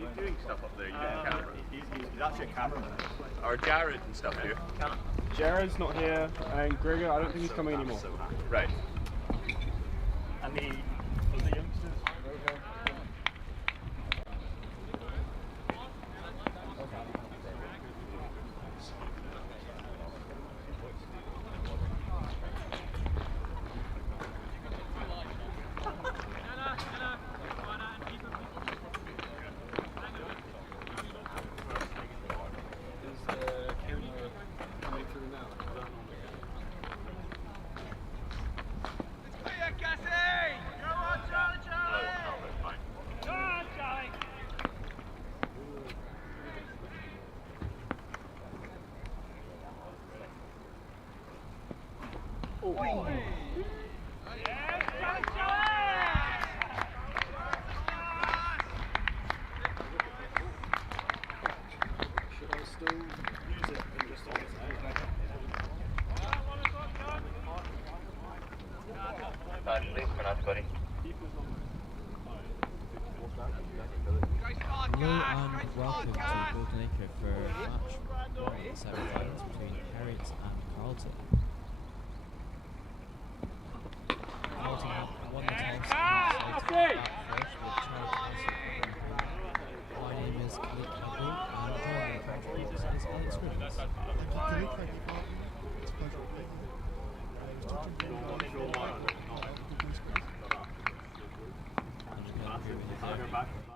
You're doing stuff up there, you get a camera. He's actually a cameraman. Or Jared and stuff here. Jared's not here, and Gregor, I don't think he's coming anymore. Right. And the youngsters. Hello and welcome to Goldenacre for match 1 in the semi-finals between Heriot and Carlton. Carlton have won the toss and decided to bat first with Charlie Castle. My name is Khalid Abdul and joining me from Greece is Alex Williams. Thank you, it's a pleasure being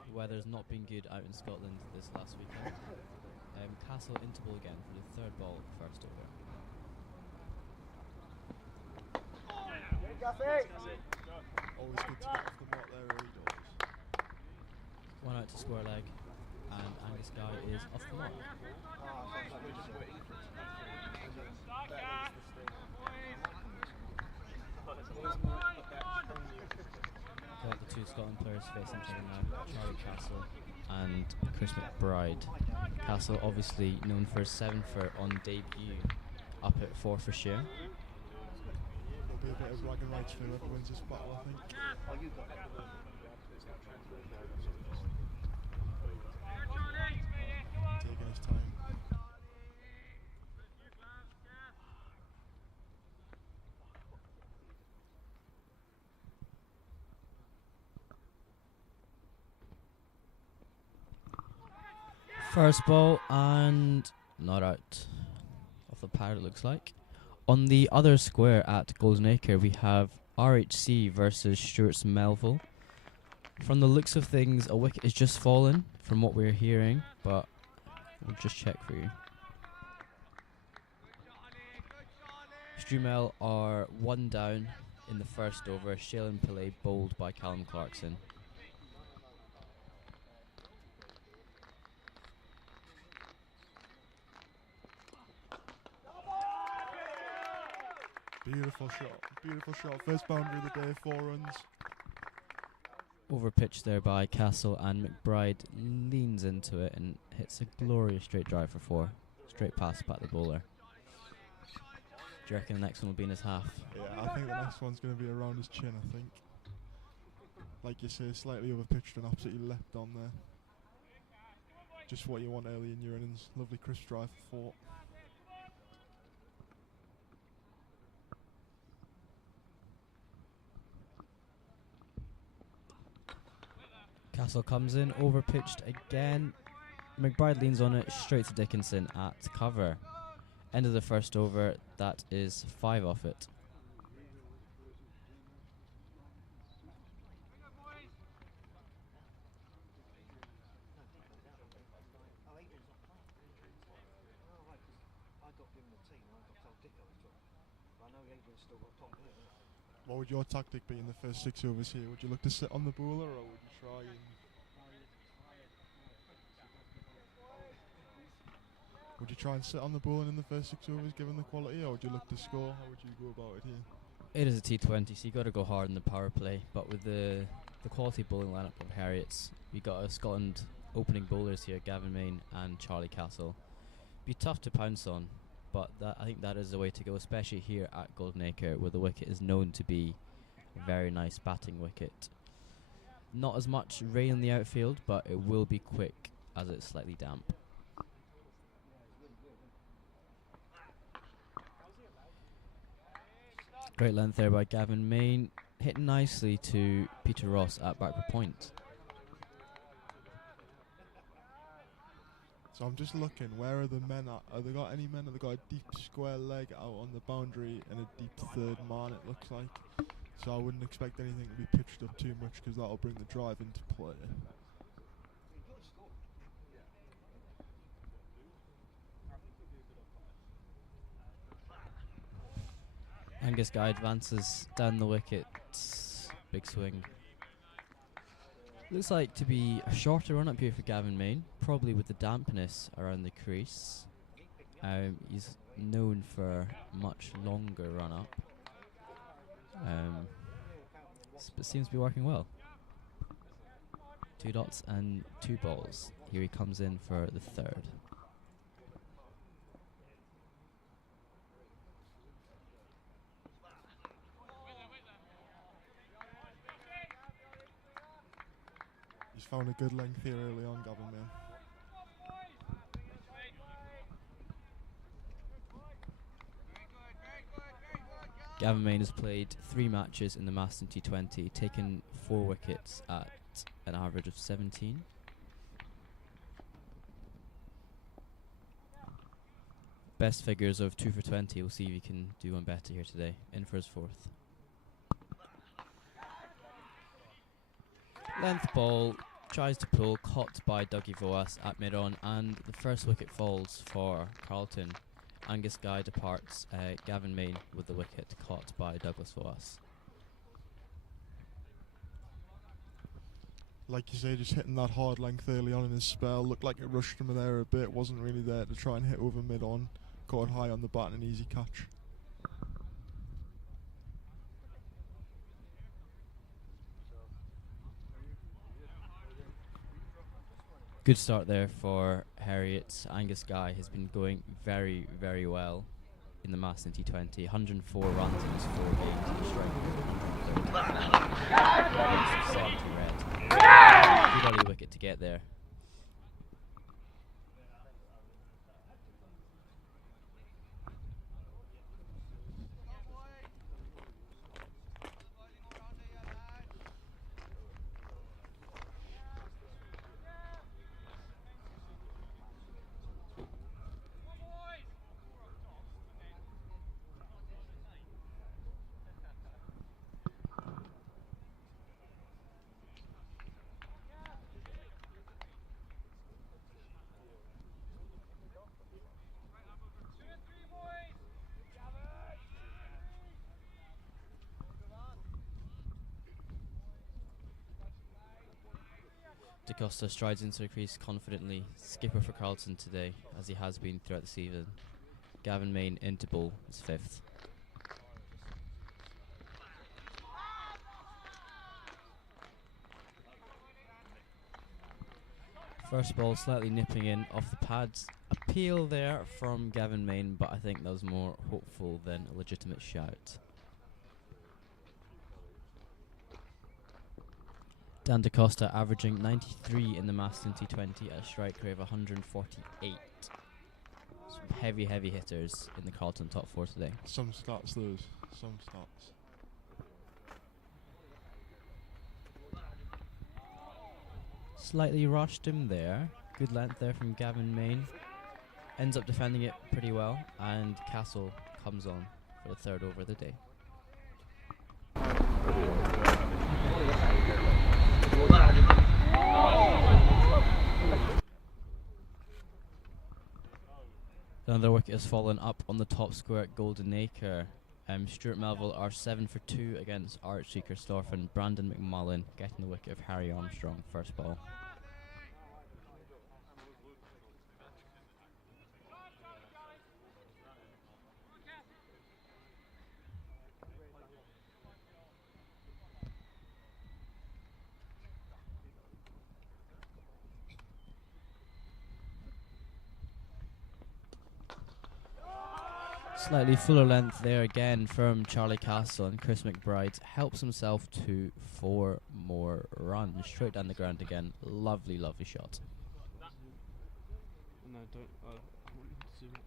The weather's not been good out in Scotland this last weekend. Castle into ball again for the third ball, first over. always good to get off the mark there early doors. One out to square leg, and Angus Guy is off the mark. Got the two Scotland players facing each other now, Charlie Castle and Chris McBride. Castle obviously known for his 7-foot on debut, up at 4 for share. There'll be a bit of bragging rights for whoever wins this battle, I think. Taking his time. First ball and not out off the pad, it looks like. On the other square at Goldenacre, we have RHC versus Stuart's Melville. From the looks of things, a wicket is just fallen from what we're hearing, but we'll just check for you. Strumel are 1 down in the first over. Shailen Pillay bowled by Callum Clarkson. Beautiful shot. First boundary of the day, 4 runs. Over pitch there by Castle, and McBride leans into it and hits a glorious straight drive for 4. Straight past back the bowler. Do you reckon the next one will be in his half? Yeah, I think the next one's going to be around his chin, I think. Like you say, slightly over pitched and absolutely leapt on there. Just what you want early in your innings. Lovely crisp drive for 4. Castle comes in, over pitched again. McBride leans on it, straight to Dickinson at cover. End of the first over, that is 5 off it. What would your tactic be in the first 6 overs here? Would you look to sit on the bowler, or would you try and... Would you try and sit on the bowler in the first 6 overs given the quality, or would you look to score? How would you go about it here? It is a T20, so you got to go hard in the power play. But with the quality bowling lineup of Heriot's, we got a Scotland opening bowlers here, Gavin Main and Charlie Castle. Be tough to pounce on, but I think that is the way to go, especially here at Goldenacre, where the wicket is known to be a very nice batting wicket. Not as much rain in the outfield, but it will be quick as it's slightly damp. Great length there by Gavin Main, hit nicely to Peter Ross at back for point. So I'm just looking, where are the men at? Have they got any men? Have they got a deep square leg out on the boundary and a deep third man, it looks like. So I wouldn't expect anything to be pitched up too much because that'll bring the drive into play. Angus Guy advances down the wicket. Big swing. Looks like to be a shorter run up here for Gavin Main, probably with the dampness around the crease. He's known for much longer run up. But seems to be working well. 2 dots and 2 balls. Here he comes in for the third. He's found a good length here early on, Gavin Main. Gavin Main has played 3 matches in the Masterton T20, taken 4 wickets at an average of 17. Best figures of 2 for 20. We'll see if he can do one better here today. In for his 4th. Length ball, tries to pull, caught by Dougie Voas at mid-on, and the first wicket falls for Carlton. Angus Guy departs, Gavin Main with the wicket caught by Douglas Voas. Like you say, just hitting that hard length early on in his spell. Looked like it rushed him there a bit, wasn't really there to try and hit over mid-on. Caught high on the bat and an easy catch. Good start there for Heriot. Angus Guy has been going very, very well in the Masterton T20. 104 runs in his 4 games in the strike. 130. Good early wicket to get there. DaCosta strides into the crease confidently. Skipper for Carlton today, as he has been throughout the season. Gavin Main into bowl, his 5th. First ball slightly nipping in off the pads. Appeal there from Gavin Main, but I think that was more hopeful than a legitimate shout. Dan DaCosta averaging 93 in the Masterton T20 at a strike rate of 148. Some heavy hitters in the Carlton top 4 today. Some stats, those. Some stats. Slightly rushed him there. Good length there from Gavin Main. Ends up defending it pretty well, and Castle comes on for the 3rd over of the day. Another wicket has fallen up on the top square at Goldenacre. Stuart Melville are 7 for 2 against Archie Christopher, and Brandon McMullen getting the wicket of Harry Armstrong, first ball. Slightly fuller length there again from Charlie Castle, and Chris McBride helps himself to 4 more runs. Straight down the ground again. Lovely, lovely shot. No, don't. I want you to zoom out.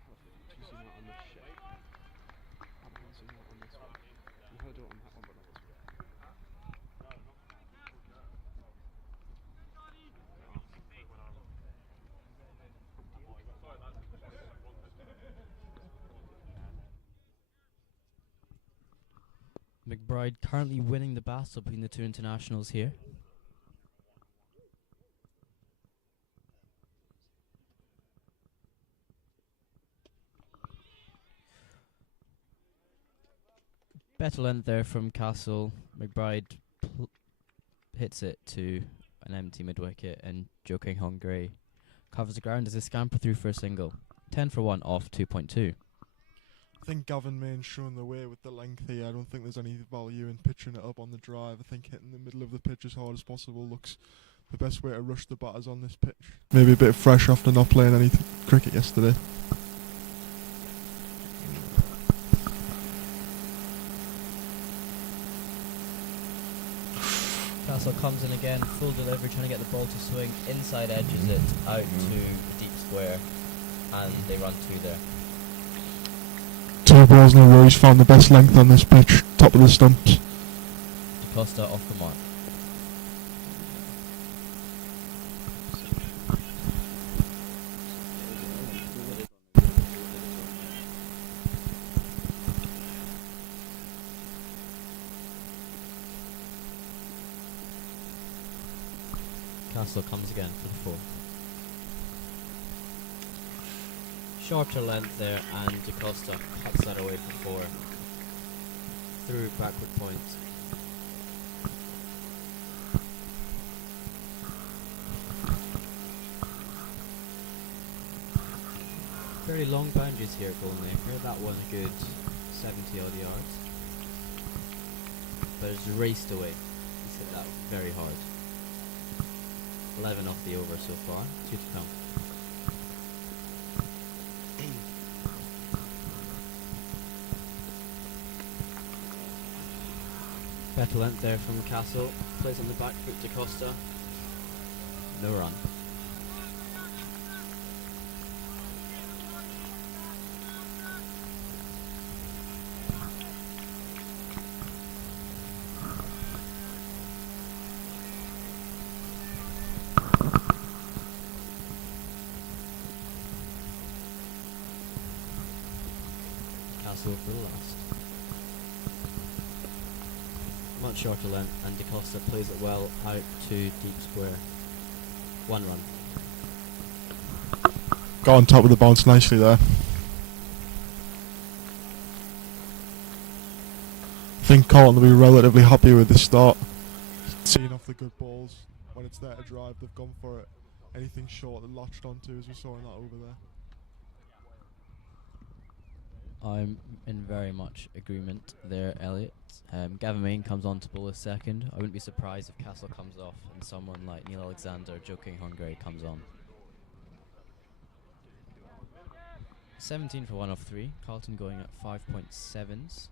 To zoom out on this shit. I want to zoom out on this one. You heard it on that one, but not this one. McBride currently winning the battle between the two internationals here. Better length there from Castle. McBride hits it to an empty mid-wicket, and Joe King Hong Gray covers the ground as they scamper through for a single. 10 for 1 off 2.2. I think Gavin Main's showing the way with the length here. I don't think there's any value in pitching it up on the drive. I think hitting the middle of the pitch as hard as possible looks the best way to rush the batters on this pitch. Maybe a bit fresh after not playing any cricket yesterday. Castle comes in again, full delivery, trying to get the ball to swing. Inside edges it out to the deep square, and they run 2 there. 2 balls in a row. He's found the best length on this pitch. Top of the stumps. Costa off the mark. Castle comes again for the 4. Shorter length there, and DaCosta cuts that away for 4. Through backward point. Very long boundaries here at Goldenacre. That one a good 70 odd yards. But it's raced away. He's hit that very hard. 11 off the over so far. 2 to come. Better length there from Castle. Plays on the back foot to Costa. No run. Castle for the last. Much shorter length, and DaCosta plays it well out to deep square. 1 run. Got on top of the bounce nicely there. I think Carlton will be relatively happy with this start. Seeing off the good balls. When it's there to drive, they've gone for it. Anything short, they're latched onto, as we saw in that over there. I'm in very much agreement there, Elliot. Gavin Main comes on to bowl a second. I wouldn't be surprised if Castle comes off and someone like Neil Alexander or Joe King Hungary comes on. 17 for 1 off 3. Carlton going at 5.7s.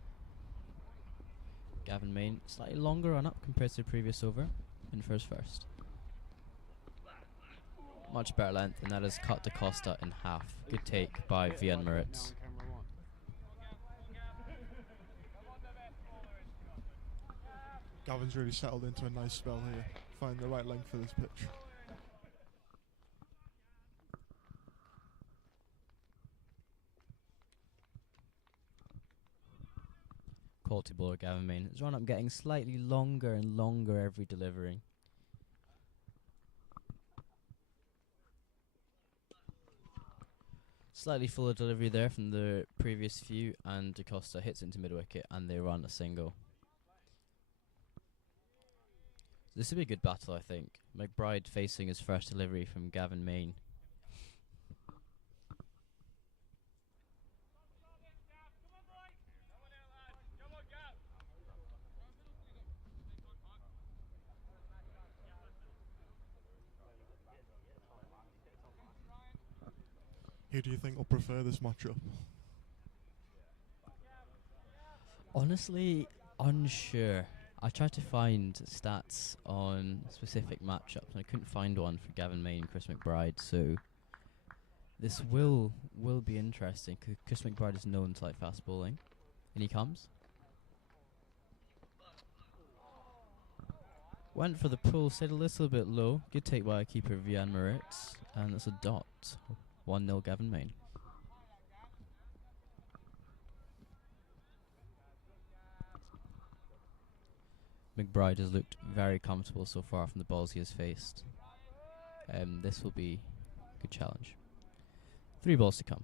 Gavin Main slightly longer run up compared to the previous over in first. Much better length, and that has cut DaCosta in half. Good take by Vian Moritz. Gavin's really settled into a nice spell here. Finding the right length for this pitch. Quality bowler Gavin Main. His run up getting slightly longer and longer every delivery. Slightly fuller delivery there from the previous few, and DaCosta hits into mid-wicket and they run a single. This will be a good battle, I think. McBride facing his first delivery from Gavin Main. Who do you think will prefer this matchup? Honestly, unsure. I tried to find stats on specific matchups and I couldn't find one for Gavin May and Chris McBride, so this will be interesting. Chris McBride is known to like fast bowling. And he comes. Went for the pull, stayed a little bit low. Good take by keeper Vian Moritz, and that's a dot. 1-0 Gavin Main. McBride has looked very comfortable so far from the balls he has faced. This will be a good challenge. 3 balls to come.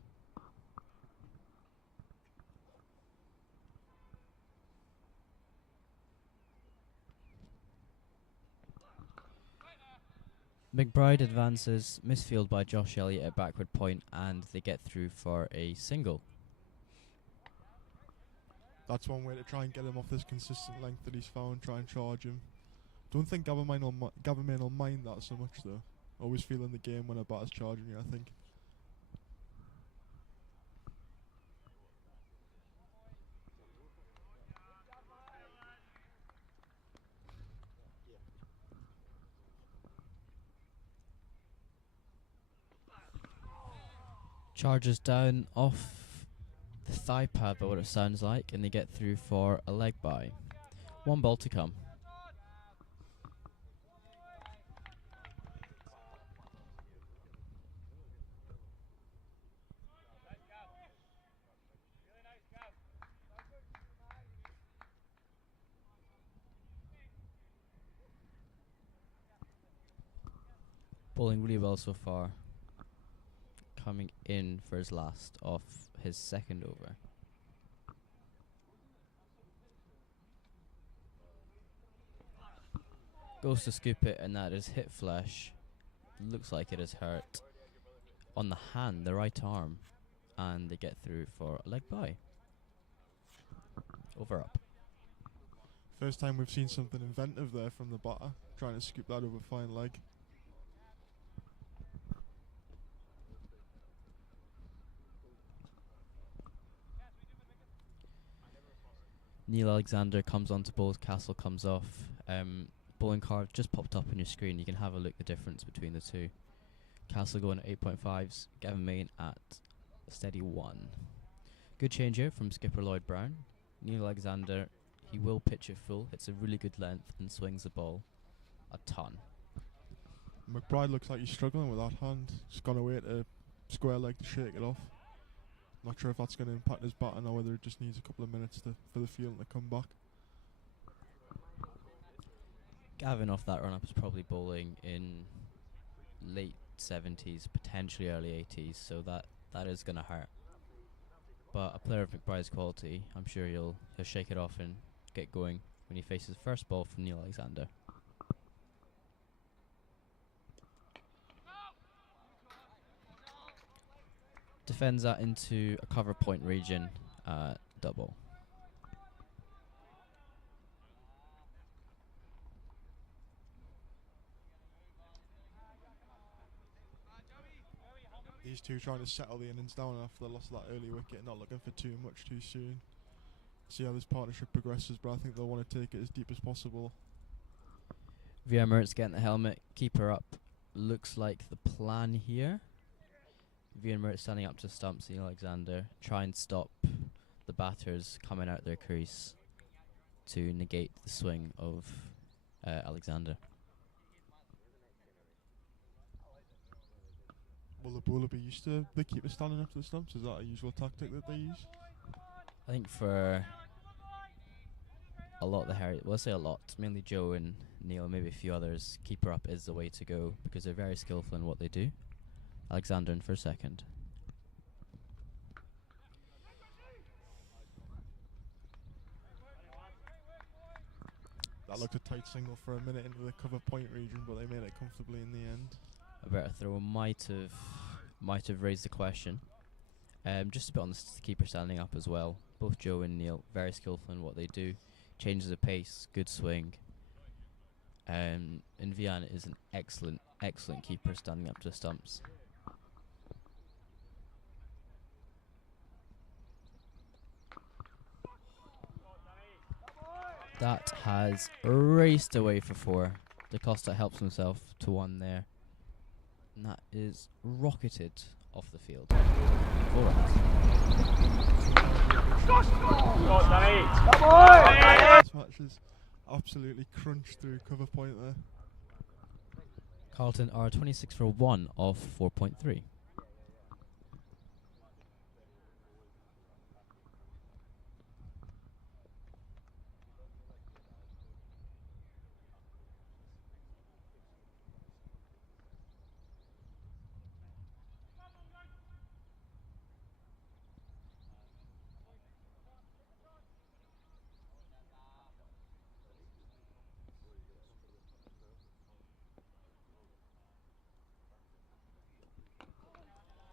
McBride advances, misfield by Josh Elliott at backward point, and they get through for a single. That's one way to try and get him off this consistent length that he's found. Try and charge him. Don't think Gavin Main will mind that so much though. Always feeling the game when a batter's charging you, I think. Charges down off the thigh pad by what it sounds like, and they get through for a leg bye. 1 ball to come. Bowling really well so far. Coming in for his last off his second over. Goes to scoop it, and that is hit flush. Looks like it is hurt on the hand, the right arm, and they get through for a leg bye. Over up. First time we've seen something inventive there from the batter, trying to scoop that over fine leg. Neil Alexander comes on to bowl, Castle comes off. Bowling card just popped up on your screen. You can have a look the difference between the two. Castle going at 8.5s, Gavin Main at a steady 1. Good change here from skipper Lloyd Brown. Neil Alexander, he will pitch it full, hits a really good length and swings the ball a ton. McBride looks like he's struggling with that hand. He's gone away to square leg to shake it off. Not sure if that's going to impact his batting or whether it just needs a couple of minutes for the field to come back. Gavin off that run up is probably bowling in late 70s, potentially early 80s, so that is going to hurt. But a player of McBride's quality, I'm sure he'll shake it off and get going when he faces first ball from Neil Alexander. Defends that into a cover point region, double. These two trying to settle the innings down after the loss of that early wicket, not looking for too much too soon. See how this partnership progresses, but I think they'll want to take it as deep as possible. Via Mertz getting the helmet, keeper up. Looks like the plan here. Via Mertz standing up to stumps, Neil Alexander. Try and stop the batters coming out their crease to negate the swing of Alexander. Will the bowler be used to the keeper standing up to the stumps? Is that a usual tactic that they use? I think for a lot of the Heriot, well, I say a lot, mainly Joe and Neil, maybe a few others, keeper up is the way to go because they're very skillful in what they do. Alexander in for a second. That looked a tight single for a minute into the cover point region, but they made it comfortably in the end. A better throw might have raised the question. Just a bit on the keeper standing up as well. Both Joe and Neil very skillful in what they do. Changes of pace, good swing. And Vian is an excellent keeper standing up to the stumps. That has raced away for 4. Da Costa helps himself to 1 there. And that is rocketed off the field. 4 runs. This match is absolutely crunched through cover point there. Carlton are 26 for 1 off 4.3.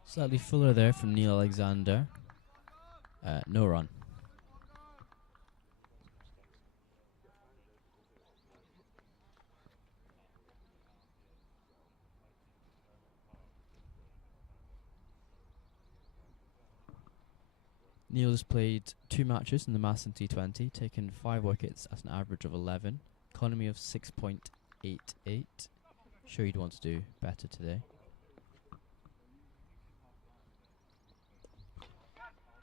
Slightly fuller there from Neil Alexander. No run. Neil has played 2 matches in the Masterton T20, taken 5 wickets at an average of 11, economy of 6.88. Sure you'd want to do better today.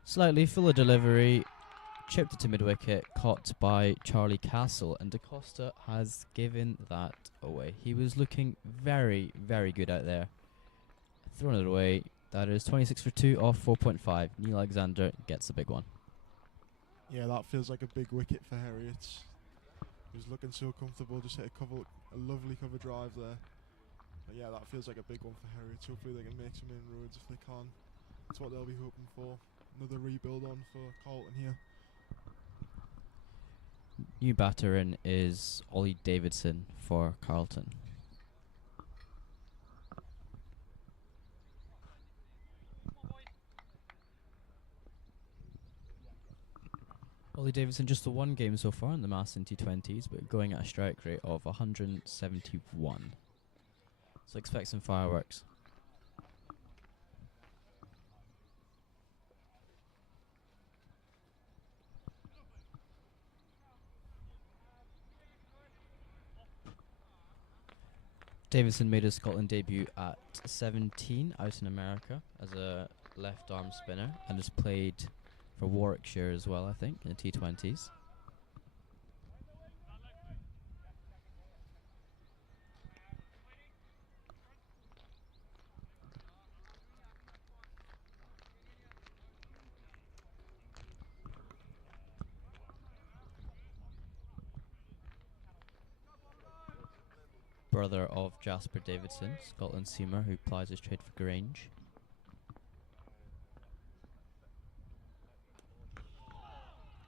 Slightly fuller delivery, chipped it to mid-wicket, caught by Charlie Castle, and Da Costa has given that away. He was looking very, very good out there. Thrown it away. That is 26 for 2 off 4.5. Neil Alexander gets the big one. Yeah, that feels like a big wicket for Heriot. He was looking so comfortable, just hit a lovely cover drive there. But yeah, that feels like a big one for Heriot. Hopefully they can make some inroads if they can. That's what they'll be hoping for. Another rebuild on for Carlton here. New batter in is Ollie Davidson for Carlton. Ollie Davidson just the 1 game so far in the Masterton T20s, but going at a strike rate of 171. So expect some fireworks. Davidson made his Scotland debut at 17 out in America as a left arm spinner and has played for Warwickshire as well, I think, in the T20s. Brother of Jasper Davidson, Scotland seamer who plies his trade for Grange.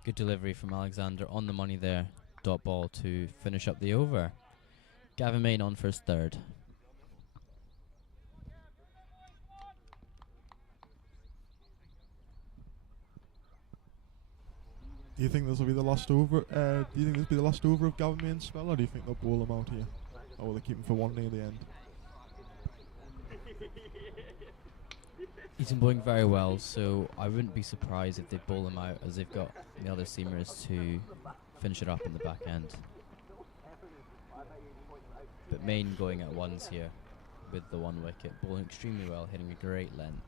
Good delivery from Alexander on the money there. Dot ball to finish up the over. Gavin Main on for his 3rd. Do you think this will be the last over? Do you think this will be the last over of Gavin Main's spell, or do you think they'll bowl him out here? Or will they keep him for 1 near the end? He's been bowling very well, so I wouldn't be surprised if they bowl him out, as they've got the other seamers to finish it up in the back end. But Main going at 1s here with the 1 wicket, bowling extremely well, hitting a great length.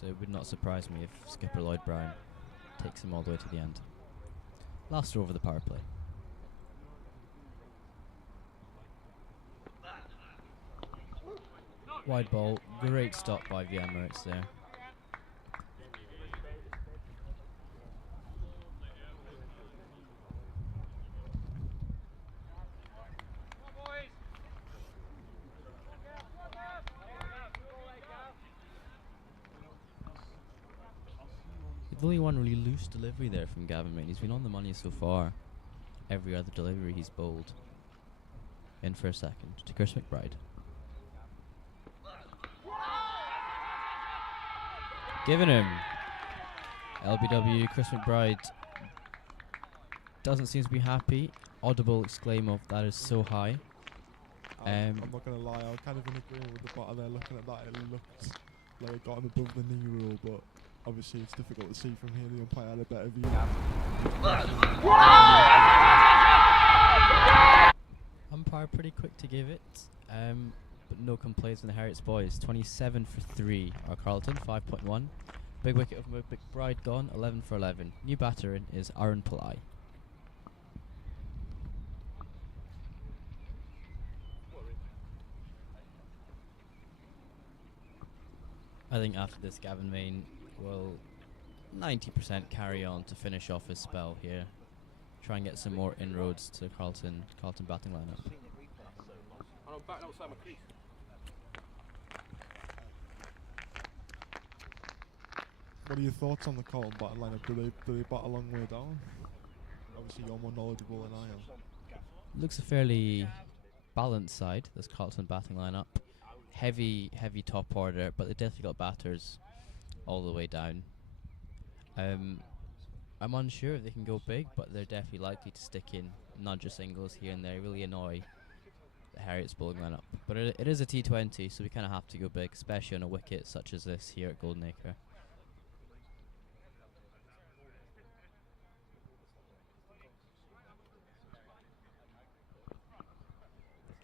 So it would not surprise me if skipper Lloyd Brown takes him all the way to the end. Last over the power play. Wide ball, great stop by the Emirates there. There's only one really loose delivery there from Gavin Main. He's been on the money so far. Every other delivery he's bowled. In for a second to Chris McBride. Giving him. LBW, Chris McBride doesn't seem to be happy. Audible exclaim of "that is so high." I'm not going to lie, I was kind of in agreement with the batter there. Looking at that, it looked like it got him above the knee rule, but Obviously, it's difficult to see from here. The umpire had a better view. Umpire pretty quick to give it, but no complaints from the Heriot's boys. 27 for 3 are Carlton, 5.1. Big wicket of McBride gone, 11 for 11. New batter in is Aaron Pillai. I think after this, Gavin Main will 90% carry on to finish off his spell here. Try and get some more inroads to Carlton batting lineup. What are your thoughts on the Carlton batting lineup? Do they bat a long way down? Obviously, you're more knowledgeable than I am. Looks a fairly balanced side, this Carlton batting lineup. Heavy top order, but they definitely got batters all the way down. I'm unsure if they can go big, but they're definitely likely to stick in nudger singles here and there, really annoy the Heriot's bowling lineup. But it is a T20, so we kind of have to go big, especially on a wicket such as this here at Goldenacre.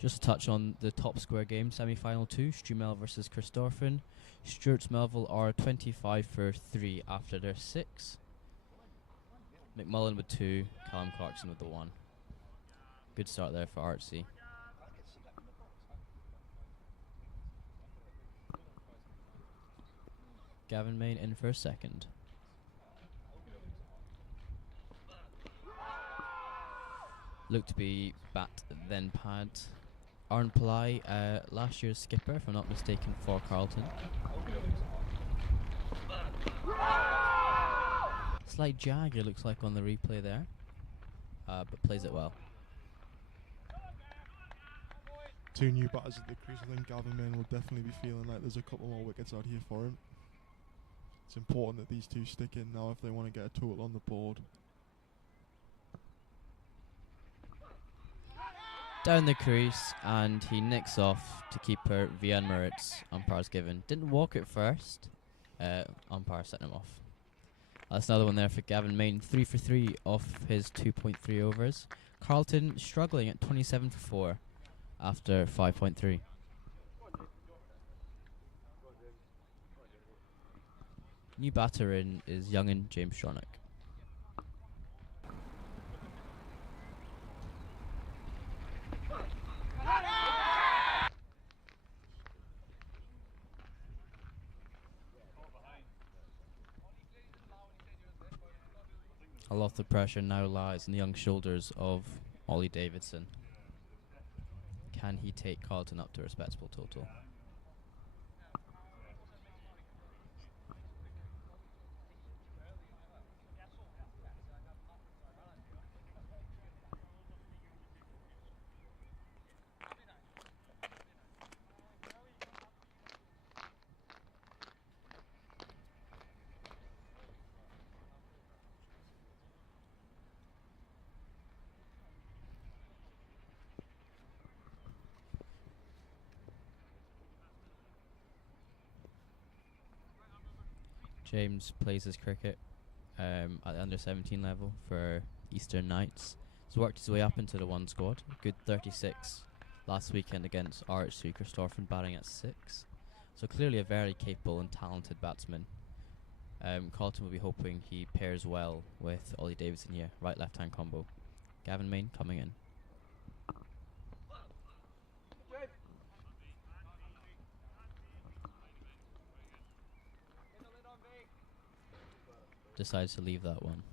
Just to touch on the top square game, semi-final 2, Strumel versus Christopherson. Stuart's Melville are 25 for 3 after their 6. McMullen with 2, Callum Clarkson with the 1. Good start there for Artsy. Gavin Main in for a second. Looked to be bat then pad. Aaron Pillai, last year's skipper, if I'm not mistaken, for Carlton. Slight jag, it looks like, on the replay there, but plays it well. 2 new batters at the crease. I think Gavin Main will definitely be feeling like there's a couple more wickets out here for him. It's important that these two stick in now if they want to get a total on the board. Down the crease, and he nicks off to keeper Vian Moritz. Umpire's given. Didn't walk it first. Umpire set him off. That's another one there for Gavin Main. 3 for 3 off his 2.3 overs. Carlton struggling at 27 for 4 after 5.3. New batter in is young'un James Stronach. A lot of the pressure now lies on the young shoulders of Ollie Davidson. Can he take Carlton up to a respectable total? James plays his cricket at the under 17 level for Eastern Knights. He's worked his way up into the 1 squad. Good 36 last weekend against RH3 Christopherson, batting at 6. So clearly a very capable and talented batsman. Carlton will be hoping he pairs well with Ollie Davidson here, right-left hand combo. Gavin Main coming in. Decides to leave that one.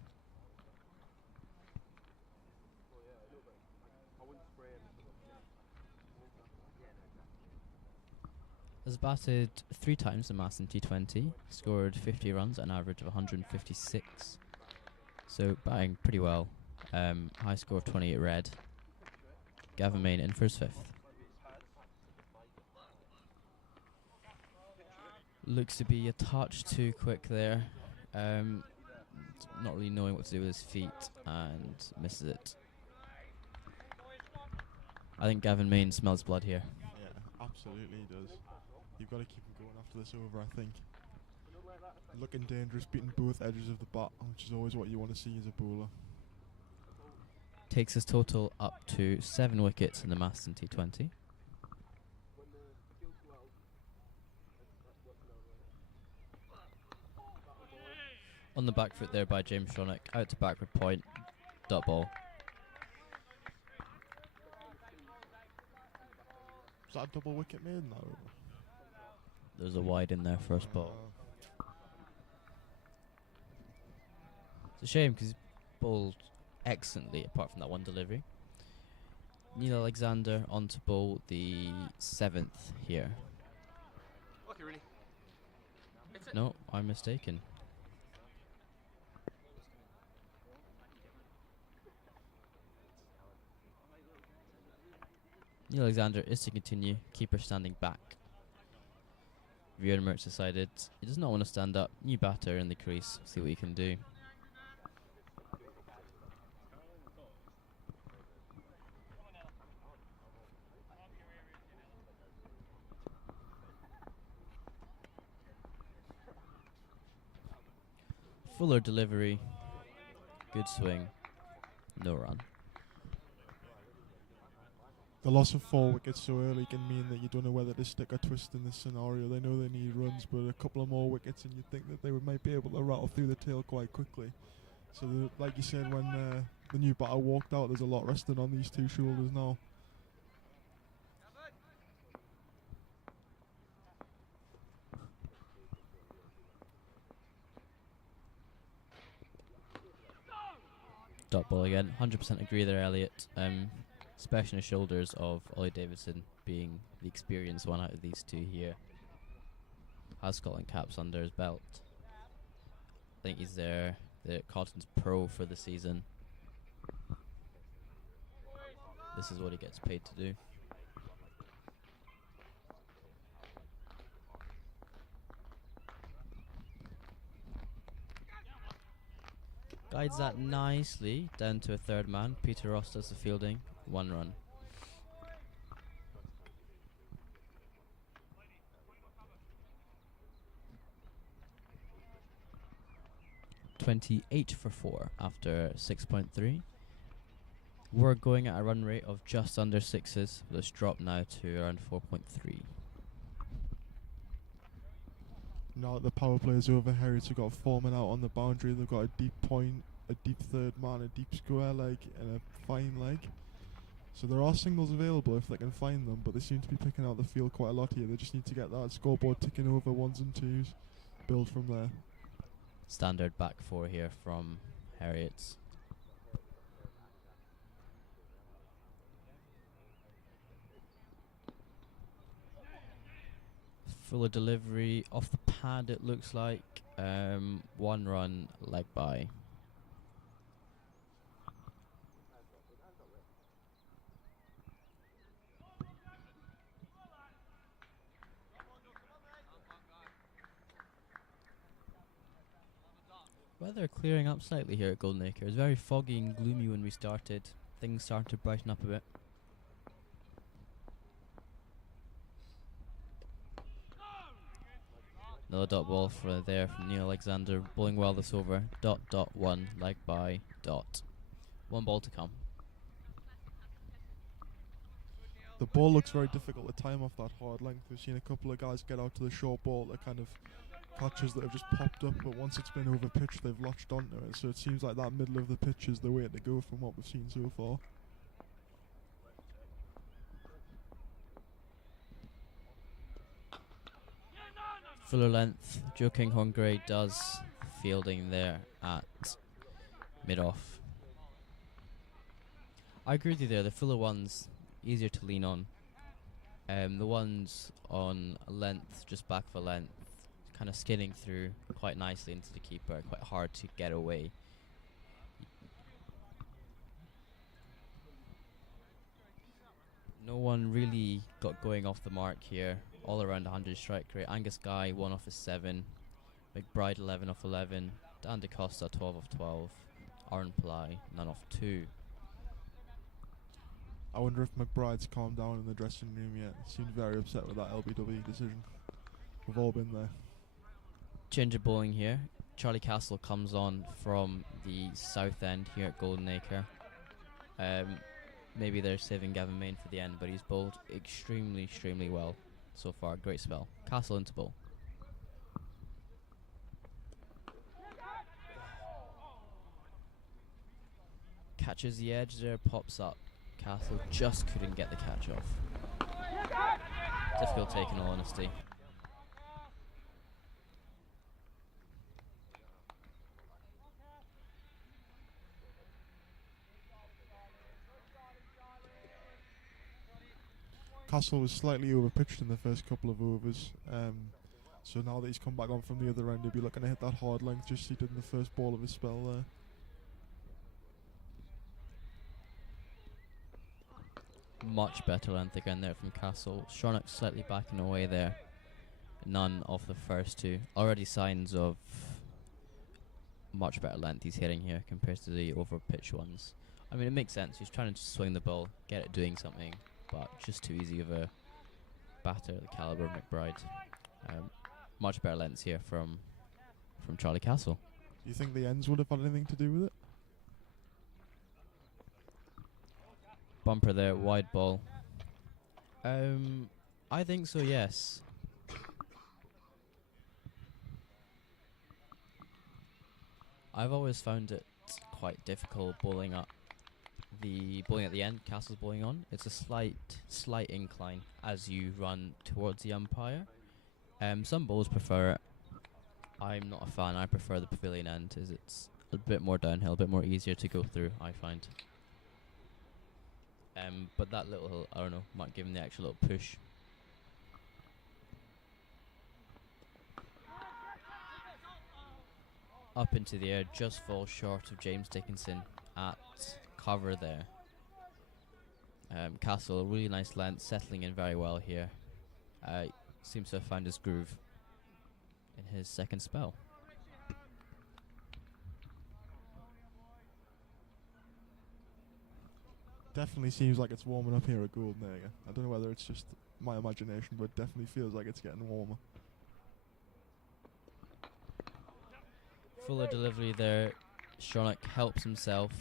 Has batted 3 times in Masterton T20, scored 50 runs at an average of 156. So batting pretty well. High score of 28 red. Gavin Main in for his 5th. Looks to be a touch too quick there. Not really knowing what to do with his feet and misses it. I think Gavin Main smells blood here. Yeah, absolutely he does. You've got to keep him going after this over, I think. Looking dangerous, beating both edges of the bat, which is always what you want to see as a bowler. Takes his total up to 7 wickets in the Masterton T20. On the back foot there by James Shonick, out to backward point, dot ball. Is that a double wicket made in that over? There's a wide in there first ball. It's a shame because he bowled excellently apart from that one delivery. Neil Alexander on to bowl the 7th here. Okay, really. No, I'm mistaken. Neil Alexander is to continue, keeper standing back. Heriot decided he does not want to stand up. New batter in the crease, see what he can do. Fuller delivery, good swing, no run. The loss of 4 wickets so early can mean that you don't know whether to stick or twist in this scenario. They know they need runs, but a couple of more wickets and you'd think that they might be able to rattle through the tail quite quickly. So like you said, when the new batter walked out, there's a lot resting on these two shoulders now. Dot ball again, 100% agree there, Elliot. Especially on the shoulders of Ollie Davidson, being the experienced one out of these two here. Has Scotland caps under his belt. I think he's the Carlton's pro for the season. This is what he gets paid to do. Guides that nicely down to a third man. Peter Ross does the fielding. 1 run. (28 for 4) after 6.3. We're going at a run rate of just under 6s. Let's drop now to around 4.3. Now that the power play is over, Heriot have got 4 men out on the boundary. They've got a deep point, a deep third man, a deep square leg, and a fine leg. So there are singles available if they can find them, but they seem to be picking out the field quite a lot here. They just need to get that scoreboard ticking over 1s and 2s, build from there. Standard back 4 here from Heriot's. Fuller delivery off the pad, it looks like. 1 run, leg by. Weather clearing up slightly here at Goldenacre. It was very foggy and gloomy when we started. Things started to brighten up a bit. Another dot ball from Neil Alexander, bowling well this over. Dot, dot, 1, leg by, dot. 1 ball to come. The ball looks very difficult to time off that hard length. We've seen a couple of guys get out to the short ball that kind of catches that have just popped up, but once it's been over pitched, they've latched onto it. So it seems like that middle of the pitch is the way to go from what we've seen so far. Fuller length, Joe Kinghorn Gray does fielding there at mid-off. I agree with you there, the fuller ones easier to lean on. The ones on length, just back for length, kind of skidding through quite nicely into the keeper, quite hard to get away. No one really got going off the mark here. All around 100 strike rate. Angus Guy 1 off of 7. McBride 11 off 11. Dan DeCosta 12 off 12. Aaron Pillai none off 2. I wonder if McBride's calmed down in the dressing room yet. Seemed very upset with that LBW decision. We've all been there. Change of bowling here. Charlie Castle comes on from the south end here at Goldenacre. Maybe they're saving Gavin Main for the end, but he's bowled extremely well so far. Great spell. Castle into bowl. Catches the edge there, pops up. Castle just couldn't get the catch off. Difficult take in all honesty. Castle was slightly overpitched in the first couple of overs, so now that he's come back on from the other end, he'll be looking to hit that hard length just as he did in the first ball of his spell there. Much better length again there from Castle. Shornock slightly backing away there. None of the first two. Already signs of much better length he's hitting here compared to the over pitch ones. I mean, it makes sense. He's trying to swing the ball, get it doing something, but just too easy of a batter, the caliber of McBride. Much better lengths here from Charlie Castle. Do you think the ends would have had anything to do with it? Bumper there, wide ball. I think so, yes. I've always found it quite difficult bowling at the end. Castle's bowling on. It's a slight incline as you run towards the umpire. Some bowlers prefer it. I'm not a fan. I prefer the pavilion end, as it's a bit more downhill, a bit more easier to go through, I find. But that little, I don't know, might give him the extra little push. Up into the air, just falls short of James Dickinson at cover there. Castle, a really nice length, settling in very well here. Seems to have found his groove in his second spell. Definitely seems like it's warming up here at Goldenacre. I don't know whether it's just my imagination, but it definitely feels like it's getting warmer. Fuller delivery there. Shornock helps himself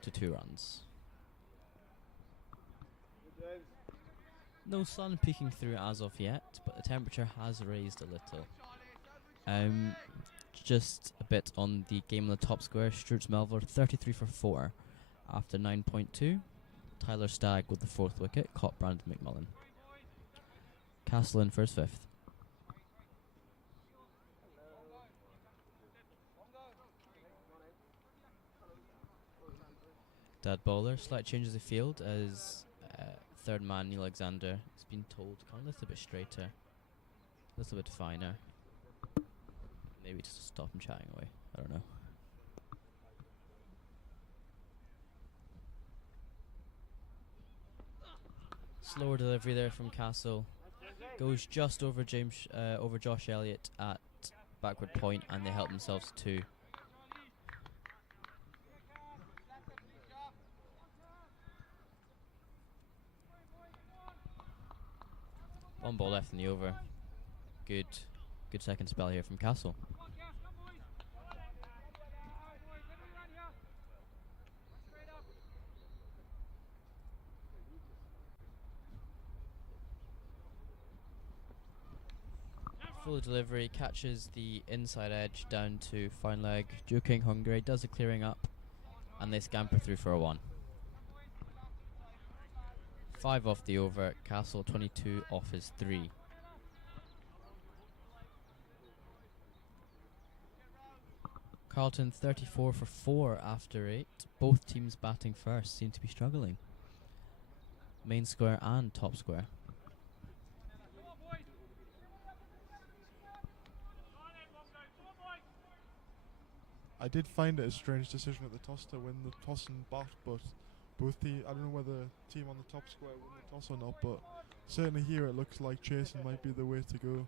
to 2 runs. No sun peeking through as of yet, but the temperature has raised a little. Just a bit on the game on the top square. Stuart Melville 33 for 4 after 9.2. Tyler Stagg with the 4th wicket, caught Brandon McMullen. Castle in first 5th. Dead bowler, slight changes of field as third man Neil Alexander has been told to come a little bit straighter, a little bit finer. Maybe just to stop him chatting away. I don't know. Slower delivery there from Castle. Goes just over over Josh Elliott at backward point, and they help themselves to 2. One ball left in the over. Good second spell here from Castle. Full delivery, catches the inside edge down to fine leg. Joe King Hungary does a clearing up, and they scamper through for a 1. 5 off the over. Castle 22 off his 3. Carlton 34 for 4 after 8. Both teams batting first seem to be struggling. Main square and top square. I did find it a strange decision at the toss to win the toss and bat, but I don't know whether team on the top square won the toss or not, but certainly here it looks like chasing might be the way to go.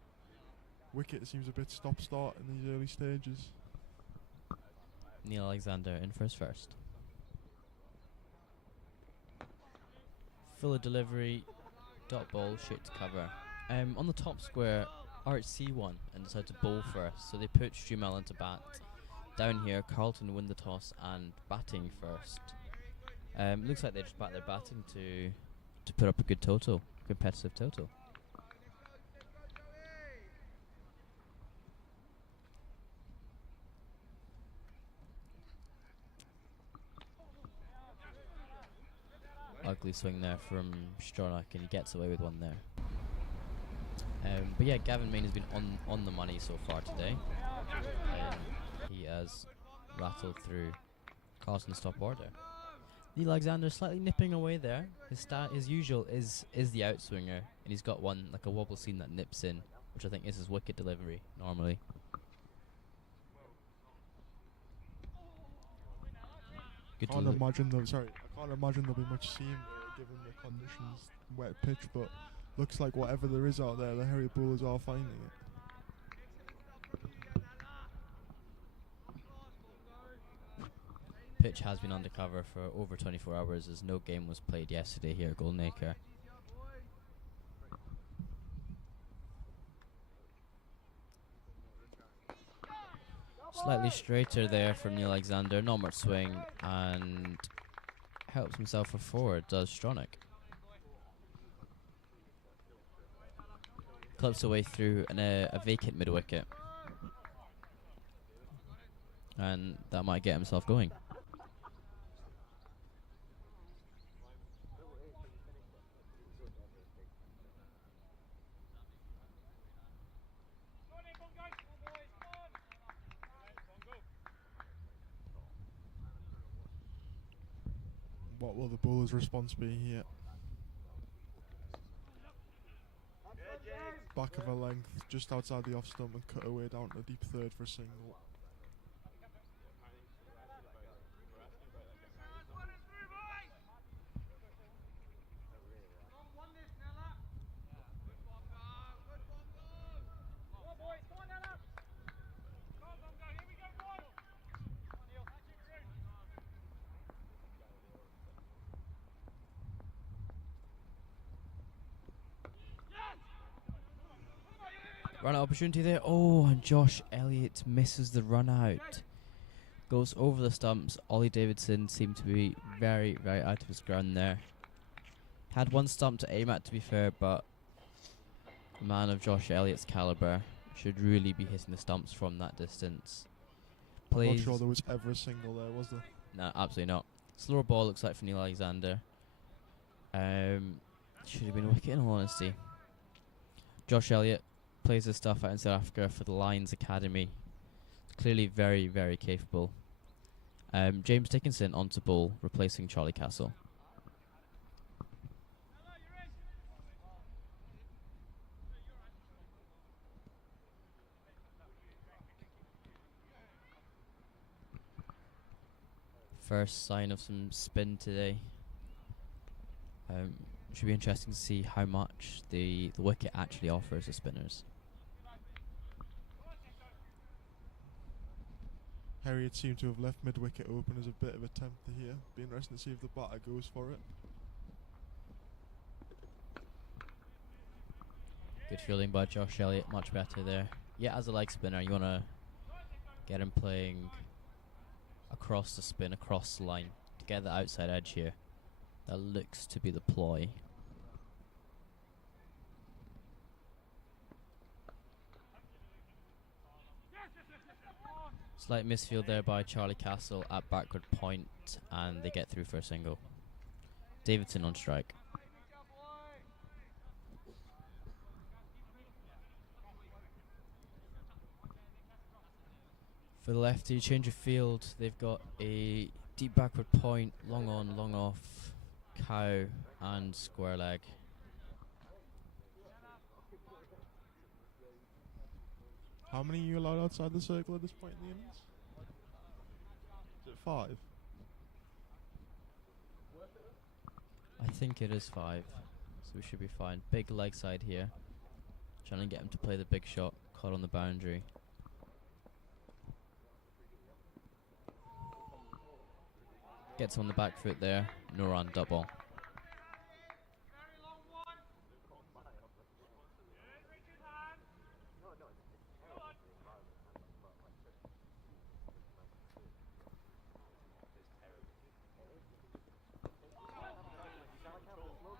Wicket seems a bit stop-start in these early stages. Neil Alexander in first. Fuller delivery, dot ball, straight to cover. On the top square, RHC won and decided to bowl first, so they put Strumel into bat. Down here, Carlton win the toss and batting first. Looks like they just bat their batting to put up a good total, competitive total. Ugly swing there from Stronach, and he gets away with one there. But yeah, Gavin Main has been on the money so far today. He has rattled through Carlton's top order. Neil Alexander slightly nipping away there. His usual is the outswinger, and he's got one like a wobble seam that nips in, which I think is his wicket delivery normally. I can't imagine there'll be much seam given the conditions, wet pitch, but looks like whatever there is out there, the Heriot bowlers are finding it. Pitch has been undercover for over 24 hours as no game was played yesterday here at Goldenacre. Slightly straighter there from Neil Alexander, not much swing, and helps himself for forward, does Stronach. Clips away through a vacant mid-wicket, and that might get himself going. What will the bowler's response be here? Back of a length, just outside the off stump, and cut away down to the deep third for a single. Run out opportunity there. Oh, and Josh Elliott misses the run out. Goes over the stumps. Ollie Davidson seemed to be very, very out of his ground there. Had one stump to aim at, to be fair, but a man of Josh Elliott's calibre should really be hitting the stumps from that distance. I'm not sure there was ever a single there, was there? No, absolutely not. Slower ball looks like for Neil Alexander. Should have been a wicket in all honesty. Josh Elliott plays his stuff out in South Africa for the Lions Academy. Clearly very, very capable. James Dickinson onto bowl, replacing Charlie Castle. First sign of some spin today. Should be interesting to see how much the wicket actually offers the spinners. Heriot seemed to have left mid-wicket open as a bit of a tempter here. Be interesting to see if the batter goes for it. Good fielding by Josh Elliott, much better there. Yeah, as a leg spinner, you want to get him playing across the spin, across the line, to get the outside edge here. That looks to be the ploy. Slight misfield there by Charlie Castle at backward point, and they get through for a single. Davidson on strike. For the lefty, change of field. They've got a deep backward point, long on, long off, cow, and square leg. How many are you allowed outside the circle at this point in the innings? Is it 5? I think it is 5, so we should be fine. Big leg side here. Trying to get him to play the big shot, caught on the boundary. Gets on the back foot there, no run, double.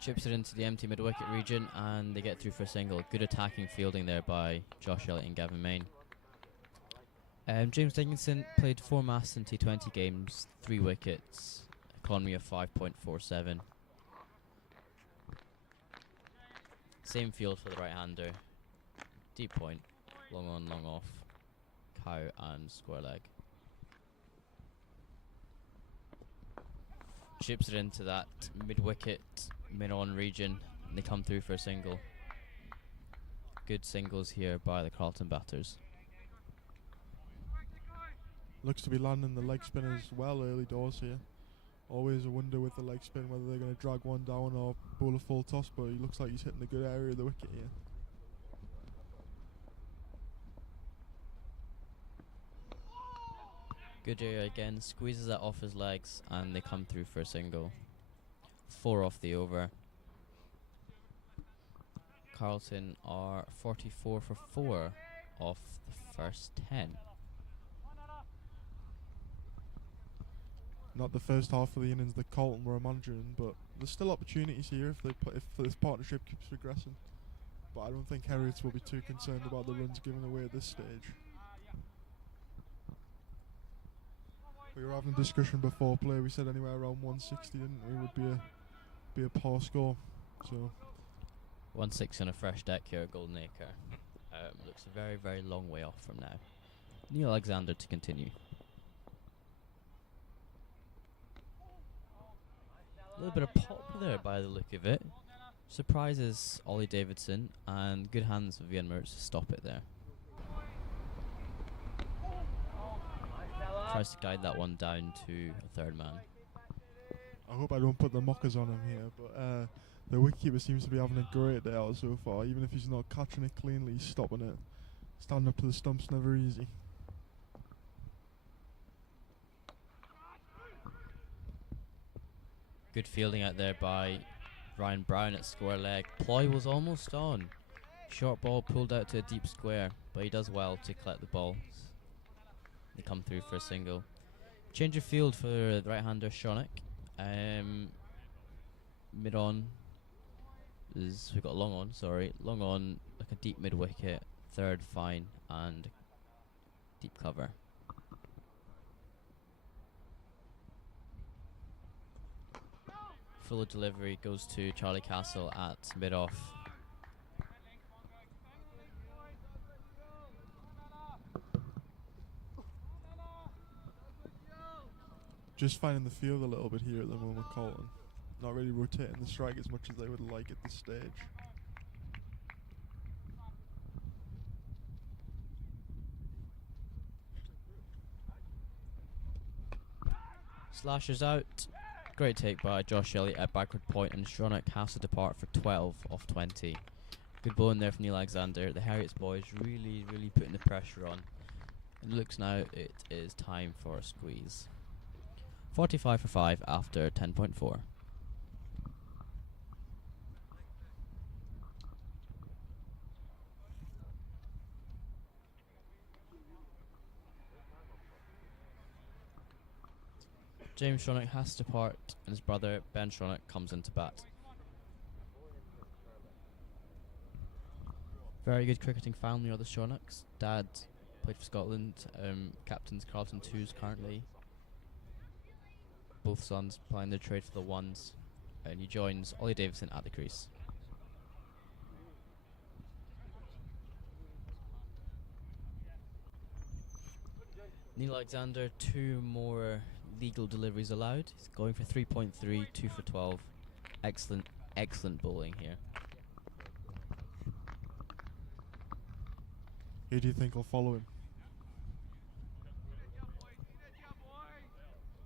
Chips it into the empty mid-wicket region and they get through for a single. Good attacking fielding there by Josh Elliott and Gavin Main. James Dickinson played 4 Masterton T20 games, 3 wickets, economy of 5.47. Same field for the right-hander. Deep point, long on, long off, cow and square leg. Chips it into that mid-wicket, mid-on region, and they come through for a single. Good singles here by the Carlton batters. Looks to be landing the leg spinners well early doors here. Always a wonder with the leg spin whether they're going to drag one down or bowl a full toss, but he looks like he's hitting a good area of the wicket here. Good area again, squeezes that off his legs and they come through for a single. 4 off the over. Carlton are 44 for 4 off the first 10. Not the first half of the innings that Carlton were managing, but there's still opportunities here if this partnership keeps progressing. But I don't think Heriot will be too concerned about the runs given away at this stage. We were having a discussion before play. We said anywhere around 160, didn't we? Would be a par score. So 160 on a fresh deck here at Goldenacre. Looks a very, very long way off from now. Neil Alexander to continue. A little bit of pop there by the look of it. Surprises Ollie Davidson and good hands of Ian Mertz to stop it there. Tries to guide that one down to a third man. I hope I don't put the mockers on him here, but the wicketkeeper seems to be having a great day out so far. Even if he's not catching it cleanly, he's stopping it. Standing up to the stump's never easy. Good fielding out there by Ryan Brown at square leg. Ploy was almost on. Short ball pulled out to a deep square, but he does well to collect the ball. They come through for a single. Change of field for the right-hander Shonik. Mid-on is, we've got long on, sorry. Long on, like a deep mid-wicket, third fine, and deep cover. Full delivery goes to Charlie Castle at mid-off. Just finding the field a little bit here at the moment, Carlton. Not really rotating the strike as much as they would like at this stage. Slashes out. Great take by Josh Elliott at backward point, and Stronach has to depart for 12 off 20. Good bowling there from Neil Alexander. The Heriot's boys really, really putting the pressure on. It looks now it is time for a squeeze. 45 for 5 after 10.4. James Stronach has to depart, and his brother Ben Stronach comes into bat. Very good cricketing family are the Stronachs. Dad played for Scotland, captains Carlton 2s currently. Both sons playing their trade for the ones, and he joins Ollie Davidson at the crease. Neil Alexander, 2 more legal deliveries allowed. He's going for 3.3, 2 for 12. Excellent, excellent bowling here. Who do you think will follow him?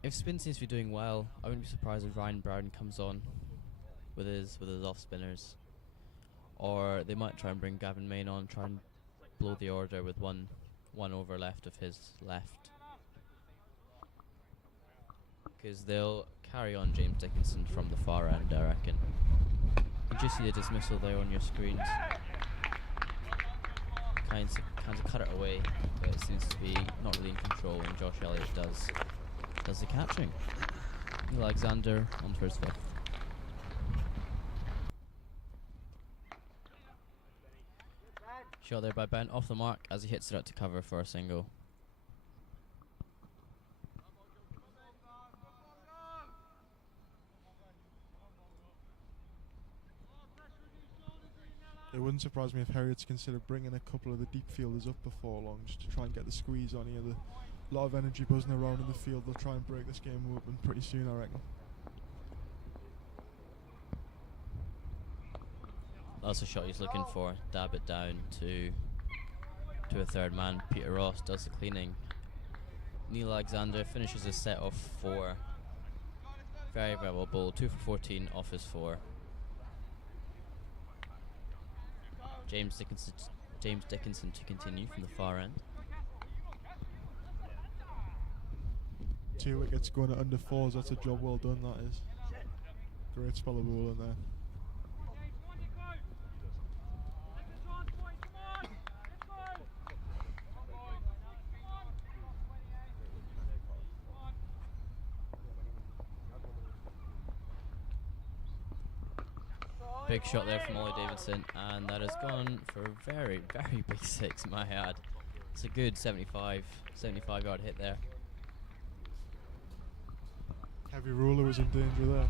If spin seems to be doing well, I wouldn't be surprised if Ryan Brown comes on with his off spinners, or they might try and bring Gavin Main on, try and blow the order with one over left of his left, because they'll carry on James Dickinson from the far end, I reckon. You just see the dismissal there on your screens. Kind of cut it away, but it seems to be not really in control, and Josh Elliott does the catching. Neil Alexander on for his 5th. Shot there by Ben, off the mark as he hits it out to cover for a single. It wouldn't surprise me if Heriot's considered bringing a couple of the deep fielders up before long just to try and get the squeeze on here. A lot of energy buzzing around in the field. They'll try and break this game open pretty soon, I reckon. That's the shot he's looking for. Dab it down to a third man. Peter Ross does the cleaning. Neil Alexander finishes his set off 4. Very, very well bowled. 2 for 14 off his 4. James Dickinson to continue from the far end. 2 wickets going at under 4s. That's a job well done, that is. Great spell of ball in there. Big shot there from Ollie Davidson, and that has gone for a very, very big 6, my ad. It's a good 75 yard hit there. Heavy ruler was in danger there.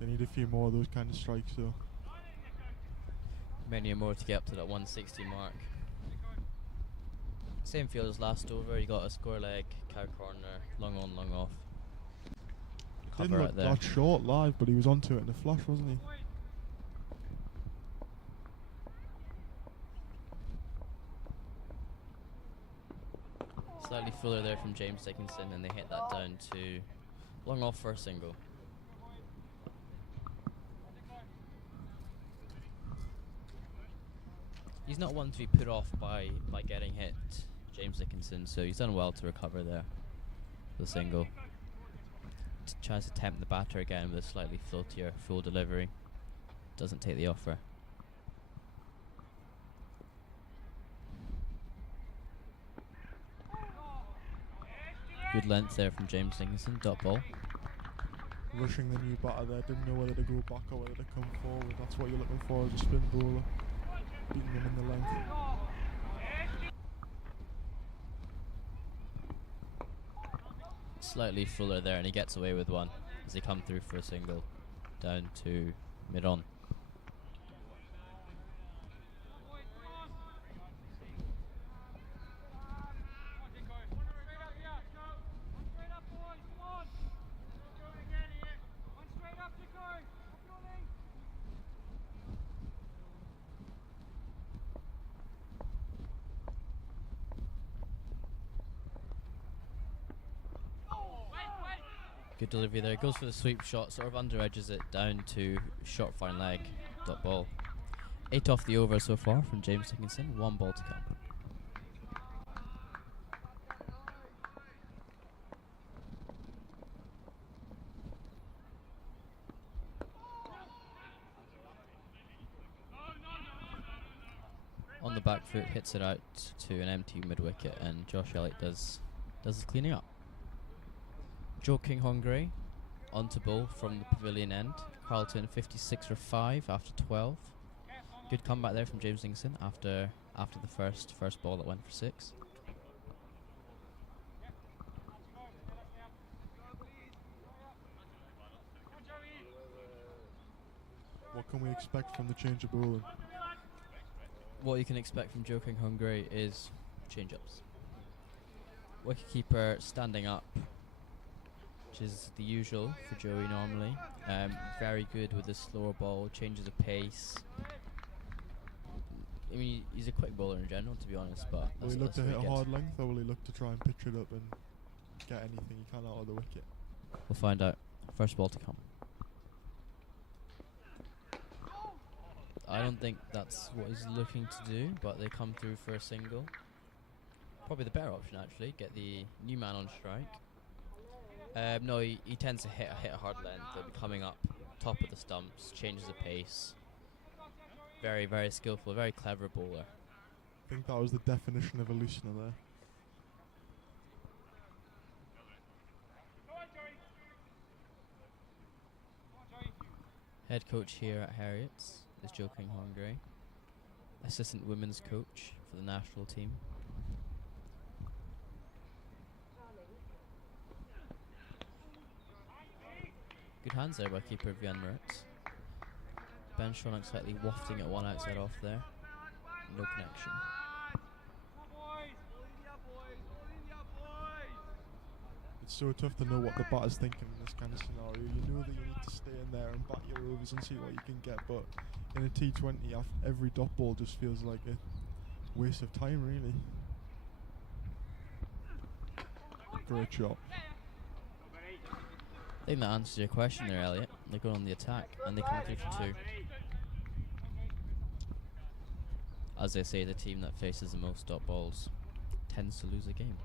They need a few more of those kind of strikes though. Many more to get up to that 160 mark. Same field as last over. You got a square leg, cow corner, long on, long off. Didn't Cover look right there. that short live, but he was onto it in a flash, wasn't he? Slightly fuller there from James Dickinson, and they hit that down to long off for a single. He's not one to be put off by getting hit, James Dickinson, so he's done well to recover there. The single. Tries to tempt the batter again with a slightly floatier full delivery. Doesn't take the offer. Good length there from James Dickinson, dot ball. Rushing the new batter there, didn't know whether to go back or whether to come forward. That's what you're looking for as a spin bowler. Beating him in the length. Slightly fuller there, and he gets away with one as they come through for a single down to mid-on. Good delivery there. Goes for the sweep shot, sort of under edges it down to short fine leg, dot ball. 8 off the over so far from James Dickinson. 1 ball to come. On the back foot, hits it out to an empty mid wicket, and Josh Elliott does his cleaning up. Joe Kinghorn-Gray on to bowl from the pavilion end. Carlton 56 for 5 after 12. Good comeback there from James Dickinson after the first ball that went for 6. What can we expect from the change of bowling? What you can expect from Joe Kinghorn-Gray is change-ups. Wicketkeeper standing up, which is the usual for Joey normally. Very good with the slower ball, changes of pace. I mean, he's a quick bowler in general, to be honest, but Will he look to hit a hard length, or will he look to try and pitch it up and get anything he can out of the wicket? We'll find out. First ball to come. I don't think that's what he's looking to do, but they come through for a single. Probably the better option, actually. Get the new man on strike. No, he tends to hit a hard length. They'll be coming up top of the stumps, changes the pace. Very, very skillful, very clever bowler. I think that was the definition of a loosener there. Head coach here at Heriot is Joe King-Hongray. Assistant women's coach for the national team. Good hands there by keeper Vian Mertz. Ben Shronak slightly wafting at one outside off there. No connection. It's so tough to know what the batter's thinking in this kind of scenario. You know that you need to stay in there and bat your overs and see what you can get, but in a T20, every dot ball just feels like a waste of time, really. Great shot. I think that answers your question there, Elliot. They go on the attack and they come through for two. As they say, the team that faces the most dot balls tends to lose a game.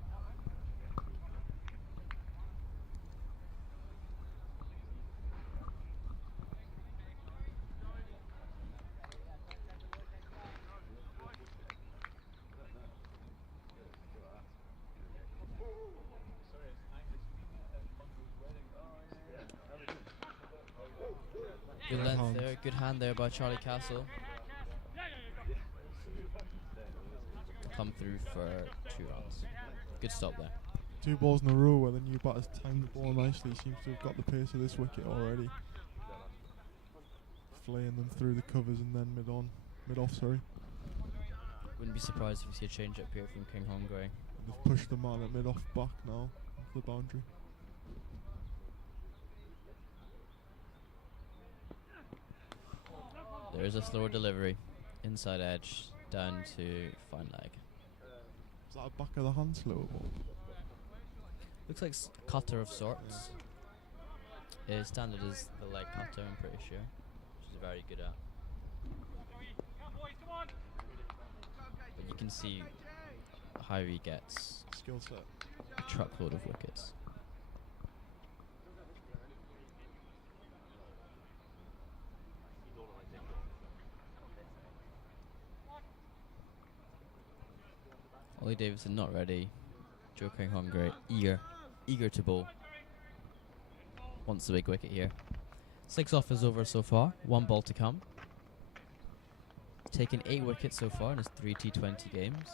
Good length there, good hand there by Charlie Castle. Come through for 2 runs. Good stop there. 2 balls in a row where the new batter's timed the ball nicely. Seems to have got the pace of this wicket already. Flaying them through the covers and then mid-off, sorry. Wouldn't be surprised if you see a change up here from King-Hongray. They've pushed the man at mid-off back now, off the boundary. There is a slower delivery. Inside edge, down to fine leg. Is that a back of the hand slow ball? Looks like a cutter of sorts. His standard is the leg cutter, I'm pretty sure. Which is very good at. But you can see how he gets Skill set. a truckload of wickets. Ollie Davidson not ready. Joe King-Hongray eager to bowl. Wants the big wicket here. 6 off is over so far. 1 ball to come. Taken 8 wickets so far in his 3 T20 games.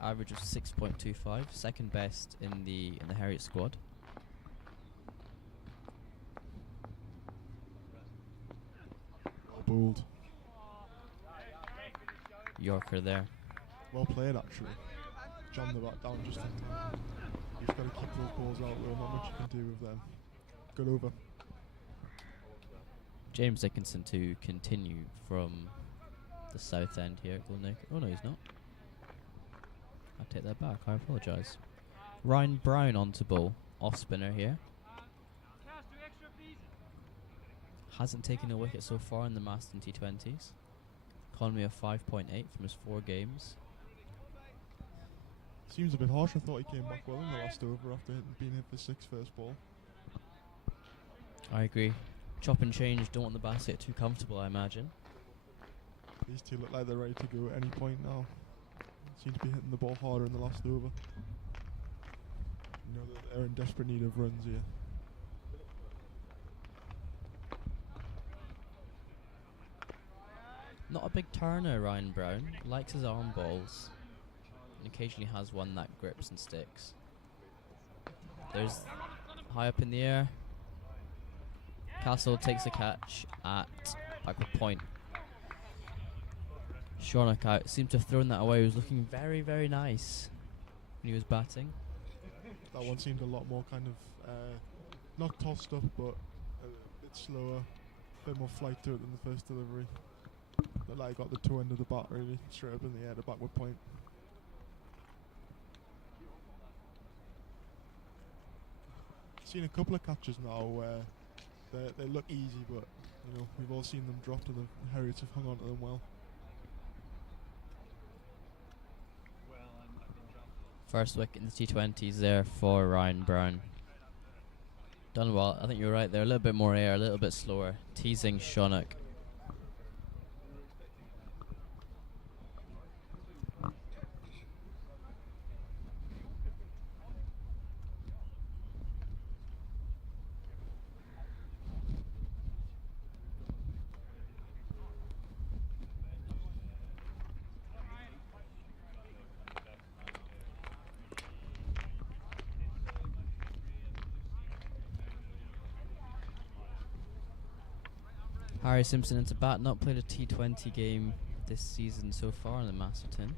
Average of 6.25, second best in the Heriot squad. Bowled. Yorker there. Well played, actually. Jam the bat down just in time. You've got to keep those balls out there, not much you can do with them. Good over. James Dickinson to continue from the south end here at Goldenacre. Oh no, he's not. I take that back, I apologise. Ryan Brown on to bowl. Off spinner here. Hasn't taken a wicket so far in the Masterton T20s. Economy of 5.8 from his 4 games. Seems a bit harsh. I thought he came back well in the last over after being hit for 6 first ball. I agree. Chop and change, don't want the basket too comfortable, I imagine. These two look like they're ready to go at any point now. Seem to be hitting the ball harder in the last over. You know that they're in desperate need of runs here. Not a big turner, Ryan Brown. Likes his arm balls. And occasionally has one that grips and sticks. There's high up in the air. Castle takes a catch at backward point. Shornock out. Seemed to have thrown that away. He was looking very, very nice when he was batting. That one seemed a lot more kind of, not tossed up, but a bit slower. A bit more flight to it than the first delivery. Looked like he got the toe end of the bat really, straight up in the air, the backward point. Seen a couple of catches now where they look easy, but you know we've all seen them dropped and the Heriots have hung on to them well. First wicket in the T20s there for Ryan Brown. Done well. I think you're right there. A little bit more air, a little bit slower. Teasing Shonnock. Harry Simpson into bat, not played a T20 game this season so far in the Masterton.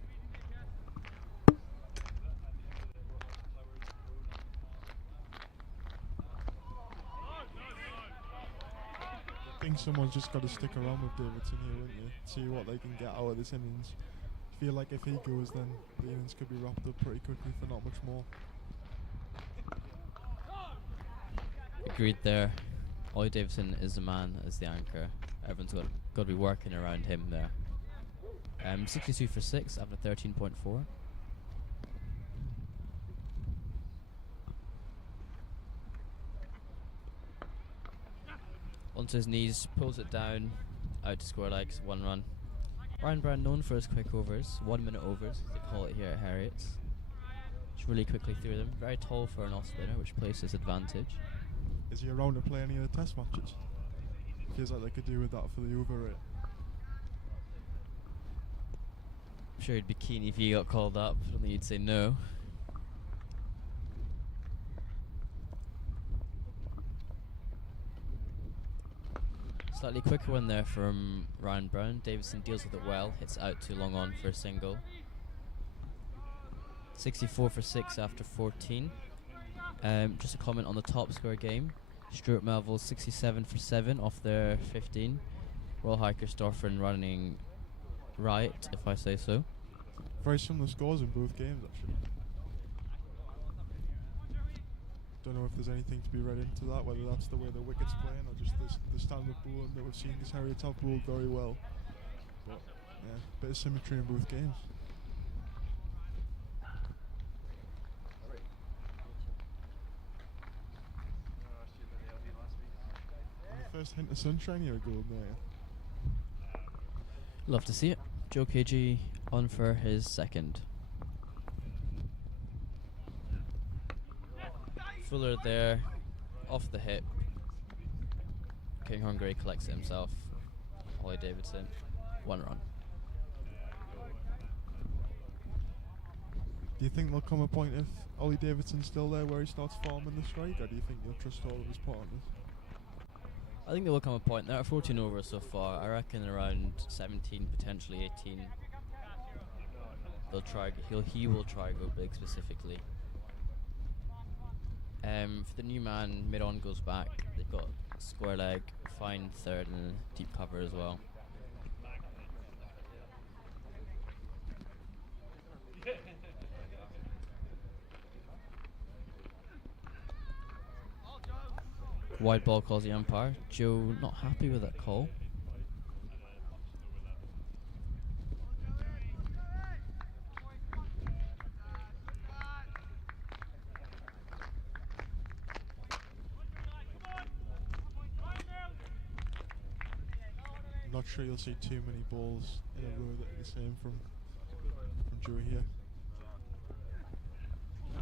I think someone's just got to stick around with Davidson here, wouldn't you? See what they can get out of this innings. Feel like if he goes, then the innings could be wrapped up pretty quickly for not much more. Agreed there. Ollie Davidson is the man as the anchor. Everyone's got to be working around him there. 62 for 6 after 13.4. Onto his knees, pulls it down, out to square legs, 1 run. Ryan Brown known for his quick overs, 1 minute overs, as they call it here at Heriot. Just really quickly through them. Very tall for an off spinner, which places advantage. Is he around to play any of the test matches? Feels like they could do with that for the over rate. I'm sure he'd be keen if he got called up. I don't think he'd say no. Slightly quicker one there from Ryan Brown. Davidson deals with it well, hits out too long on for a single. 64 for 6 after 14. Just a comment on the top score game. Stuart Melville 67 for 7 off their 15. Royal Hikerstorfen running riot, if I say so. Very similar scores in both games, actually. Don't know if there's anything to be read into that, whether that's the way the wicket's playing or just the standard bowling that we've seen, because Heriot have bowled very well. But yeah, bit of symmetry in both games. The first hint of sunshine here at Goldenacre. Love to see it. Joe KG on for his second. Fuller there, off the hip. King Hungary collects it himself. Ollie Davidson, 1 run. Do you think there'll come a point if Ollie Davidson's still there where he starts farming the strike, or do you think he'll trust all of his partners? I think there will come a point. There are 14 overs so far. I reckon around 17, potentially 18. They'll try. He will try go big specifically. For the new man, mid-on goes back. They've got square leg, fine third, and a deep cover as well. Wide ball calls the umpire. Joe not happy with that call. Not sure you'll see too many balls in a row that are the same from Joe here.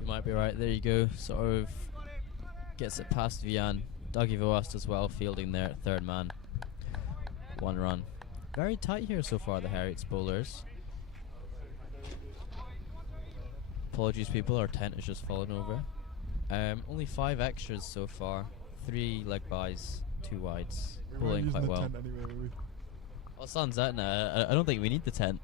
You might be right. There you go. Sort of gets it past Vian. Dougie Voast as well, fielding there at third man. 1 run. Very tight here so far, the Heriot's bowlers. Apologies, people. Our tent has just fallen over. Only 5 extras so far. 3 leg byes, 2 wides. Bowling quite well. Anyway, Well, sun's out now. I don't think we need the tent.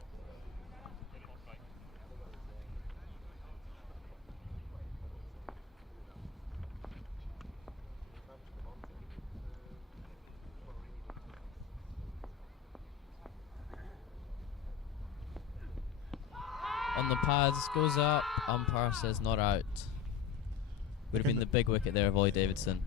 On the pads, goes up. Umpire says not out. Would have been the big wicket there of Ollie Davidson.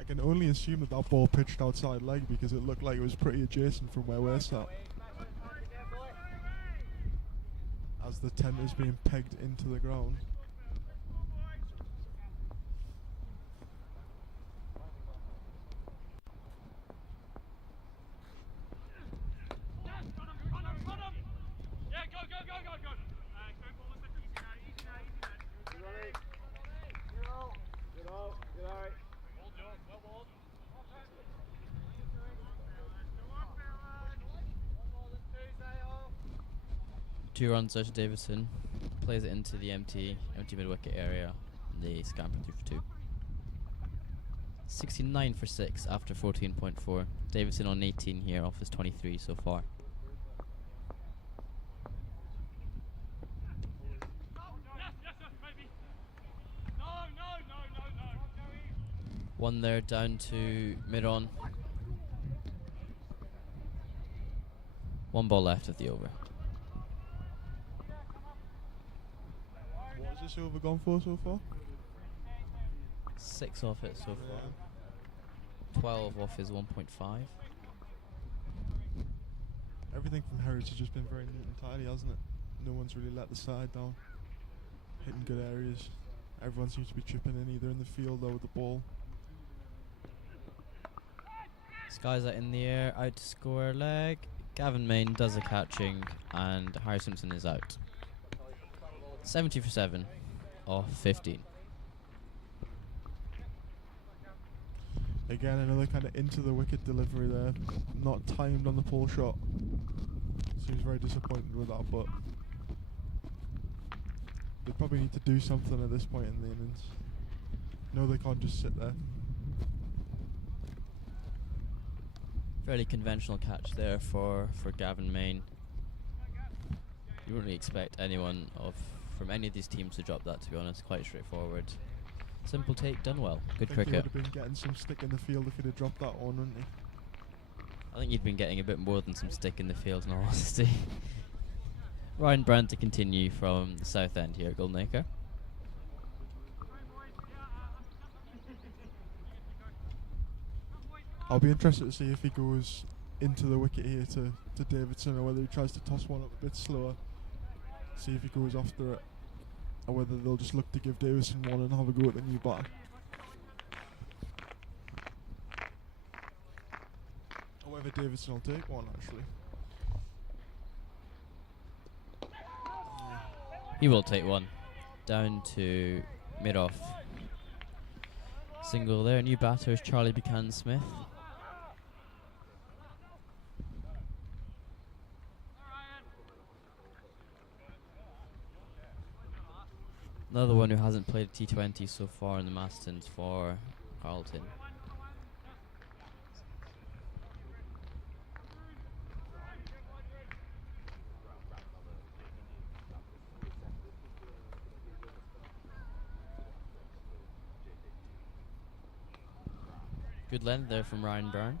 I can only assume that that ball pitched outside leg because it looked like it was pretty adjacent from where we're sat. As the tent is being pegged into the ground. Two runs out to Davidson. plays it into the empty mid-wicket area. And they scamper through for 2. 69 for 6 after 14.4. Davidson on 18 here off his 23 so far. One there down to mid-on. 1 ball left of the over. What has this over gone for so far? 6 off it so far. 12 off his 1.5. Everything from Heriot has just been very neat and tidy, hasn't it? No one's really let the side down. Hitting good areas. Everyone seems to be chipping in either in the field or with the ball. Skies out in the air, out to square leg. Gavin Main does the catching, and Harry Simpson is out. 70 for 7 off 15. Again, another kind of into the wicket delivery there. Not timed on the pull shot. Seems very disappointed with that, but they probably need to do something at this point in the innings. No, they can't just sit there. Fairly conventional catch there for Gavin Main. You wouldn't really expect anyone from any of these teams to drop that, to be honest. Quite straightforward. Simple take, done well. Good I think cricket. he would have been getting some stick in the field if he'd have dropped that one, wouldn't he? I think you'd been getting a bit more than some stick in the field, in all honesty. Ryan Brand to continue from the south end here at Goldenacre. I'll be interested to see if he goes into the wicket here to Davidson, or whether he tries to toss one up a bit slower. See if he goes after it, or whether they'll just look to give Davidson one and have a go at the new batter. Or whether Davidson will take one, actually. He will take one. Down to mid-off. Single there. New batter is Charlie Buchanan Smith. Another one who hasn't played T20 so far in the Mastertons for Carlton. Good length there from Ryan Byrne.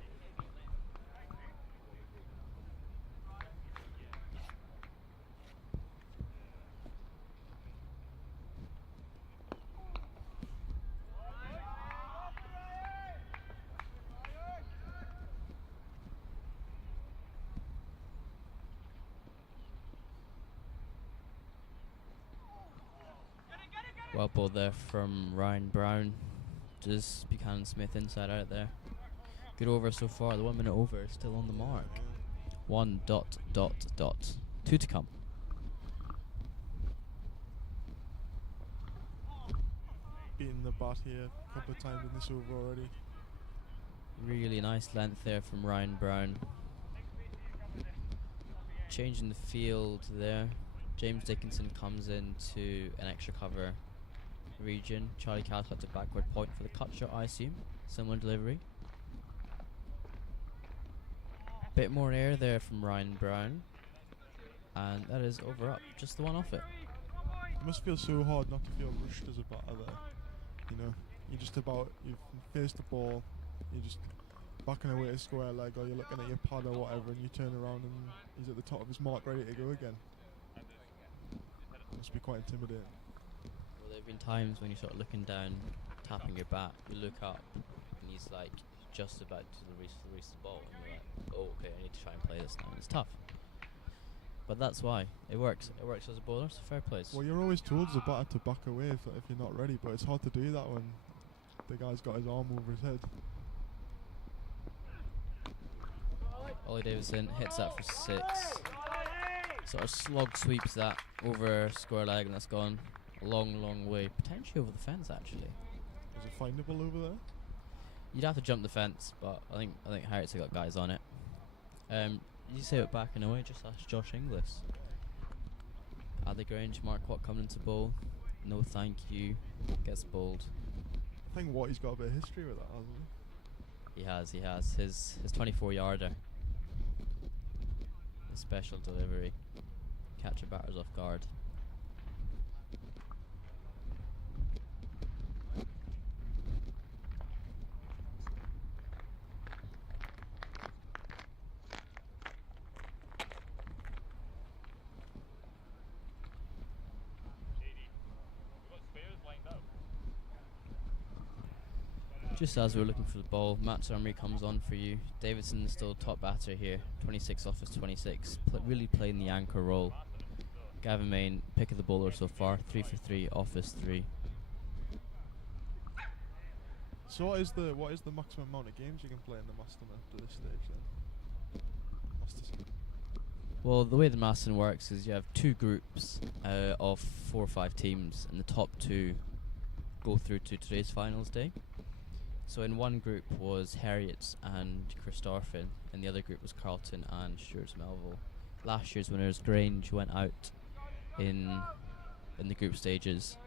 Well bowled there from Ryan Brown. Just Buchanan Smith inside out there. Good over so far. The 1 minute over is still on the mark. 1 dot dot dot. 2 to come. Beating the bat here a couple of times in this over already. Really nice length there from Ryan Brown. Changing the field there. James Dickinson comes into an extra cover region. Charlie Calcott to backward point for the cut shot, I assume. Similar delivery. Bit more air there from Ryan Brown. And that is over up. Just the one off it. It must feel so hard not to feel rushed as a batter there. You know, you're just about, you've faced the ball, you're just backing away a square leg, or you're looking at your pad or whatever, and you turn around and he's at the top of his mark ready to go again. Must be quite intimidating. Well, there have been times when you're sort of looking down, tapping your bat, you look up, and he's like just about to release the ball, and you're like, oh, okay, I need to try and play this now. And it's tough. But that's why. It works. It works as a bowler. It's a fair place. Well, you're always told as a batter to back away if you're not ready, but it's hard to do that when the guy's got his arm over his head. Ollie Davidson hits that for 6. Sort of slog sweeps that over square leg, and that's gone a long, long way. Potentially over the fence, actually. Is it findable over there? You'd have to jump the fence, but I think Heriot's got guys on it. You save it back and away, just ask Josh Inglis. At the Grange, Mark Watt coming into bowl. No thank you. Gets bowled. I think Watty's got a bit of history with that, hasn't he? He has. His 24-yarder. A special delivery. Catch your batters off guard. Just as we're looking for the ball, Matt Armory comes on for you. Davidson is still top batter here, 26 off his 26, really playing the anchor role. Gavin Main, pick of the bowler so far, 3 for 3 off his 3. So what is the maximum amount of games you can play in the Masterton after this stage then? Masterton. Well, the way the Masterton works is you have 2 groups of 4 or 5 teams, and the top 2 go through to today's finals day. So in one group was Heriot and Christopher, and the other group was Carlton and Stuart's Melville. Last year's winners, Grange, went out in the group stages.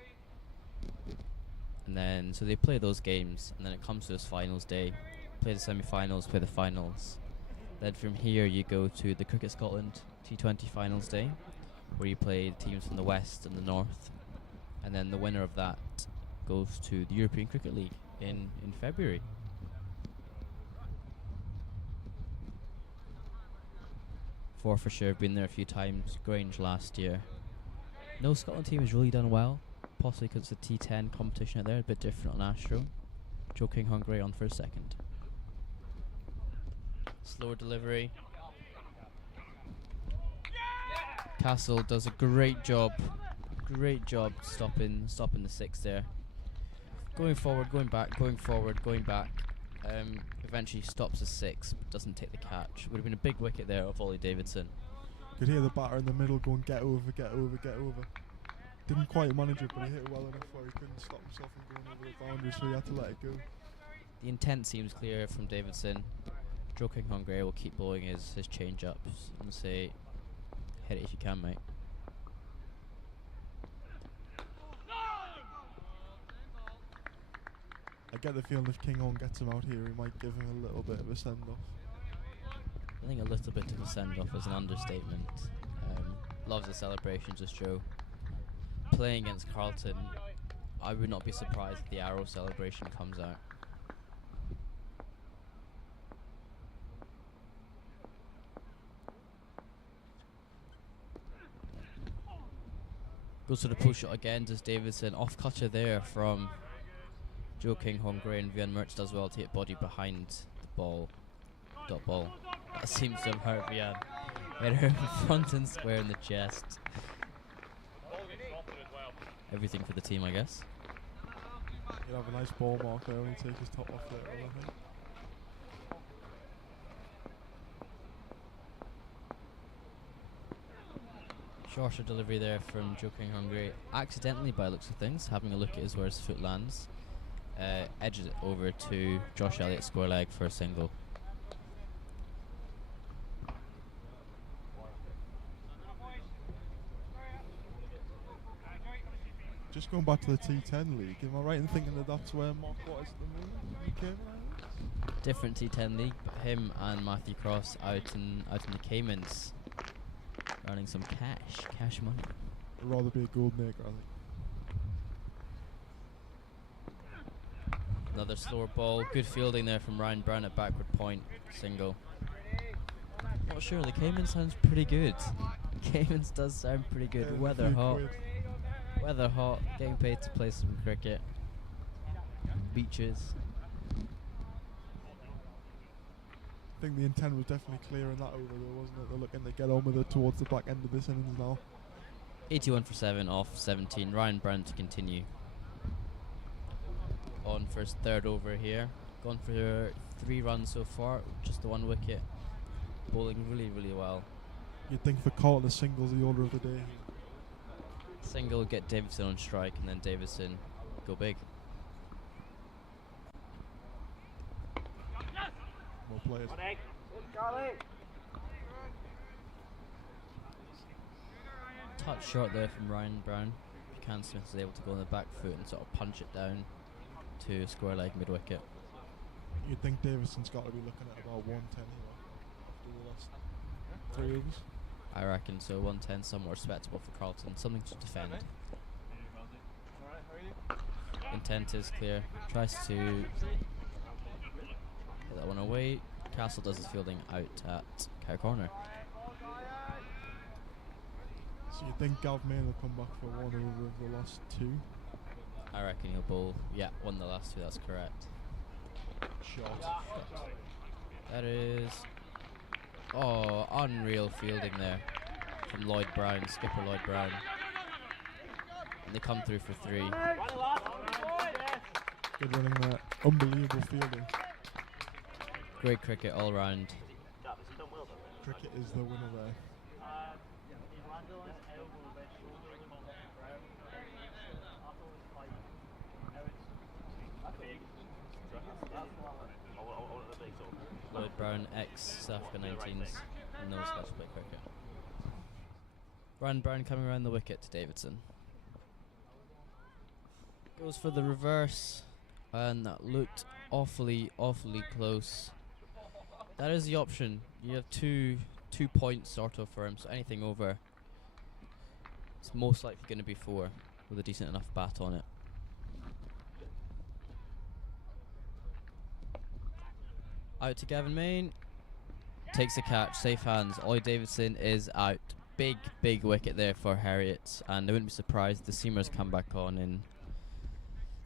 And then, so they play those games, and then it comes to this finals day. Play the semi-finals, play the finals. Then from here you go to the Cricket Scotland T20 finals day, where you play teams from the west and the north. And then the winner of that goes to the European Cricket League in February. Forfarshire have been there a few times. Grange last year. No Scotland team has really done well, possibly because the T10 competition out there, a bit different on Astro. Joe King Hungary on for a second. Slower delivery. Castle does a great job stopping the 6 there. Going forward, going back, going forward, going back. Eventually stops a 6, but doesn't take the catch. Would have been a big wicket there of Ollie Davidson. Could hear the batter in the middle going, get over, get over, get over. Didn't quite manage it, but he hit it well enough where he couldn't stop himself from going over the boundary, so he had to let it go. The intent seems clear from Davidson. Joe King Hungary will keep blowing his change-ups and say, hit it if you can, mate. I get the feeling if King On gets him out here, he might give him a little bit of a send-off. I think a little bit of a send-off is an understatement. Loves the celebrations, as Joe. Playing against Carlton, I would not be surprised if the arrow celebration comes out. Goes to the push shot again, does Davidson. Off cutter there from Joe King Hungary, and Vian Mertz does well to hit body behind the ball. Dot ball. That seems to have hurt Vian. Hit her front and square in the chest. Everything for the team, I guess. He'll have a nice ball mark there when he takes his top off later on, I think. Shorter delivery there from Joe King Hungary. Accidentally, by the looks of things, having a look at where his foot lands. Edges it over to Josh Elliott, square leg for a single. Just going back to the T10 league, am I right in thinking that that's where Mark Watt is at the moment? He came out? Different T10 league, but him and Matthew Cross out in the Caymans, earning some cash money. I'd rather be a Goldenacre, I think. Another slower ball, good fielding there from Ryan Brown at backward point, single. Not sure, the Caymans sounds pretty good. Caymans does sound pretty good. Yeah, Weather hot, getting paid to play some cricket. Beaches. I think the intent was definitely clear in that over though, wasn't it? They're looking to get on with it towards the back end of this innings now. 81 for 7 off 17. Ryan Brown to continue. On for his third over here. Gone for 3 runs so far, just the 1 wicket. Bowling really, really well. You'd think for Carlton a single's the order of the day. Single, get Davidson on strike, and then Davidson go big. More players. touch short there from Ryan Brown. Buchanan Smith is able to go on the back foot and sort of punch it down to square leg mid wicket. You'd think Davidson's got to be looking at about 110 here after the last 3 overs. I reckon so. 110, somewhat respectable for Carlton. Something to defend. Intent is clear. Tries to put that one away. Castle does his fielding out at Cow Corner. So you think Gav Main will come back for 1 over of the last 2? I reckon he'll bowl. Yeah, won the last 2. That's correct. Shot. That is... Oh, unreal fielding there from Lloyd Brown, skipper Lloyd Brown. And they come through for 3. Good running there. Unbelievable fielding. Great cricket all round. Cricket is the winner there. Lloyd Brown, ex-South Africa 19s, knows how to play cricket. Ryan Brown coming around the wicket to Davidson. Goes for the reverse, and that looked awfully close. That is the option. You have two points sort of for him, so anything over, it's most likely going to be 4 with a decent enough bat on it. Out to Gavin Main. Takes the catch, safe hands. Ollie Davidson is out. Big wicket there for Heriot, and I wouldn't be surprised if the Seamers come back on and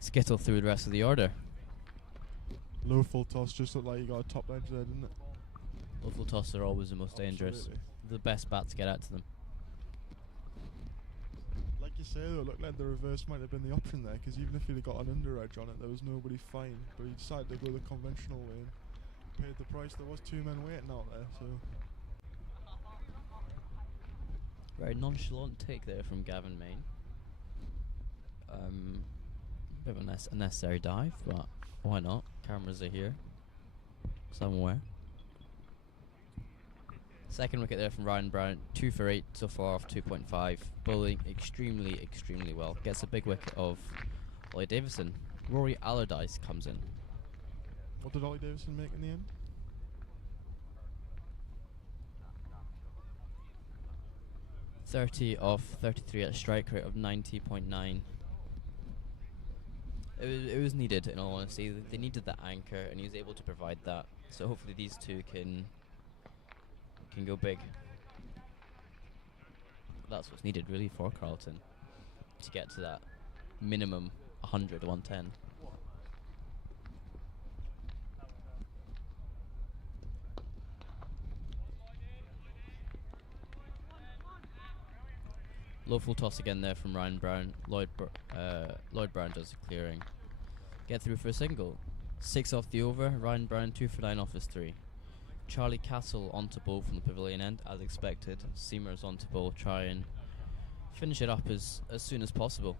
skittle through the rest of the order. Low full toss just looked like you got a top edge there, didn't it? Low full toss are always the most dangerous. The best bat to get out to them. Like you say, though, it looked like the reverse might have been the option there, because even if he'd have got an under edge on it, there was nobody fine. But he decided to go the conventional way and paid the price. There was 2 men waiting out there, so... Very nonchalant take there from Gavin Main. Bit of a unnecessary dive, but why not? Cameras are here, somewhere. Second wicket there from Ryan Brown. 2 for 8 so far off 2.5. Bowling extremely well. Gets a big wicket of Ollie Davidson. Rory Allardyce comes in. What did Ollie Davidson make in the end? .30 off 33 at a strike rate of 90.9. It was needed, in all honesty. They needed that anchor, and he was able to provide that. So hopefully these two can go big. That's what's needed really for Carlton to get to that minimum 100, 110. Low full toss again there from Ryan Brown. Lloyd Brown does the clearing. Get through for a single. 6 off the over. Ryan Brown 2 for 9 off his 3. Charlie Castle onto bowl from the pavilion end as expected. Seamers onto bowl, try and finish it up as soon as possible.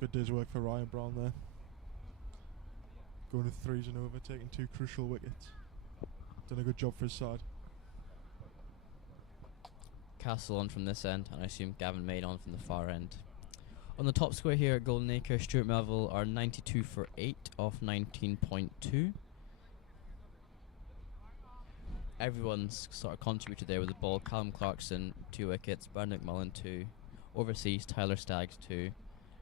Good day's work for Ryan Brown there. Going to 3s and over, taking 2 crucial wickets. Done a good job for his side. Castle on from this end, and I assume Gavin Main on from the far end. On the top square here at Goldenacre, Stuart Melville are 92 for 8 off 19.2. Everyone's sort of contributed there with the ball. Callum Clarkson 2 wickets, Brandon McMullen 2, overseas Tyler Staggs 2,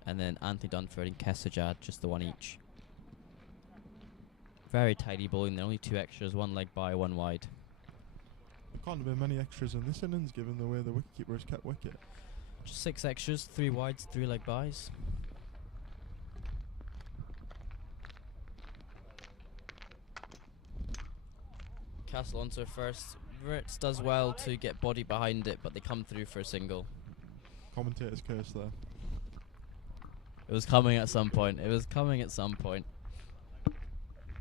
and then Anthony Dunford and Kessajad just the 1 each. Very tidy bowling there, only 2 extras, 1 leg by, 1 wide. There can't have been many extras in this innings given the way the wicketkeeper has kept wicket. Just 6 extras, 3 wides, 3 leg bys. Castle onto first. Ritz does well to get body behind it, but they come through for a single. Commentator's curse there. It was coming at some point. It was coming at some point.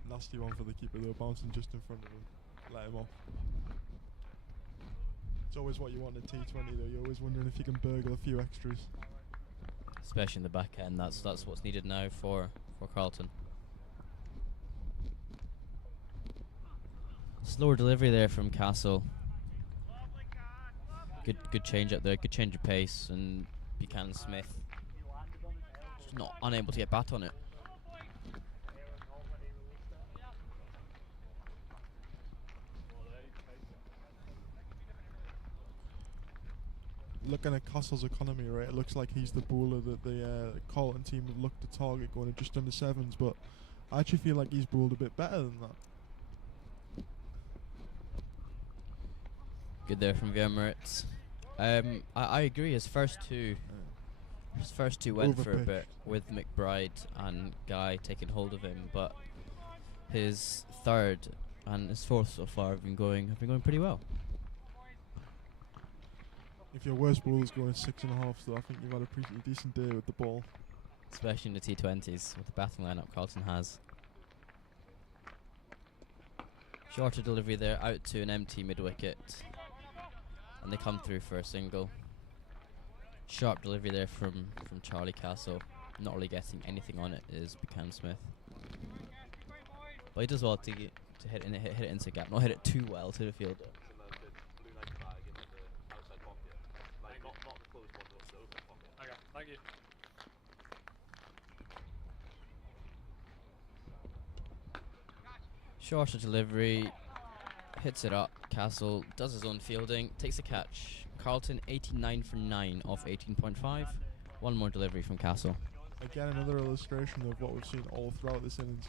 Nasty one for the keeper though, bouncing just in front of him. Let him off. It's always what you want in T20 though. You're always wondering if you can burgle a few extras. Especially in the back end. That's what's needed now for Carlton. Slower delivery there from Castle. Good change up there. Good change of pace, and Buchanan Smith just not unable to get bat on it. Looking at Castle's economy rate, it looks like he's the bowler that the Carlton team would look to target going at just under sevens, but I actually feel like he's bowled a bit better than that. Good there from Vermeerts. I agree. His first two went for a Overpitch. bit with McBride and Guy taking hold of him, but his third and his fourth so far have been going pretty well. If your worst bowler's going 6.5, though, I think you've had a pretty decent day with the ball. Especially in the T20s with the batting lineup Carlton has. Shorter delivery there, out to an empty mid-wicket, and they come through for a single. Sharp delivery there from Charlie Castle. Not really getting anything on it is Buchanan Smith, but he does well to hit it into gap. Not hit it too well to the fielder. Okay, thank you. Shorter delivery, hits it up. Castle does his own fielding, takes a catch. Carlton 89 for 9 off 18.5. One more delivery from Castle. Again, another illustration of what we've seen all throughout this innings.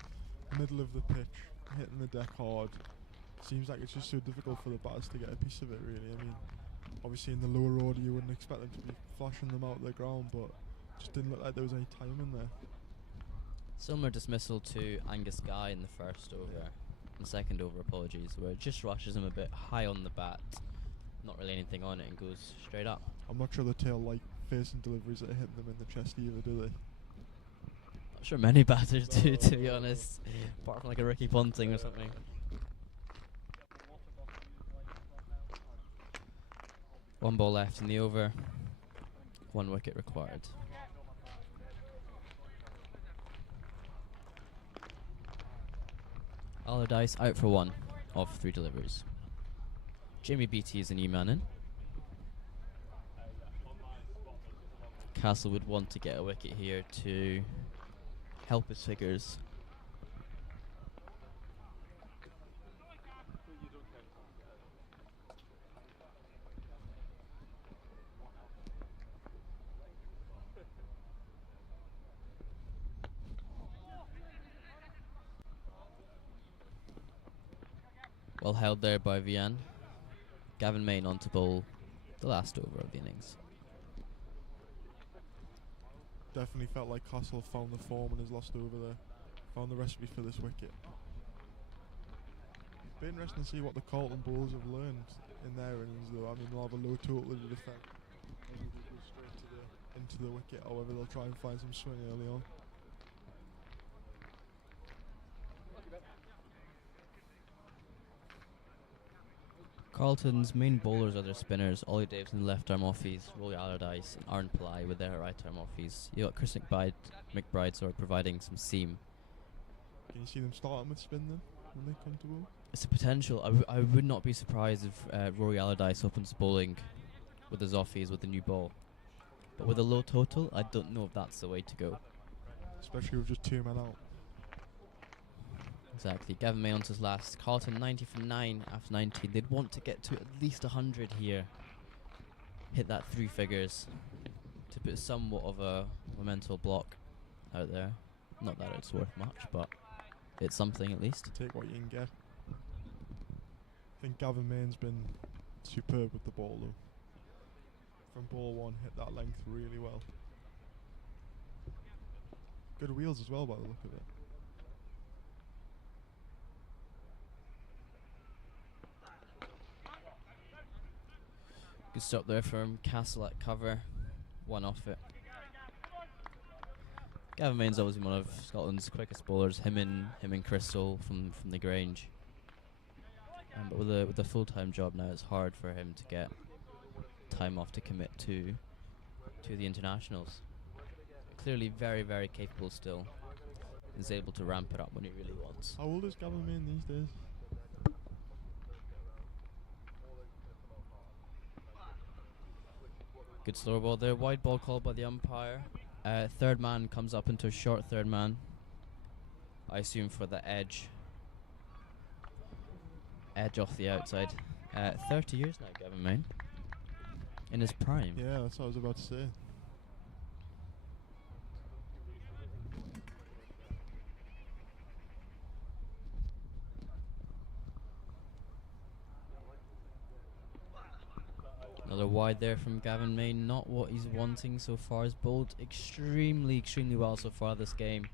Middle of the pitch, hitting the deck hard. Seems like it's just so difficult for the batters to get a piece of it, really. I mean, obviously in the lower order you wouldn't expect them to be flashing them out of the ground, but just didn't look like there was any time in there. Similar dismissal to Angus Guy in the first over. In the second over, apologies, where it just rushes him a bit high on the bat. Not really anything on it and goes straight up. I'm not sure the tail like facing deliveries that hit them in the chest either, do they? Not sure many batters do, to be honest, apart from like a Ricky Ponting or something. One ball left in the over. One wicket required. Allardyce out for one of 3 deliveries. Jamie Beattie is a new man in. Castle would want to get a wicket here to help his figures. Well held there by Vian. Gavin Main on to bowl the last over of the innings. Definitely felt like Castle found the form in his last over there. Found the recipe for this wicket. It'll be interesting to see what the Carlton bowlers have learned in their innings, though. I mean, they'll have a low total to defend. Maybe they'll go straight into the wicket, however they'll try and find some swing early on. Carlton's main bowlers are their spinners, Ollie Davidson left arm offies, Rory Allardyce and Aaron Pillai with their right arm offies. You got Chris McBride providing some seam. Can you see them starting with spin then, when they come to bowl? It's a potential. I would not be surprised if Rory Allardyce opens bowling with his offies with the new ball. But with a low total, I don't know if that's the way to go. Especially with just 2 men out. Exactly. Gavin May on to his last. Carlton 90 for 9 after 19. They'd want to get to at least 100 here. Hit that 3 figures to put somewhat of a mental block out there. Not that it's worth much, but it's something at least. Take what you can get. I think Gavin Main's been superb with the ball though. From ball 1, hit that length really well. Good wheels as well by the look of it. Good stop there from Castle at cover. One off it. Gavin Main's obviously one of Scotland's quickest bowlers. Him and Crystal from the Grange. But with a full-time job now, it's hard for him to get time off to commit to the internationals. Clearly very, very capable still. Is able to ramp it up when he really wants. How old is Gavin Main these days? Good slower ball there. Wide ball called by the umpire. Third man comes up into a short third man. I assume for the edge. Edge off the outside. 30 years now, Gavin Main. In his prime. Yeah, that's what I was about to say. Another wide there from Gavin Main. Not what he's wanting so far. He's bowled extremely well so far this game.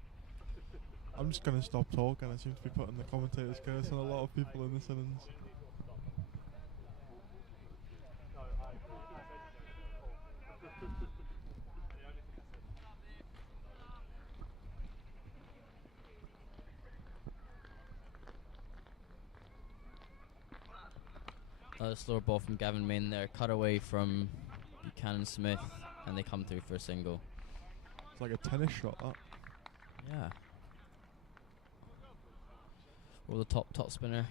I'm just going to stop talking. I seem to be putting the commentator's curse on a lot of people in this innings. Another slower ball from Gavin Main there. Cut away from Buchanan Smith. And they come through for a single. It's like a tennis shot, that. Yeah. Or the top spinner.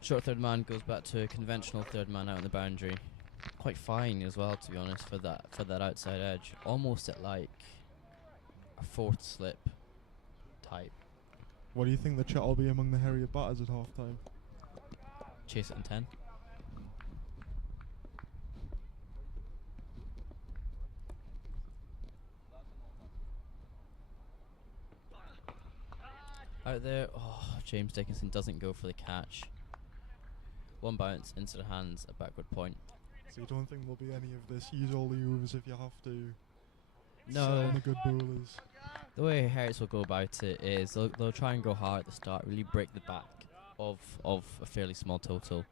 Short third man goes back to a conventional third man out on the boundary. Quite fine as well, to be honest, for that outside edge. Almost at like a fourth slip type. What do you think the chat will be among the Heriot batters at half time? Chase it in 10. Out there, James Dickinson doesn't go for the catch. One bounce into the hands, a backward point. So you don't think there'll be any of this? Use all the overs if you have to. No. Sell on the good bowlers. The way Heriot will go about it is they'll try and go hard at the start, really break the back of a fairly small total.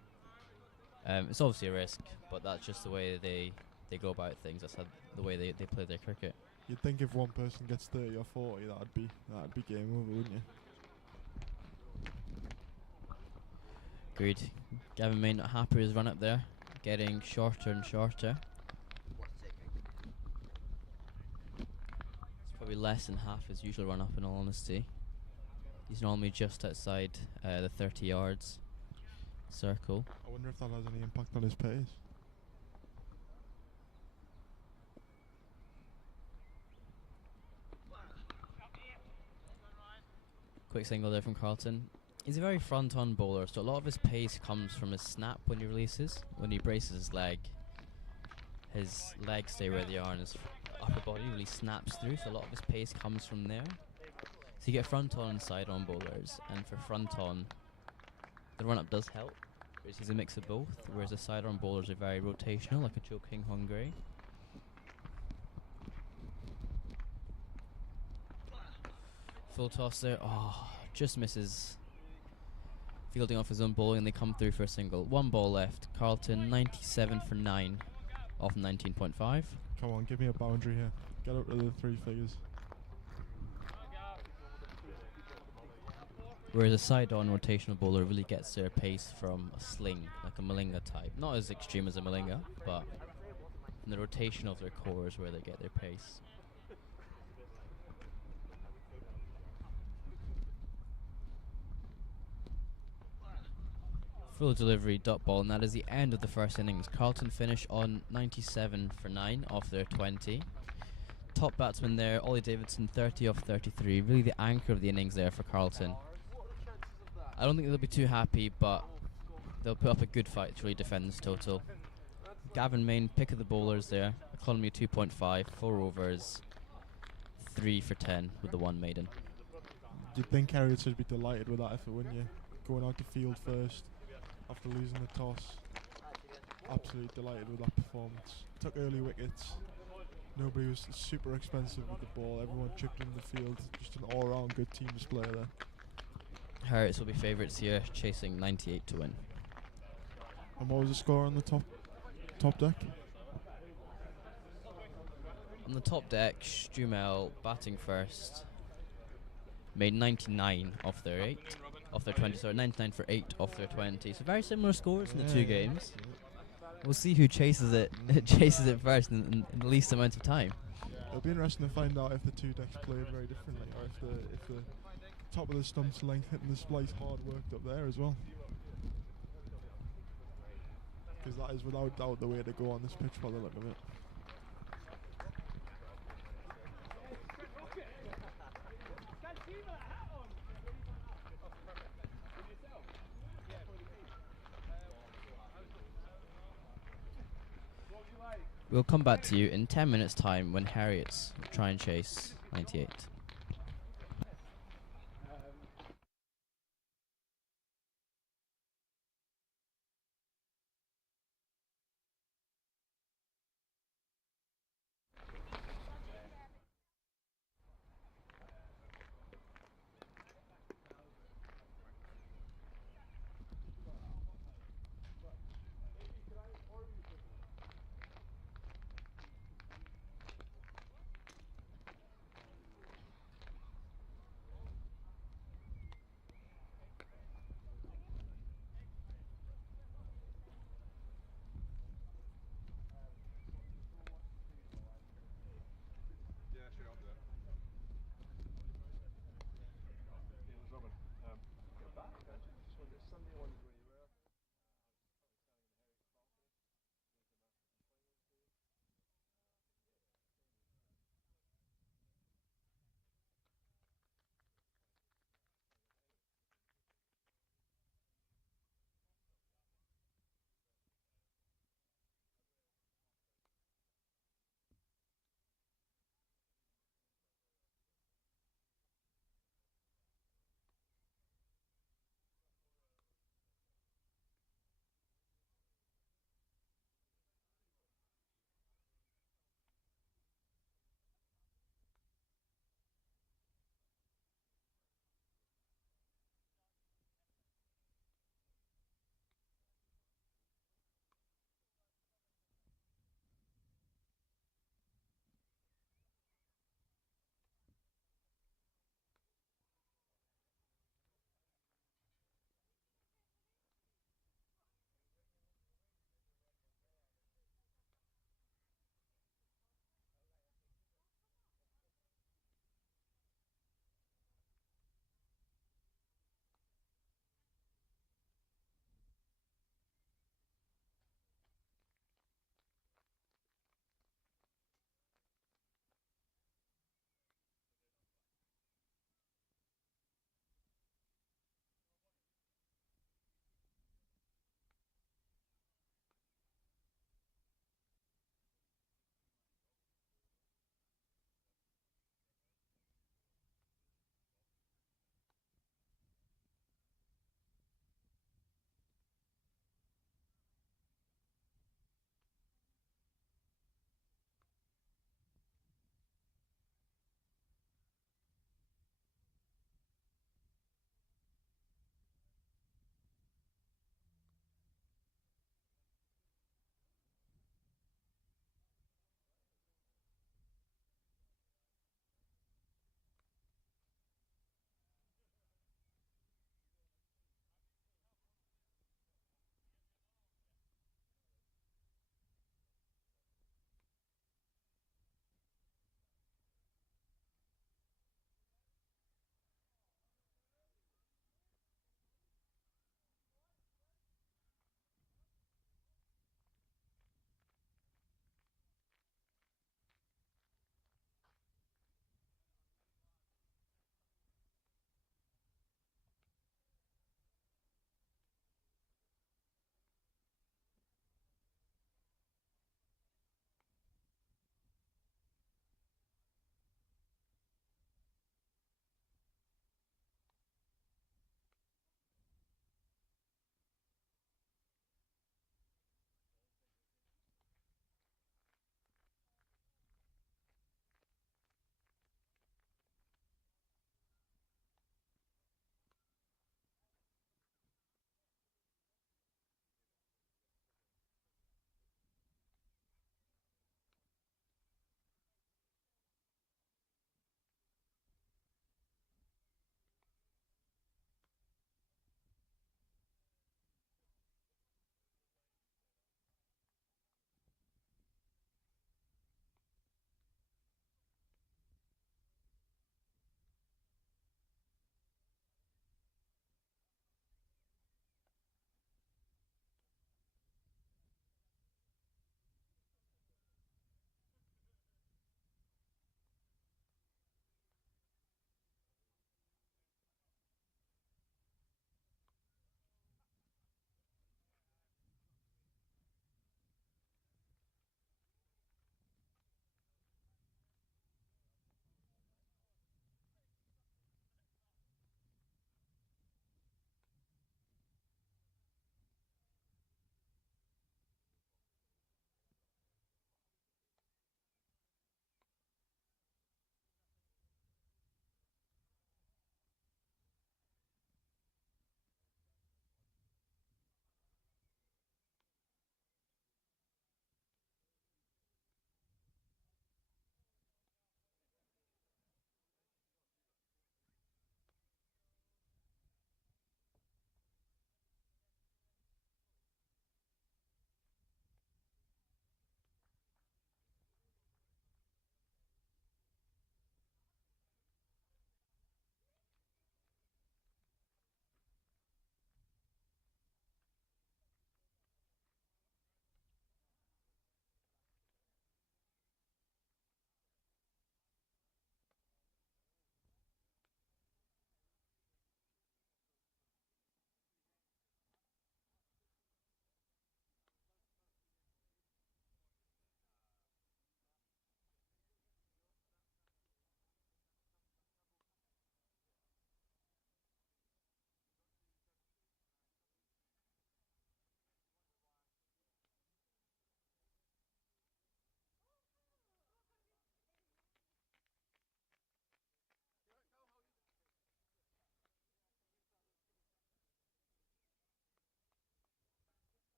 It's obviously a risk, but that's just the way they go about things. That's how the way they play their cricket. You'd think if one person gets 30 or 40, that'd be game over, wouldn't you? Agreed. Gavin Main not happy with his run up there, getting shorter and shorter. It's probably less than half his usual run up, in all honesty. He's normally just outside the 30 yards circle. I wonder if that has any impact on his pace. Quick single there from Carlton. He's a very front-on bowler, so a lot of his pace comes from his snap when he releases. When he braces his legs stay where they are and his upper body really snaps through, so a lot of his pace comes from there. So you get front-on and side-on bowlers, and for front-on, the run-up does help, whereas he's a mix of both, whereas the side-on bowlers are very rotational, like a Joe King Hungary. Full toss there, just misses. Fielding off his own bowling, and they come through for a single. One ball left. Carlton 97 for 9 off 19.5. Come on, give me a boundary here. Get up to the 3 figures. Whereas a side-on rotational bowler really gets their pace from a sling, like a Malinga type. Not as extreme as a Malinga, but in the rotation of their core is where they get their pace. Full delivery dot ball, and that is the end of the first innings. Carlton finish on 97 for 9 off their 20. Top batsman there, Ollie Davidson, 30 off 33. Really the anchor of the innings there for Carlton. I don't think they'll be too happy, but they'll put up a good fight to really defend this total. Gavin Main, pick of the bowlers there. Economy 2.5, 4 overs, 3 for 10 with the 1 maiden. You'd think Heriot should be delighted with that effort, wouldn't you? Going out to field first after losing the toss. Absolutely delighted with that performance. Took early wickets. Nobody was super expensive with the ball. Everyone chipped in the field. Just an all-round good team display there. Heriot will be favourites here, chasing 98 to win. And what was the score on the top deck? On the top deck, Stumel batting first. Made 99 off their 8. Off their 20, sorry, 99 for 8 off their 20. So very similar scores in the two games. We'll see who chases it chases it first in the least amount of time. It'll be interesting to find out if the two decks played very differently, or if the top of the stump's length hitting the splice hard worked up there as well. because that is without doubt the way to go on this pitch by the look of it. We'll come back to you in 10 minutes' time when Heriot's try and chase 98.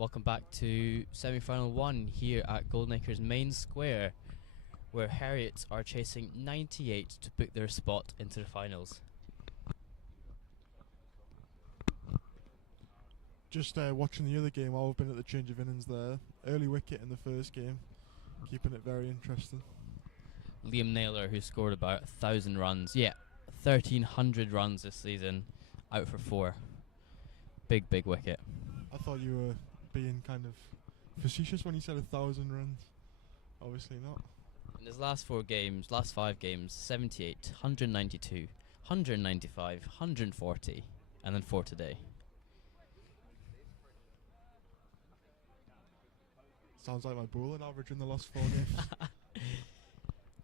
Welcome back to semi-final 1 here at Goldenacre's main square, where Heriot are chasing 98 to book their spot into the finals. Just watching the other game while we've been at the change of innings there. Early wicket in the first game, keeping it very interesting. Liam Naylor, who scored about 1,000 runs, 1,300 runs this season, out for 4. Big wicket. I thought you were being kind of facetious when you said 1,000 runs. Obviously not. In his last 5 games, 78, 192, 195, 140, and then 4 today. Sounds like my bowling average in the last 4 games.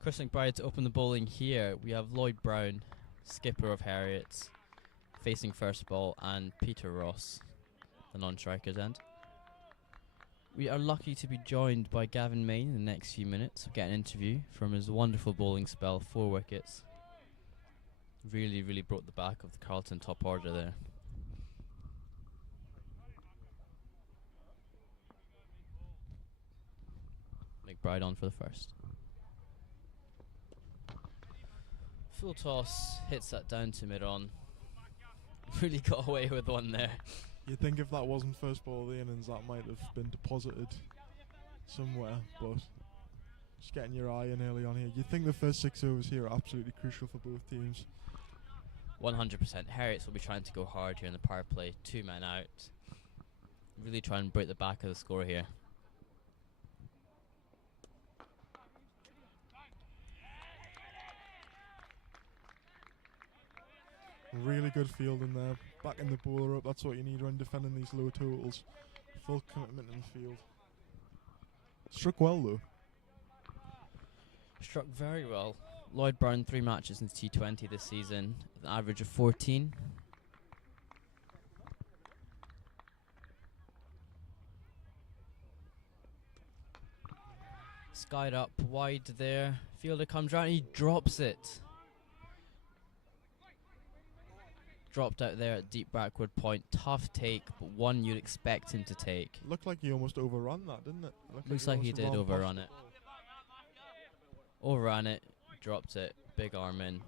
Chris McBride to open the bowling here. We have Lloyd Brown, skipper of Heriot's, facing first ball, and Peter Ross, the non-striker's end. We are lucky to be joined by Gavin Main in the next few minutes. We'll get an interview from his wonderful bowling spell, 4 wickets. Really broke the back of the Carlton top order there. McBride on for the first. Full toss, hits that down to mid-on. Really got away with one there. You'd think if that wasn't first ball of the innings, that might have been deposited somewhere, but just getting your eye in early on here. You'd think the first 6 overs here are absolutely crucial for both teams. 100%. Heriot's will be trying to go hard here in the power play. 2 men out. Really try and break the back of the score here. Really good fielding there. Backing the bowler up, that's what you need when defending these low totals. Full commitment in the field. Struck well though. Struck very well. Lloyd Brown 3 matches in the T20 this season, an average of 14. Skied up wide there. Fielder comes round, he drops it. Dropped out there at deep backward point. Tough take, but one you'd expect him to take. Looked like he almost overran that, didn't it? Looks like he did overrun it. Overran it, dropped it, big arm in.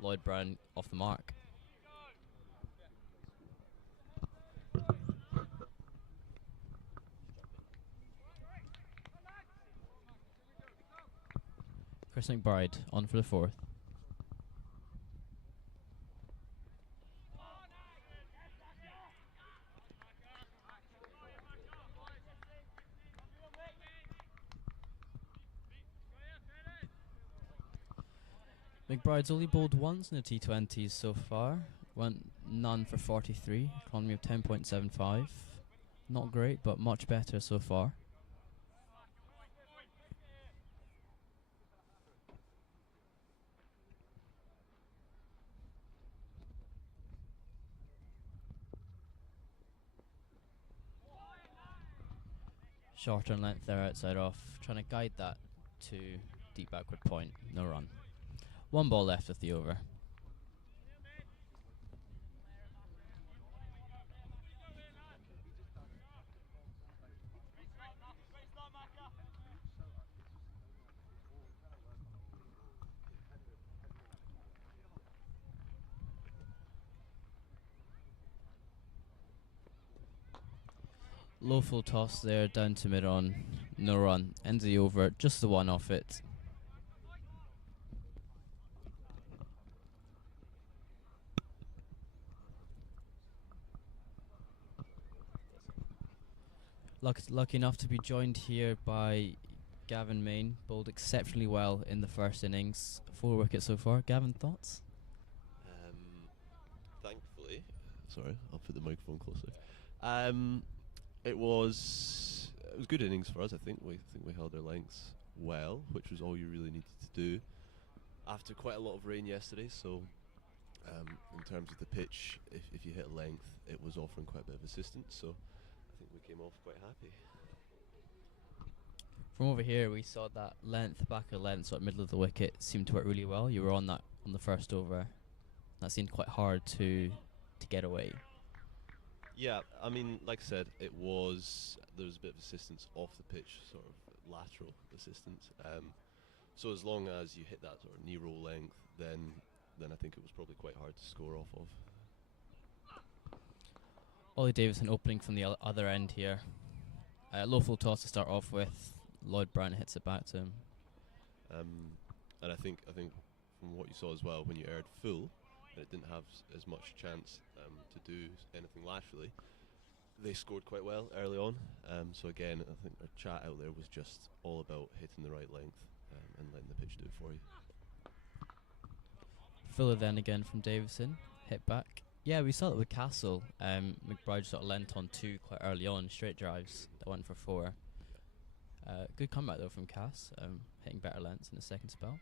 Lloyd Brown off the mark. Chris McBride on for the 4th. McBride's only bowled once in the T20s so far. Went none for 43, economy of 10.75. Not great, but much better so far. Shorter in length there outside off, trying to guide that to deep backward point. No run. 1 ball left of the over. Low full toss there, down to mid-on. No run. Ends the over, just the 1 off it. Lucky enough to be joined here by Gavin Main. Bowled exceptionally well in the first innings. 4 wickets so far. Gavin, thoughts? Thankfully, sorry, I'll put the microphone closer. It was good innings for us. I think we held our lengths well, which was all you really needed to do after quite a lot of rain yesterday. So, in terms of the pitch, if you hit length, it was offering quite a bit of assistance. So, I think we came off quite happy. From over here, we saw that length, back of length, sort of middle of the wicket, seemed to work really well. You were on that on the first over. That seemed quite hard to get away. Yeah, I mean, like I said, there was a bit of assistance off the pitch, sort of lateral assistance. So as long as you hit that sort of knee roll length, then I think it was probably quite hard to score off of. Ollie Davison opening from the other end here. Low full toss to start off with. Lloyd Brown hits it back to him. And I think from what you saw as well, when you aired full, and it didn't have as much chance to do anything laterally, they scored quite well early on. So again, I think our chat out there was just all about hitting the right length and letting the pitch do it for you. Fuller then again from Davison. Hit back. Yeah, we saw it with Castle. McBride sort of lent on 2 quite early on, straight drives that went for 4. Good comeback though from Cass, hitting better lengths in the second spell.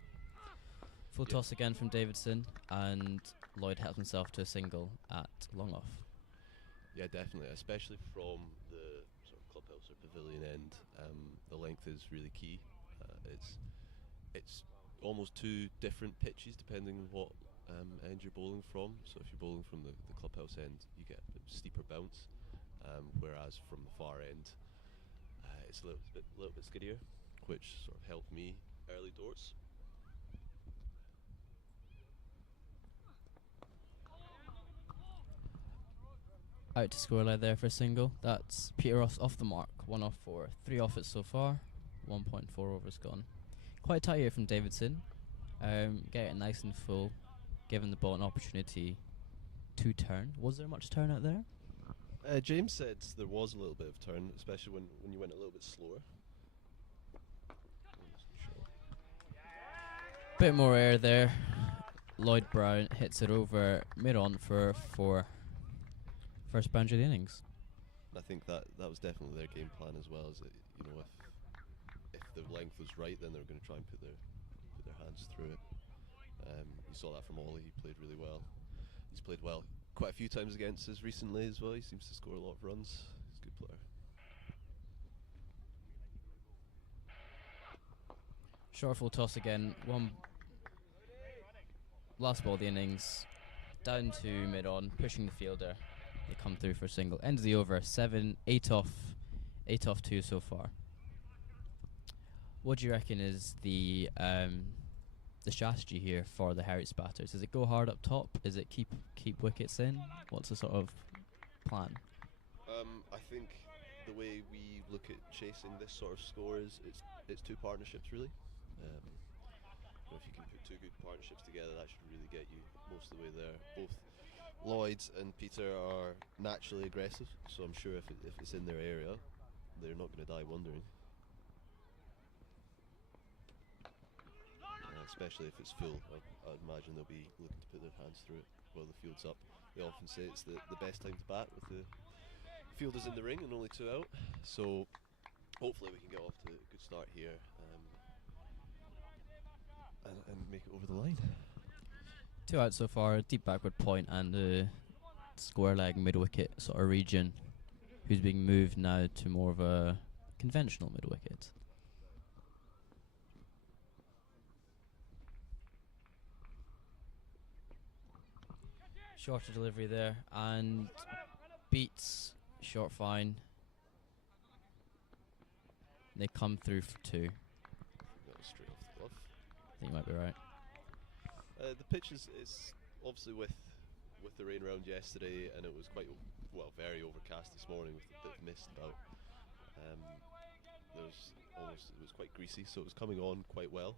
Full toss again from Davidson, and Lloyd helps himself to a single at long off. Yeah, definitely, especially from the sort of clubhouse or pavilion end. The length is really key. It's almost 2 different pitches depending on what end you're bowling from. So if you're bowling from the clubhouse end, you get a bit steeper bounce, whereas from the far end, it's a little bit skiddier, which sort of helped me early doors. Out to scoreline there for a single. That's Peter Ross off the mark. 1 off 4. 3 off it so far. 1.4 overs gone. Quite tight here from Davidson. Get it nice and full, giving the ball an opportunity to turn. Was there much turn out there? James said there was a little bit of turn, especially when you went a little bit slower. Bit more air there. Lloyd Brown hits it over mid-on for 4. First boundary of the innings. I think that was definitely their game plan as well. Is that, you know, if the length was right, then they were going to try and put their hands through it. You saw that from Ollie. He played really well. He's played well quite a few times against us recently as well. He seems to score a lot of runs. He's a good player. Short full toss again. Last ball of the innings. Down to mid-on, pushing the fielder. They come through for a single. End of the over. 8 off 2 so far. What do you reckon is the strategy here for the Heriot batters? Is it go hard up top? Is it keep wickets in? What's the sort of plan? I think the way we look at chasing this sort of score is it's 2 partnerships really. If you can put 2 good partnerships together, that should really get you most of the way there. Both Lloyd and Peter are naturally aggressive, so I'm sure if it's in their area, they're not going to die wondering. Especially if it's full, I'd imagine they'll be looking to put their hands through it while the field's up. They often say it's the best time to bat with the fielders in the ring and only 2 out. So hopefully we can get off to a good start here and make it over the line. 2 out so far, deep backward point and the square leg mid wicket sort of region, who's being moved now to more of a conventional mid wicket. Shorter delivery there and beats short fine. They come through for 2. That was straight off the glove. I think you might be right. The pitch is obviously with the rain around yesterday, and it was very overcast this morning with a bit of mist about. It was quite greasy, so it was coming on quite well.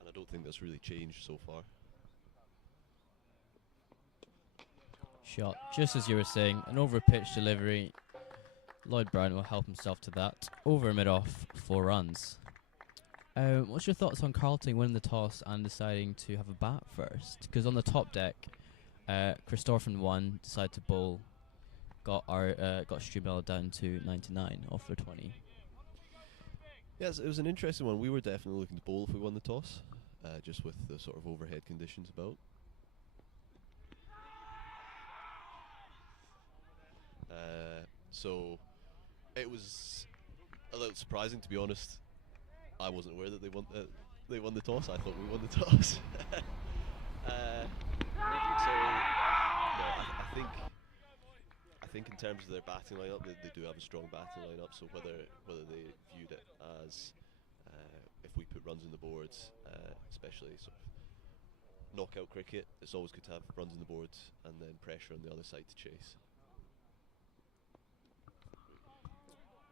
And I don't think that's really changed so far. Shot, just as you were saying, an over pitch delivery. Lloyd Brown will help himself to that. Over mid-off, 4 runs. What's your thoughts on Carlton winning the toss and deciding to have a bat first? Because on the top deck, Christopherson 1 decided to bowl, got Strumell down to 99 off their 20. Yes, it was an interesting one. We were definitely looking to bowl if we won the toss, just with the sort of overhead conditions about. So it was a little surprising, to be honest. I wasn't aware that they won the toss. I thought we won the toss. So yeah, I terms of their batting lineup, they do have a strong batting lineup. So whether they viewed it as if we put runs on the board, especially sort of knockout cricket, it's always good to have runs on the board and then pressure on the other side to chase.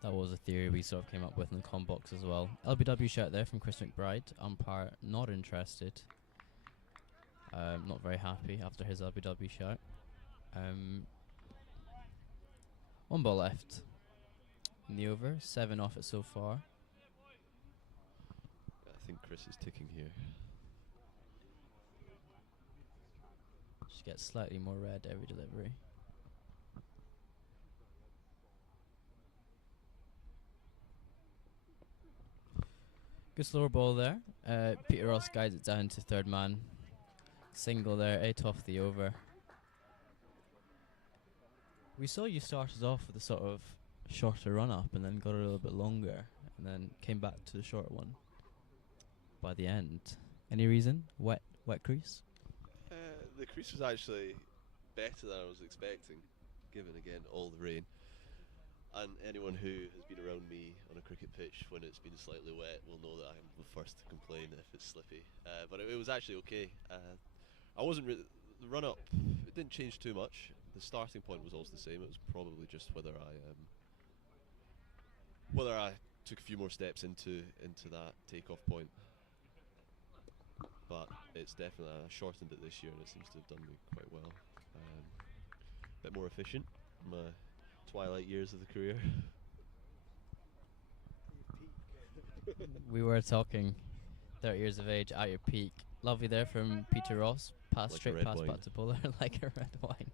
That was a theory we sort of came up with in the com box as well. LBW shout there from Chris McBride. Umpire not interested. Not very happy after his LBW shout. One ball left in the over. 7 off it so far. I think Chris is ticking here. Just get slightly more red every delivery. Good slower ball there. Peter Ross guides it down to third man. Single there, 8 off the over. We saw you started off with a sort of shorter run up and then got a little bit longer and then came back to the short one by the end. Any reason? Wet crease? The crease was actually better than I was expecting, given again all the rain. And anyone who has been around me on a cricket pitch when it's been slightly wet will know that I'm the first to complain if it's slippy. But it was actually okay. I wasn't really, the run up, it didn't change too much. The starting point was always the same. It was probably just whether I took a few more steps into that takeoff point. But it's definitely, I shortened it this year and it seems to have done me quite well. A bit more efficient in my twilight years of the career. We were talking 30 years of age at your peak. Lovely there from Peter Ross. Pass Like straight a red pass wine. back to bowler like a red wine.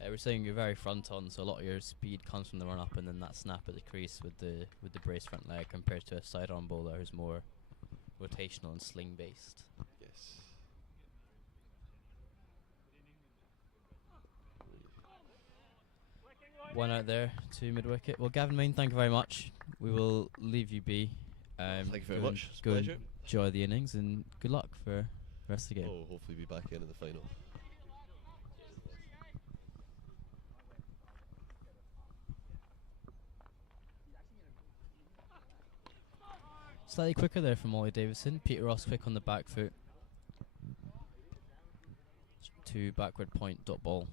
We're saying you're very front on, so a lot of your speed comes from the run up and then that snap at the crease with the brace front leg compared to a side on bowler who's more rotational and sling based. Yes. One out there to mid wicket. Well, Gavin Main, thank you very much. We will leave you be. Thank you very go much. and- It's a Go and pleasure. enjoy the innings and good luck for the rest of the game. Oh, hopefully be back in the final. Slightly quicker there from Ollie Davidson. Peter Ross quick on the back foot. To backward point dot ball.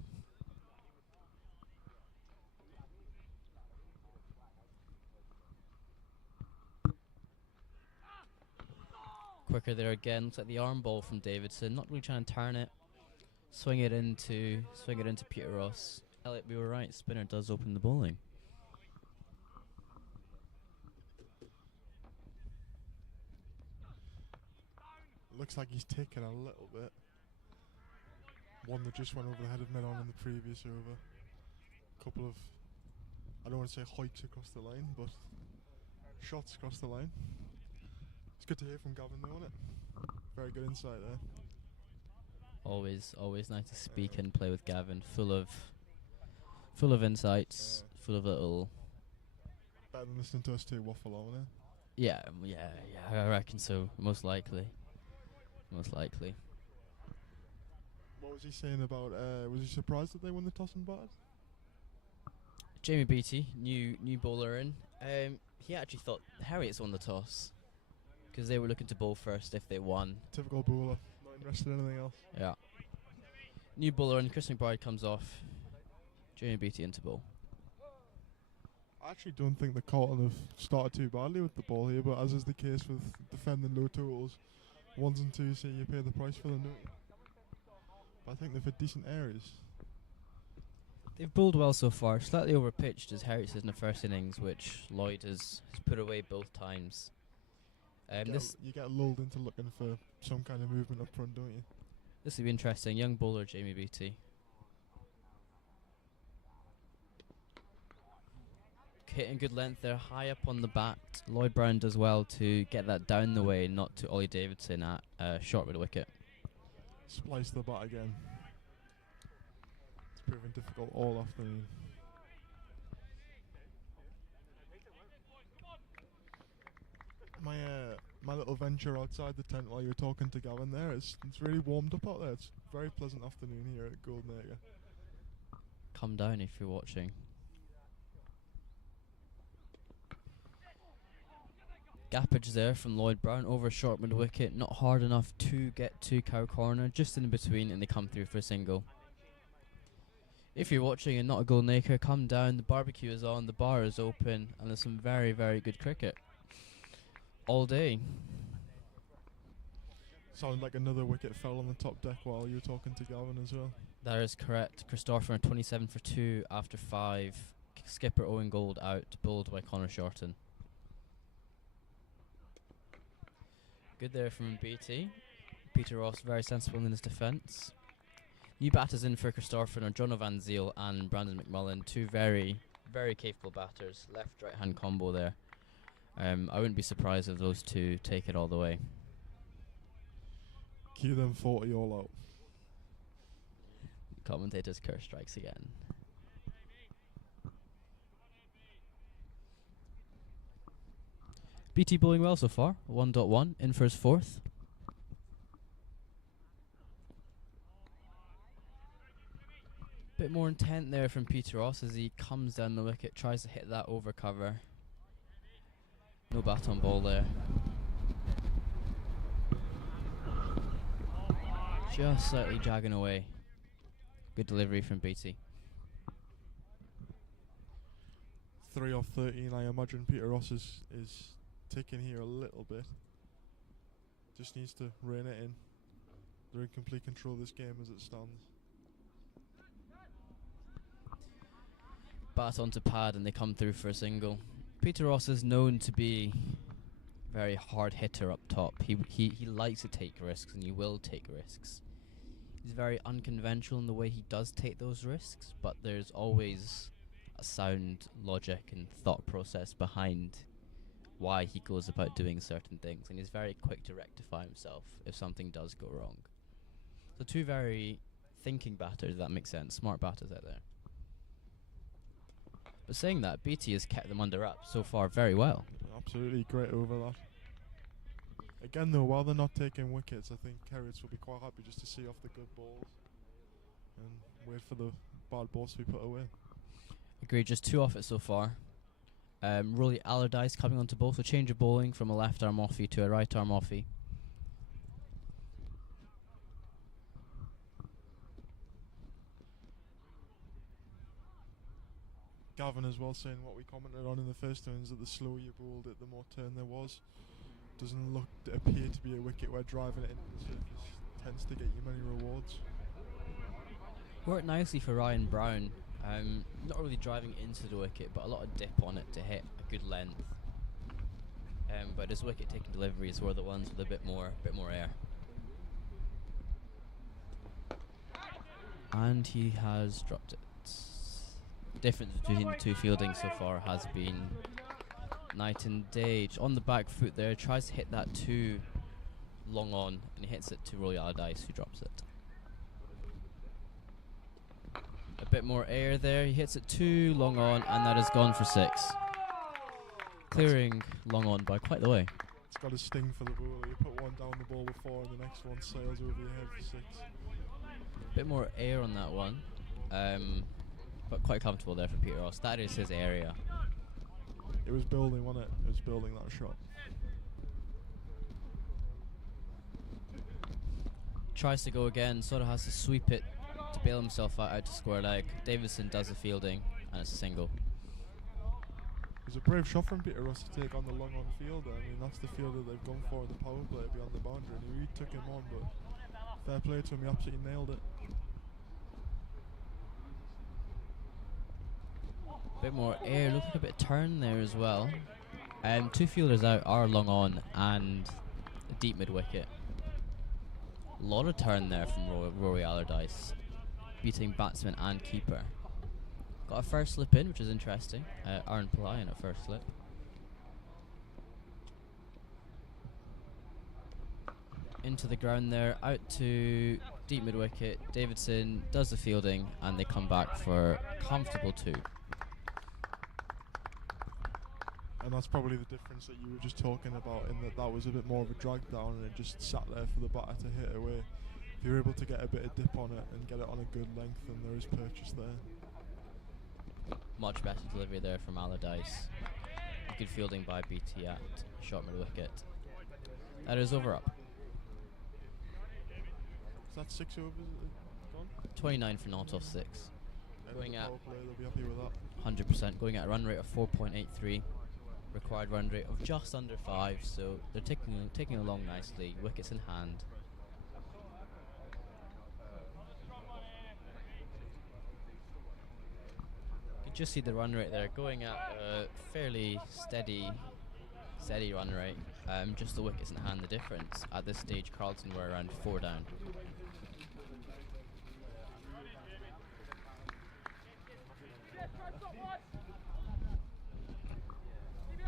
Quicker there again. Looks like the arm ball from Davidson. Not really trying to turn it. Swing it into Peter Ross. Elliot, we were right. Spinner does open the bowling. Looks like he's taken a little bit. One that just went over the head of mid-on in the previous over. Couple of, I don't want to say hikes across the line, but shots across the line. It's good to hear from Gavin though, isn't it? Very good insight there. Always nice to speak and play with Gavin. Full of insights. Full of little. Better than listening to us two waffle on there. Yeah, I reckon so. Most likely. What was he saying about, was he surprised that they won the toss and batted? Jamie Beattie, new bowler in. He actually thought Heriot's won the toss because they were looking to bowl first if they won. Typical bowler, not interested in anything else. Yeah. New bowler in. Chris McBride comes off. Jamie Beattie into bowl. I actually don't think the Carlton have started too badly with the ball here, but as is the case with defending low totals, ones and twos, so you pay the price for them, don't you? But I think they've had decent areas. They've bowled well so far. Slightly overpitched as Heriot says in the first innings, which Lloyd has put away both times. You get lulled into looking for some kind of movement up front, don't you? This will be interesting. Young bowler Jamie Beattie. Hitting good length there, high up on the bat. Lloyd Brown does well to get that down the way, not to Ollie Davidson at short mid wicket. Splice the bat again. It's proving difficult all afternoon. My little venture outside the tent while you were talking to Gavin there, it's really warmed up out there. It's a very pleasant afternoon here at Goldenacre. come down if you're watching. Gappage there from Lloyd Brown over short mid wicket, not hard enough to get to cow corner, just in between, and they come through for a single. If you're watching and not a Goldenacre, come down, the barbecue is on, the bar is open, and there's some very, very good cricket all day. Sounded like another wicket fell on the top deck while you were talking to Galvin as well. That is correct. Christopher 27 for 2 after 5. Skipper Owen Gold out, bowled by Connor Shorten. Good there from BT. Peter Ross very sensible in his defence. New batters in for Christopher are John Van Ziel and Brandon McMullen. Two very, very capable batters. Left-right hand combo there. I wouldn't be surprised if those two take it all the way. Cue them 40 all out. Commentator's curse strikes again. BT bowling well so far. 1.1 in for his fourth. Bit more intent there from Peter Ross as he comes down the wicket, tries to hit that over cover. No bat on ball there. Just slightly jagging away. Good delivery from BT. 3 off 13. I imagine Peter Ross is ticking here a little bit. Just needs to rein it in. They're in complete control of this game as it stands. Bat onto pad and they come through for a single. Peter Ross is known to be a very hard hitter up top. He likes to take risks, and he will take risks. He's very unconventional in the way he does take those risks, but there's always a sound logic and thought process behind why he goes about doing certain things, and he's very quick to rectify himself if something does go wrong. So two very thinking batters, if that makes sense, smart batters out there. But saying that, BT has kept them under wraps so far very well. Absolutely great over that. Again though, while they're not taking wickets, I think Heriot will be quite happy just to see off the good balls and wait for the bad balls to be put away. Agreed, just 2 off it so far. Rolly Allardyce coming onto bowl, so change of bowling from a left arm offie to a right arm offie. Gavin as well saying what we commented on in the first innings, that the slower you bowled it, the more turn there was. Doesn't appear to be a wicket where driving it into the surface tends to get you many rewards. Worked nicely for Ryan Brown. Not really driving into the wicket, but a lot of dip on it to hit a good length. But his wicket taking deliveries were the ones with a bit more air. And he has dropped it. Difference between the two fieldings so far has been night and day. On the back foot there, tries to hit that too long on, and he hits it to Rolly Allardyce, who drops it. A bit more air there, he hits it too long on, and that is gone for 6. Clearing long on by quite the way. It's got a sting for the bowler. You put one down the ball before and the next one sails over your head for 6. Bit more air on that one, but quite comfortable there for Peter Ross. That is his area. It was building, wasn't it? It was building that shot. Tries to go again, sort of has to sweep it to bail himself out to square leg. Davidson does the fielding, and it's a single. It was a brave shot from Peter Ross to take on the long on fielder. I mean, that's the fielder they've gone for in the power play beyond the boundary, and he really took him on, but fair play to him, he absolutely nailed it. Bit more air, looking a bit turn there as well. 2 fielders out are long on and a deep mid wicket. A lot of turn there from Rory Allardyce, beating batsman and keeper. Got a first slip in, which is interesting. Aaron Pillai in a first slip. Into the ground there, out to deep mid wicket. Davidson does the fielding, and they come back for comfortable 2. And that's probably the difference that you were just talking about, in that was a bit more of a drag down and it just sat there for the batter to hit away. If you're able to get a bit of dip on it and get it on a good length, then there is purchase there. Much better delivery there from Allardyce. Good fielding by BT at short mid wicket. That is over up. Is that 6 overs gone? 29 for not off 6. Going Going at power play, they'll be happy with that. 100%, going at a run rate of 4.83. Required run rate of just under 5, so they're taking along nicely. Wickets in hand. You just see the run rate there, going at a fairly steady run rate. Just the wickets in hand, the difference. At this stage, Carlton were around 4 down.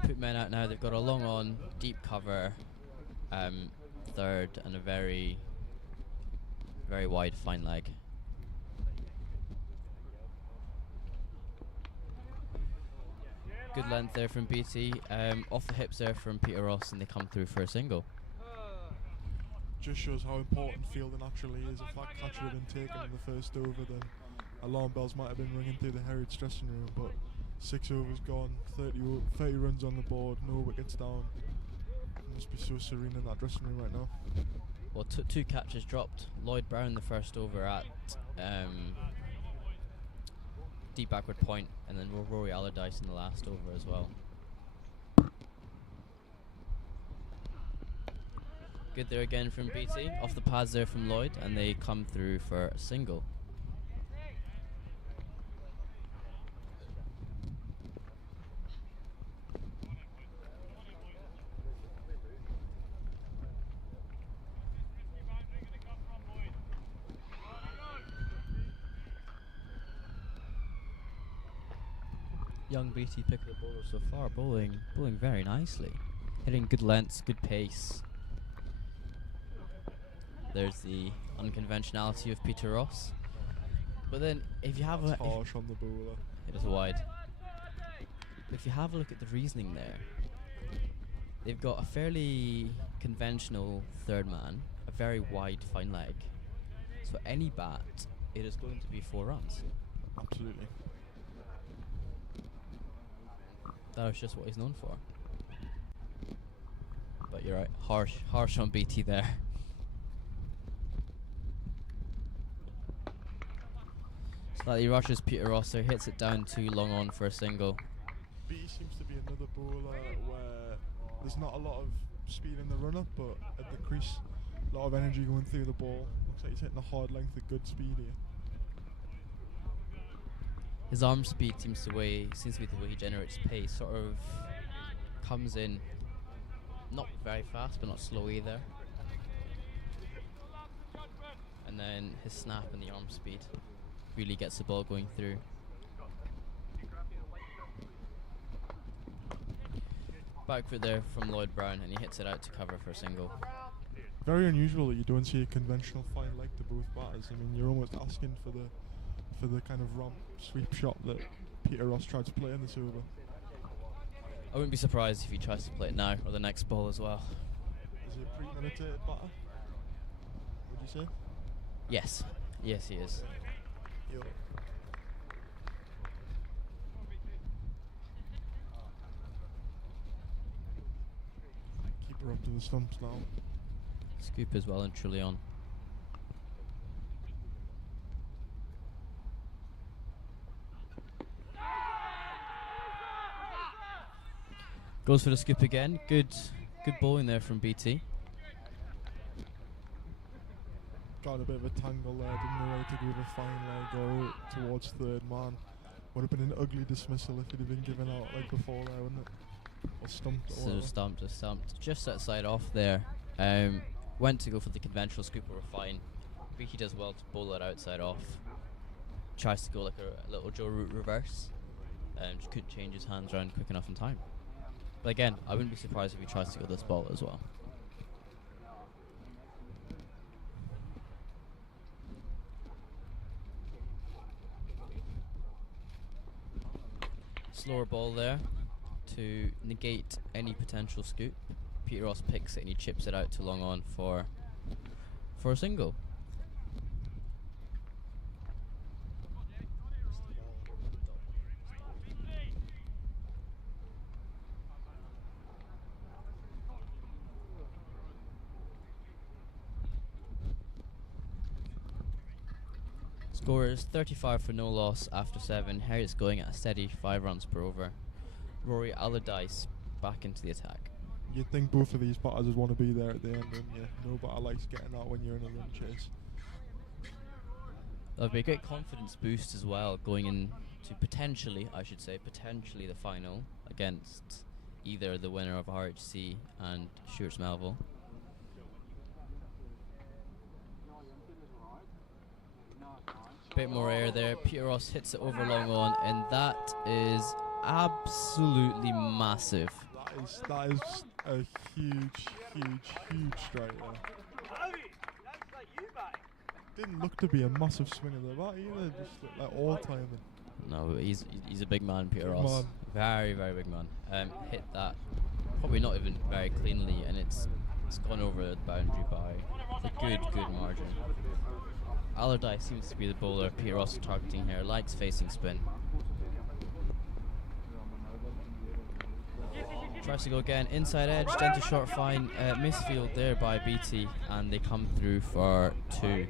Put men out now. They've got a long on, deep cover, third, and a very wide fine leg. Good length there from BT. Off the hips there from Peter Ross, and they come through for a single. Just shows how important fielding actually is. If that catch would have been taken in the first over, then alarm bells might have been ringing through the Heriot dressing room. But 6 overs gone, 30 runs on the board, no wickets down. It must be so serene in that dressing room right now. Well, two catches dropped. Lloyd Brown the first over at deep backward point, and then Rory Allardyce in the last over as well. Good there again from BT. Off the pads there from Lloyd, and they come through for a single. Young BT pick of the bowler so far, bowling very nicely, hitting good lengths, good pace. There's the unconventionality of Peter Ross, but then if you have That's harsh on the bowler. it is wide. If you have a look at the reasoning there, they've got a fairly conventional third man, a very wide fine leg. So any bat, it is going to be 4 runs. Absolutely. That was just what he's known for. But you're right, harsh on BT there. Slightly rushes Peter Ross there, hits it down too long on for a single. B seems to be another bowler where there's not a lot of speed in the run-up, but at the crease, a lot of energy going through the ball. Looks like he's hitting a hard length with good speed here. His arm speed seems to be the way he generates pace. Sort of comes in not very fast, but not slow either. And then his snap and the arm speed really gets the ball going through. Back foot there from Lloyd Brown, and he hits it out to cover for a single. Very unusual that you don't see a conventional fine leg to both batters. I mean, you're almost asking for the kind of romp sweep shot that Peter Ross tried to play in this over. I wouldn't be surprised if he tries to play it now or the next ball as well. Is he a premeditated batter? Would you say? Yes, he is. Yo. Keep her up to the stumps now. Scoop is well and truly on. Goes for the scoop again. Good bowling there from BT. Got a bit of a tangle there, didn't know whether to go with a fine leg or towards third man. Would have been an ugly dismissal if it had been given out like before there, wouldn't it? Or stumped. So stumped. Just outside off there. Went to go for the conventional scoop or a fine. BT does well to bowl it outside off. Tries to go like a little Joe Root reverse. Just couldn't change his hands around quick enough in time. But again, I wouldn't be surprised if he tries to go this ball as well. Slower ball there to negate any potential scoop. Peter Ross picks it and he chips it out to long on for a single. Score is 35 for no loss after 7. Heriot's going at a steady 5 runs per over. Rory Allardyce back into the attack. You'd think both of these batters would want to be there at the end, wouldn't you? No batter likes getting out when you're in a run chase. That'll be a great confidence boost as well, going into potentially the final against either the winner of RHC and Stuart's Melville. Bit more air there. Peter Ross hits it over long on, and that is absolutely massive. That is a huge strike there. Didn't look to be a massive swing of the bat either, just looked like all timing. No, he's a big man, Peter Big Ross. man. Very, very big man. Hit that probably not even very cleanly, and it's gone over the boundary by a good margin. Allardyce seems to be the bowler Peter Ross is targeting here. Likes facing spin. Tries to go again, inside edge, down to short fine, misfield there by BT, and they come through for 2.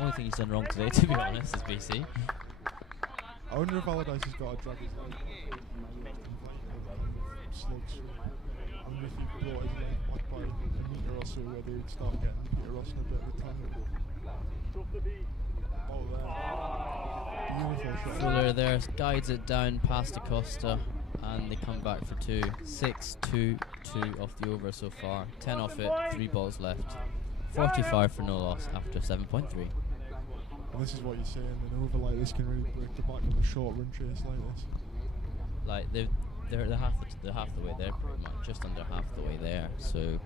Only thing he's done wrong today, to be honest, is BC. I wonder if Allardyce has got a drag his leg. Slugs. I wonder if he brought his leg back by a metre or so where they would start getting Peter Ross in a bit of a tangle. Oh, there. Beautiful shot. Fuller there guides it down past Acosta, and they come back for 2. 6-2-2 off the over so far. 10 off it, 3 balls left. 45 for no loss after 7.3. And this is what you're saying, an over like this can really break the back of a short run chase like this. Like they're half the way there, pretty much, just under half the way there. So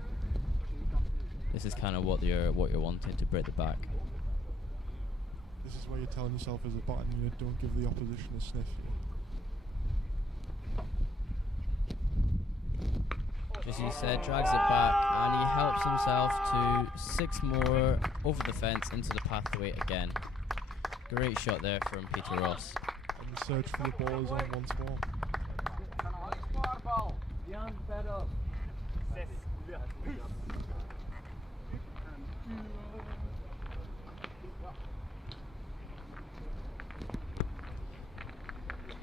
this is kind of what you're wanting to break the back. This is where you're telling yourself as a batting unit, don't give the opposition a sniff. As he said, drags it back, and he helps himself to 6 more over the fence into the pathway again. Great shot there from Peter Ross. And the search for the ball is on once more.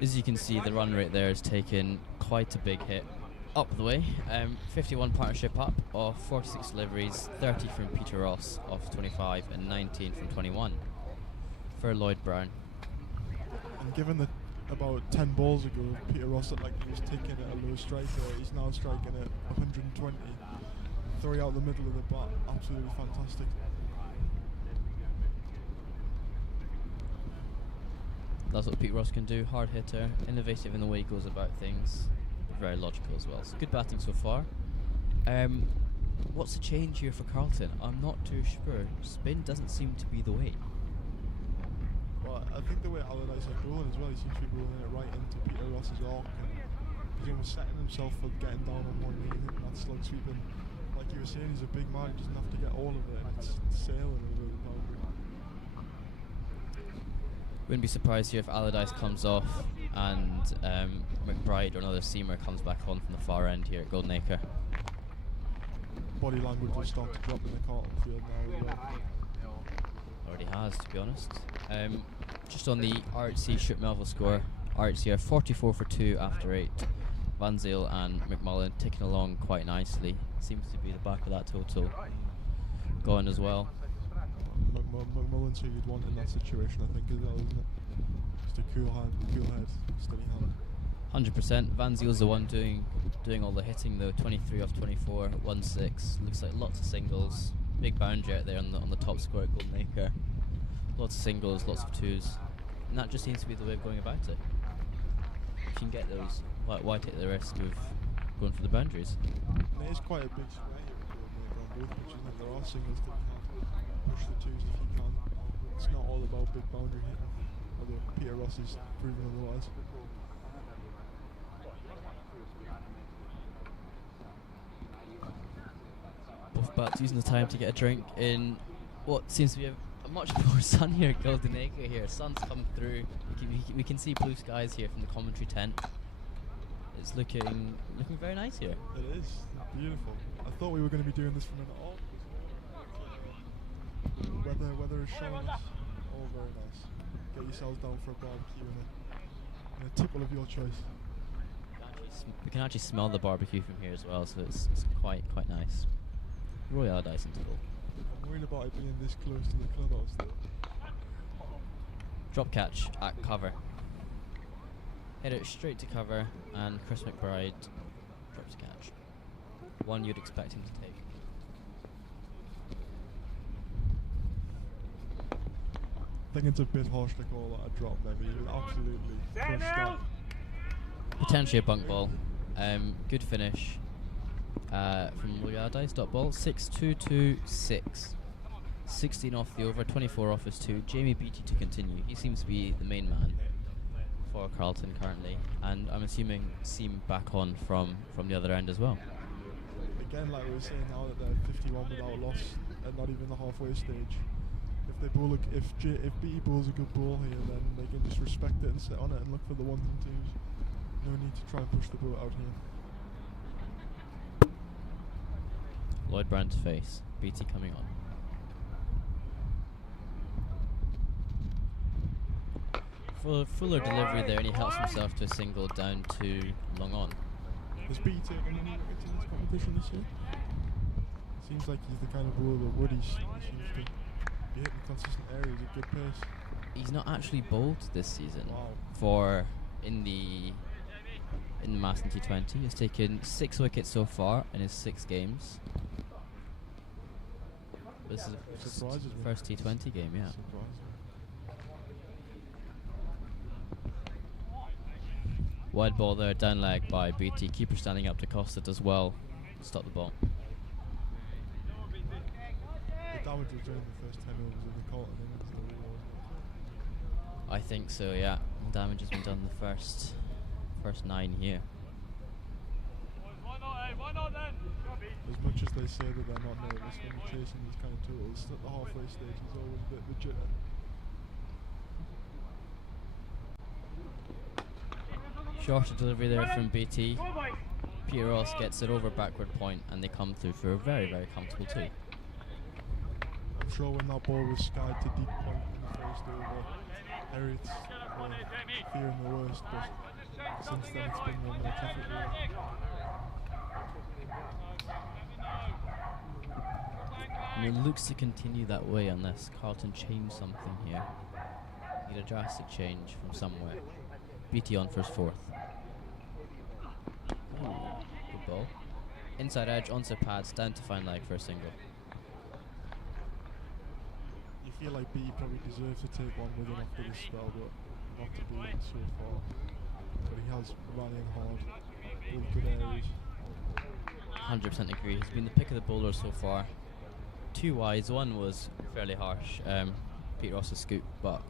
As you can see, the run rate there has taken quite a big hit up the way. 51 partnership up of 46 deliveries, 30 from Peter Ross off 25 and 19 from 21 for Lloyd Brown. And given that about 10 balls ago Peter Ross looked like he was taking at a low strike rate, he's now striking at 120. Throwing out the middle of the bat, absolutely fantastic. That's what Pete Ross can do. Hard hitter, innovative in the way he goes about things, very logical as well. So good batting so far. What's the change here for Carlton? I'm not too sure. Spin doesn't seem to be the way. Well, I think the way Allardyce is bowling as well, he seems to be bowling it right into Peter Ross's arc, and he's almost setting himself for getting down on one knee, hitting that slug sweep. And like you were saying, he's a big man, he doesn't have to get all of it, and it's sailing over the boundary. Wouldn't be surprised here if Allardyce comes off and McBride or another seamer comes back on from the far end here at Goldenacre. Body language will start to drop in the Carlton field now as well. Already has, to be honest. Just on the RHC Stuart Melville score, RHC are 44 for 2 after 8. Van Zyl and McMullen ticking along quite nicely. Seems to be the back of that total gone as well. McMullen's who you'd want in that situation, I think, as well, isn't it? Just a cool head, steady hand. 100%. Van Zyl's the one doing all the hitting though. 23 off 24, 1-6. Looks like lots of singles. Big boundary out there on the top score at Goldenacre. Lots of singles, lots of 2s, and that just seems to be the way of going about it. If you can get those, why take the risk of going for the boundaries? And it is quite a big square here at Goldenacre on both pitches, and there are singles that you can push the 2s if you can. It's not all about big boundary hitting, although Peter Ross is proven otherwise. Both bats using the time to get a drink in what seems to be a much more sunnier Goldenacre here. Sun's come through. We can see blue skies here from the commentary tent. It's looking very nice here. It is beautiful. I thought we were going to be doing this from an off. Weather is showing us All very nice. Get yourselves down for a barbecue and a tipple of your choice. We can actually smell the barbecue from here as well, so it's quite nice. Royal Dice interval. I'm worried about it being this close to the clubhouse though. Drop catch at cover. Hit it straight to cover, and Chris McBride drops catch. One you'd expect him to take. I think it's a bit harsh to call that a drop there, but he was absolutely crushed that. Potentially a bunk ball. Good finish from Royal Dice. Dot ball 6-2-2-6. 16 off the over, 24 off his 2. Jamie Beattie to continue. He seems to be the main man for Carlton currently, and I'm assuming Seam back on from the other end as well. Again, like we were saying, now that they're 51 without loss and not even the halfway stage, if they bowl if Beattie bowls a good ball here, then they can just respect it and sit on it and look for the ones and twos. No need to try and push the boat out here. Lloyd Brown to face. Beattie coming on. Fuller delivery there, and he helps himself to a single down to long on. Has Beattie taken any wickets in this competition this year? Seems like he's the kind of bowler that would. He seems to be hitting consistent areas at good pace. He's not actually bowled this season. Wow. For in the Masterton T20. He's taken 6 wickets so far in his 6 games. This is his Surprises me. first T20 game, yeah. Surprises me. Wide ball there, down leg by Beattie. Keeper standing up to Costa does well. Stop the ball. The damage was during the first 10 overs of the Carlton innings, though, really, wasn't it? I think so, yeah. Damage has been done in the first 9 here. As much as they say that they're not nervous when they're chasing these kind of totals, at the halfway stage there's always a bit of a jitter. Shorter delivery there from BT. Peter Ross gets it over backward point, and they come through for a very, very comfortable 2. I'm sure when that ball was skied to deep point in the first over, Heriot's fearing the worst, but since then it's been more traffic really. And it looks to continue that way unless Carlton change something here. Need a drastic change from somewhere. BT on for his 4th. Ooh, good ball. Inside edge, onside pads, down to fine leg for a single. You feel like B probably deserves to take one with him after this spell, but not to be so far. But he has running hard, really good areas. 100% agree. He's been the pick of the bowler so far. 2 wides, one was fairly harsh. Pete Ross's scoop, but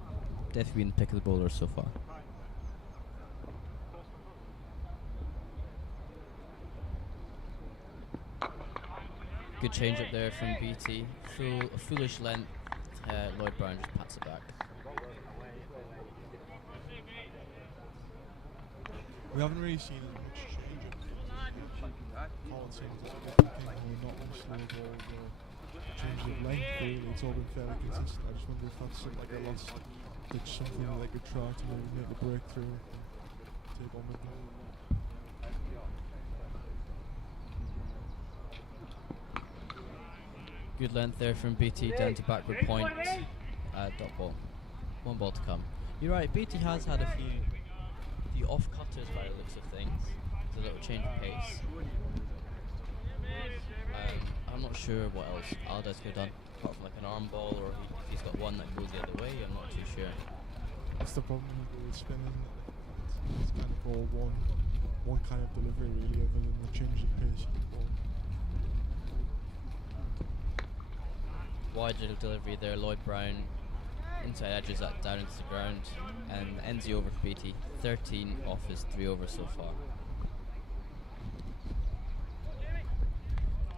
definitely been the pick of the bowler so far. Good change up there from BT. A foolish length. Lloyd Brown just pats it back. We haven't really seen as much change in Carlton seems to be picking not much slow balls or change of length really. It's all been fairly consistent. I just wonder if that's something like a last ditch, something that they could try to maybe make the breakthrough and take on with them. Good length there from BT down to backward point. Dot ball. 1 ball to come. You're right, BT has had a few off cutters by the looks of things. It's a little change of pace. I'm not sure what else Aldice could have done, apart from like an arm ball, or if he's got one that goes the other way. I'm not too sure. That's the problem with the spinning. It's kind of all one kind of delivery really, other than the change of pace of the ball. Wide little delivery there, Lloyd Brown. Inside edges that down into the ground, and ends the over for BT. 13 off his 3 overs so far.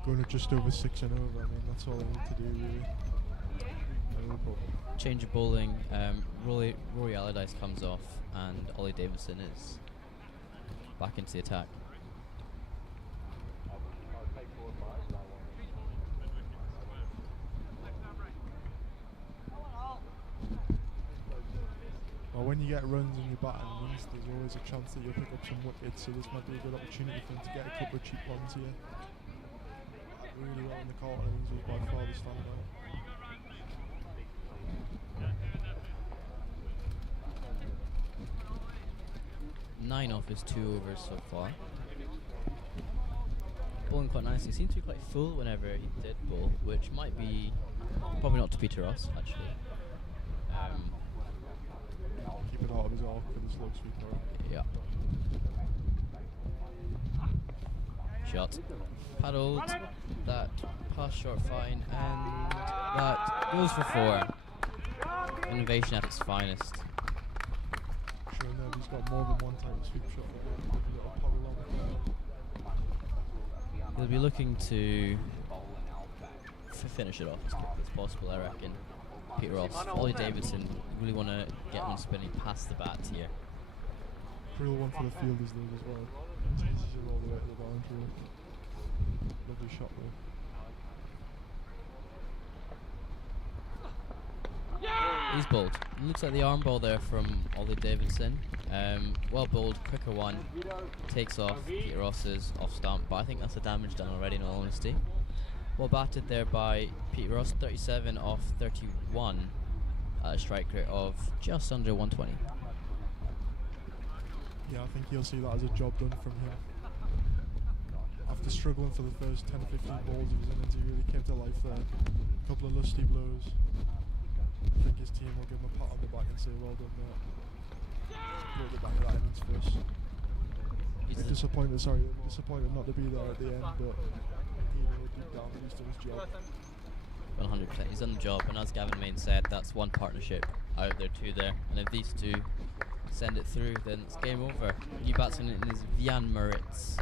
Going to just over 6 and over, I mean, that's all they need to do really. No problem. Change of bowling. Rory Allardyce comes off, and Ollie Davidson is back into the attack. But when you get runs and you bat and wins, there's always a chance that you'll pick up some wickets, so this might be a good opportunity for him to get a couple of cheap ones here. Really well in the Carlton innings, was by far the standout. 9 off his 2 overs so far. Bowling quite nicely. Seemed to be quite full whenever he did bowl, which might be probably not to Peter Ross actually. Keep it out of his arc for the slow sweeper. Yeah. Shot. Paddled. That pass short fine, and that goes for 4. Innovation at its finest. Sure enough, he's got more than one type of sweep shot. A little paddle on. He'll be looking to finish it off as quickly as possible, I reckon. Peter Ross, Ollie Davidson, really want to get one spinning past the bat here. Real one for the fielders though as well. Takes it all the way to the boundary. Lovely shot though. He's bowled. Looks like the arm ball there from Ollie Davidson. Well bowled, quicker one. Takes off Peter Ross's off stump, but I think that's the damage done already in all honesty. Well batted there by Peter Ross, 37 off 31 at a strike rate of just under 120. Yeah, I think you'll see that as a job done from him. After struggling for the first 10 or 15 balls of his innings, he really came to life there. A couple of lusty blows. I think his team will give him a pat on the back and say, well done, mate. Brought the back of that innings first. Disappointed not to be there at the end, but you know, deep down he's done his job. 100%, he's done the job, and as Gavin Main said, that's one partnership out there, 2 there, and if these 2 send it through, then it's game over. New batsman is Vian Moritz,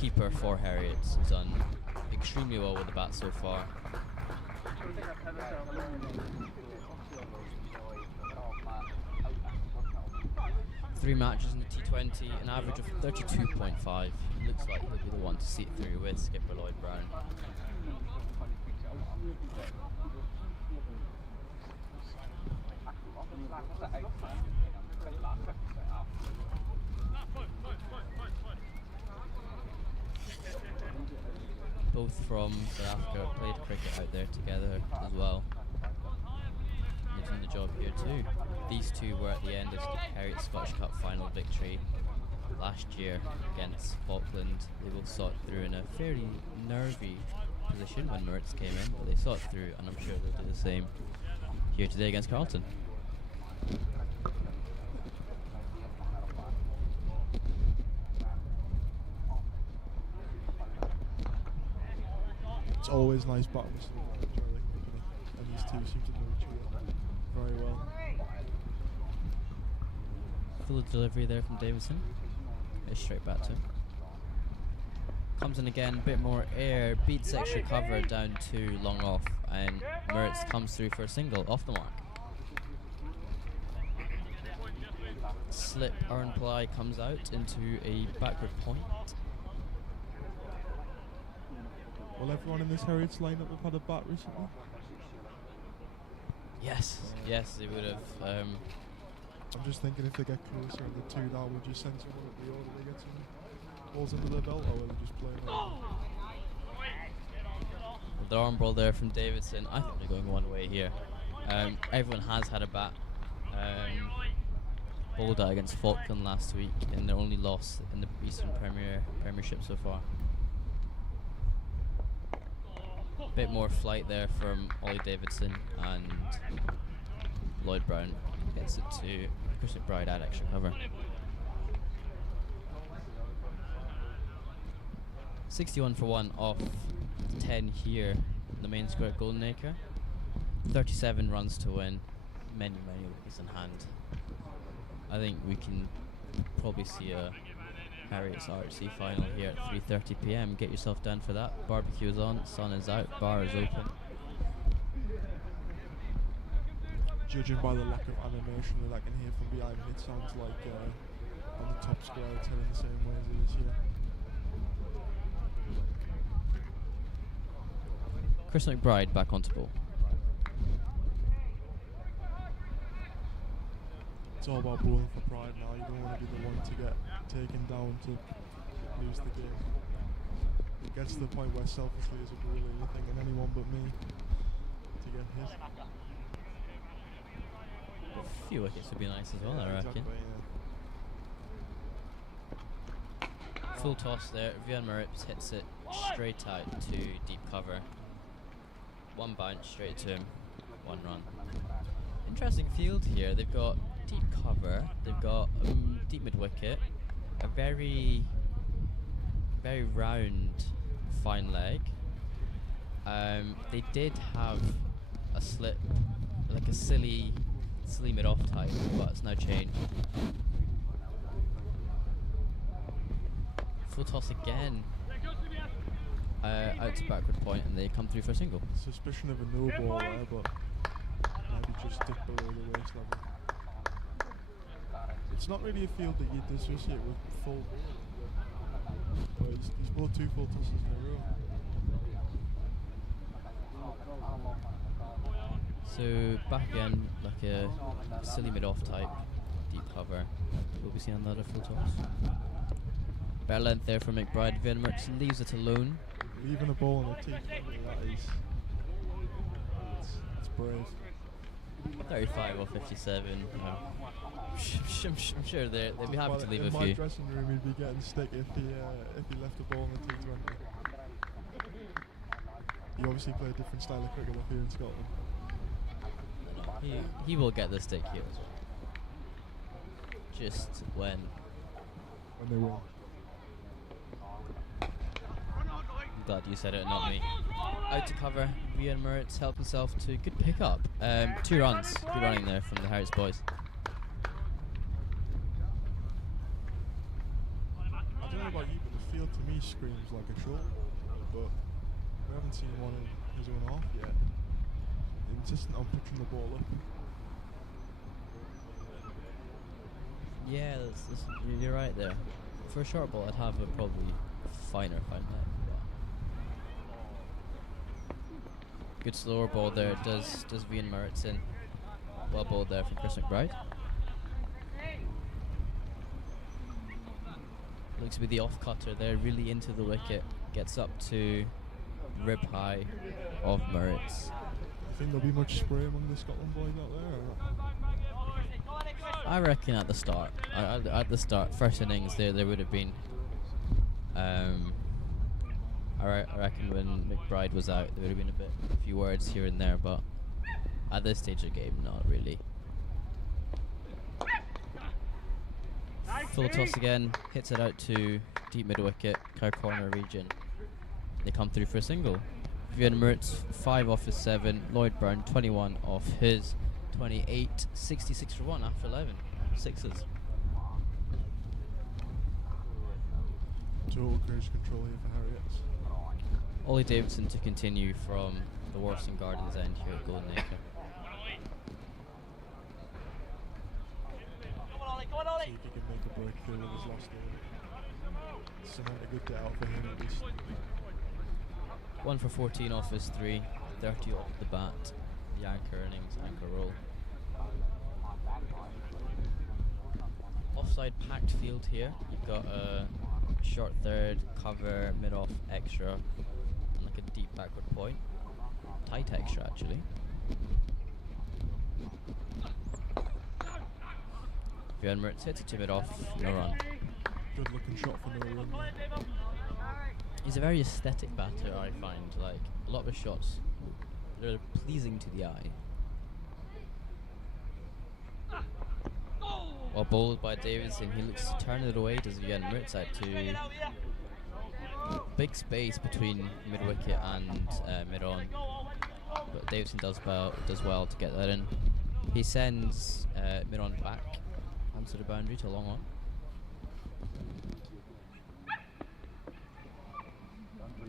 keeper for Heriot. He's done extremely well with the bat so far. Three matches in the T20, an average of 32.5. Looks like he'll be the one to see it through with skipper Lloyd Brown. Both from South Africa, played cricket out there together as well. They're doing the job here too. These 2 were at the end of Heriot Scottish Cup final victory last year against Falkland. They both saw it through in a fairly nervy position when Moritz came in, but they saw it through, and I'm sure they'll do the same here today against Carlton. It's always nice batting with someone like Charlie, and these 2 seem to know each other very well. Full delivery there from Davidson. It's straight back to him. Comes in again, a bit more air, beats extra cover down to long off, and Moritz comes through for a single off the mark. Slip Aaron Ply comes out into a backward point. Will everyone in this Heriot's lineup have had a bat recently? Yes, they would have. I'm just thinking if they get closer and the 2 down, would you send someone up the order they get some balls under their belt, or will they just play them? With the arm ball there from Davidson, I think they're going one way here. Everyone has had a bat. Bowled out against Falkland last week in their only loss in the Eastern Premiership so far. Bit more flight there from Ollie Davidson, and Lloyd Brown gets it to Chris McBride at extra cover. 61 for 1 off 10 here in the main square at Goldenacre. 37 runs to win, many wickets in hand. I think we can probably see a Heriot's RHC final here at 3:30 PM. Get yourself down for that. Barbecue is on, sun is out, bar is open. Judging by the lack of animation that I can hear from behind me, it sounds like on the top square it's heading the same way as it is here. Chris McBride back onto ball. It's all about bowling for pride now. You don't want to be the one to get taken down to lose the game. It gets to the point where selfishly as a bowler you're thinking anyone but me to get hit. A few wickets would be nice as well, I reckon. Exactly, yeah. Full toss there. Vian Marips hits it straight out to deep cover. One bounce straight to him. One run. Interesting field here. They've got deep cover. They've got deep mid wicket. A very round fine leg. They did have a slip, like a silly mid off type, but it's now changed. Full toss again. Out to backward point, and they come through for a single. Suspicion of a no ball there, but maybe just dip below the waist level. It's not really a field that you'd associate with full. But he's bowled 2 full tosses in a row. So back again, like a silly mid-off type, deep cover. Will we see another full toss? Better length there from McBride. Vinmertz leaves it alone. Leaving a ball on the T20, that is. It's brave. 35 or 57. I'm sure they'd be happy to leave a in few. my dressing room, he'd be getting stick if he left the ball on the T20. You obviously play a different style of cricket up here in Scotland. He will get the stick here as well. Just when They win. I'm glad you said it, not me. Out to cover. Vian Meritz helped himself to good pickup. 2 runs. Good running there from the Heriot boys. I don't know about you, but the field to me screams like a short. But we haven't seen one in his own half yet. Insistent on pitching the ball up. Yeah, you're right there. For a short ball, I'd have a probably finer leg. Good slower ball there. Does Vian Meritz in. Well bowled there from Chris McBride. Looks to be the off cutter there, really into the wicket. Gets up to rib high of Meritz. I think there'll be much spray among the Scotland boys out there. Or not? I reckon at the start, first innings, there would have been. I reckon when McBride was out, there would have been a few words here and there, but at this stage of the game, not really. Full toss again, hits it out to deep mid wicket, Cow corner region. They come through for a single. Vian Meritz 5 off his 7, Lloyd Byrne 21 off his 28, 66 for 1 after 11 sixes. Total cruise control here for Heriot. Ollie Davidson to continue from the Worston Gardens end here at Goldenacre. See if he can make a breakthrough with his last game. Something a good day out for him at least. 1 for 14 off his 3, 30 off the bat. The anchor innings, anchor roll. Offside packed field here. You've got a short third, cover, mid off, extra, and like a deep backward point. Tight extra actually. Vian Meritz hits it to mid off, no run. Good looking shot for no run. He's a very aesthetic batter, I find. Like a lot of his shots, they're pleasing to the eye. Well bowled by Davidson, he looks to turn it away. Does Vian Meritz out to big space between mid wicket and mid on, but Davidson does well to get that in. He sends mid on back onto the boundary to long on.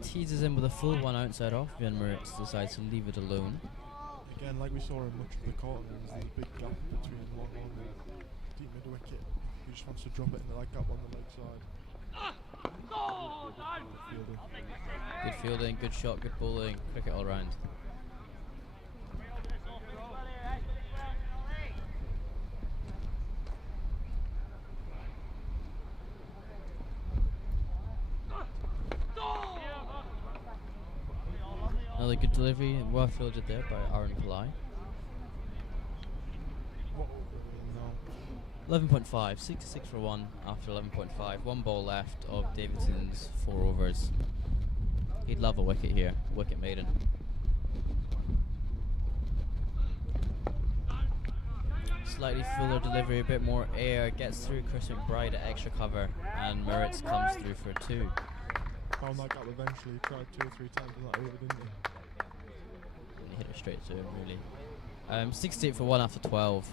Teases in with a full 1 outside off. Vian Meritz decides to leave it alone. Again, like we saw in much of the Carlton, there's a big gap between long on and deep mid wicket. He just wants to drop it into that gap on the leg side. Good fielding, good shot, good bowling, cricket all round. Another good delivery, well fielded there by Aaron Pillai. No. 11.5, 66 for 1 after 11.5. 1 ball left of Davidson's 4 overs. He'd love a wicket here, wicket maiden. Slightly fuller delivery, a bit more air, gets through Chris McBride at extra cover, and Moritz comes through for 2. Found that gap eventually, tried 2 or 3 times in that over, didn't he? And he hit it straight to him, really. 68 for 1 after 12.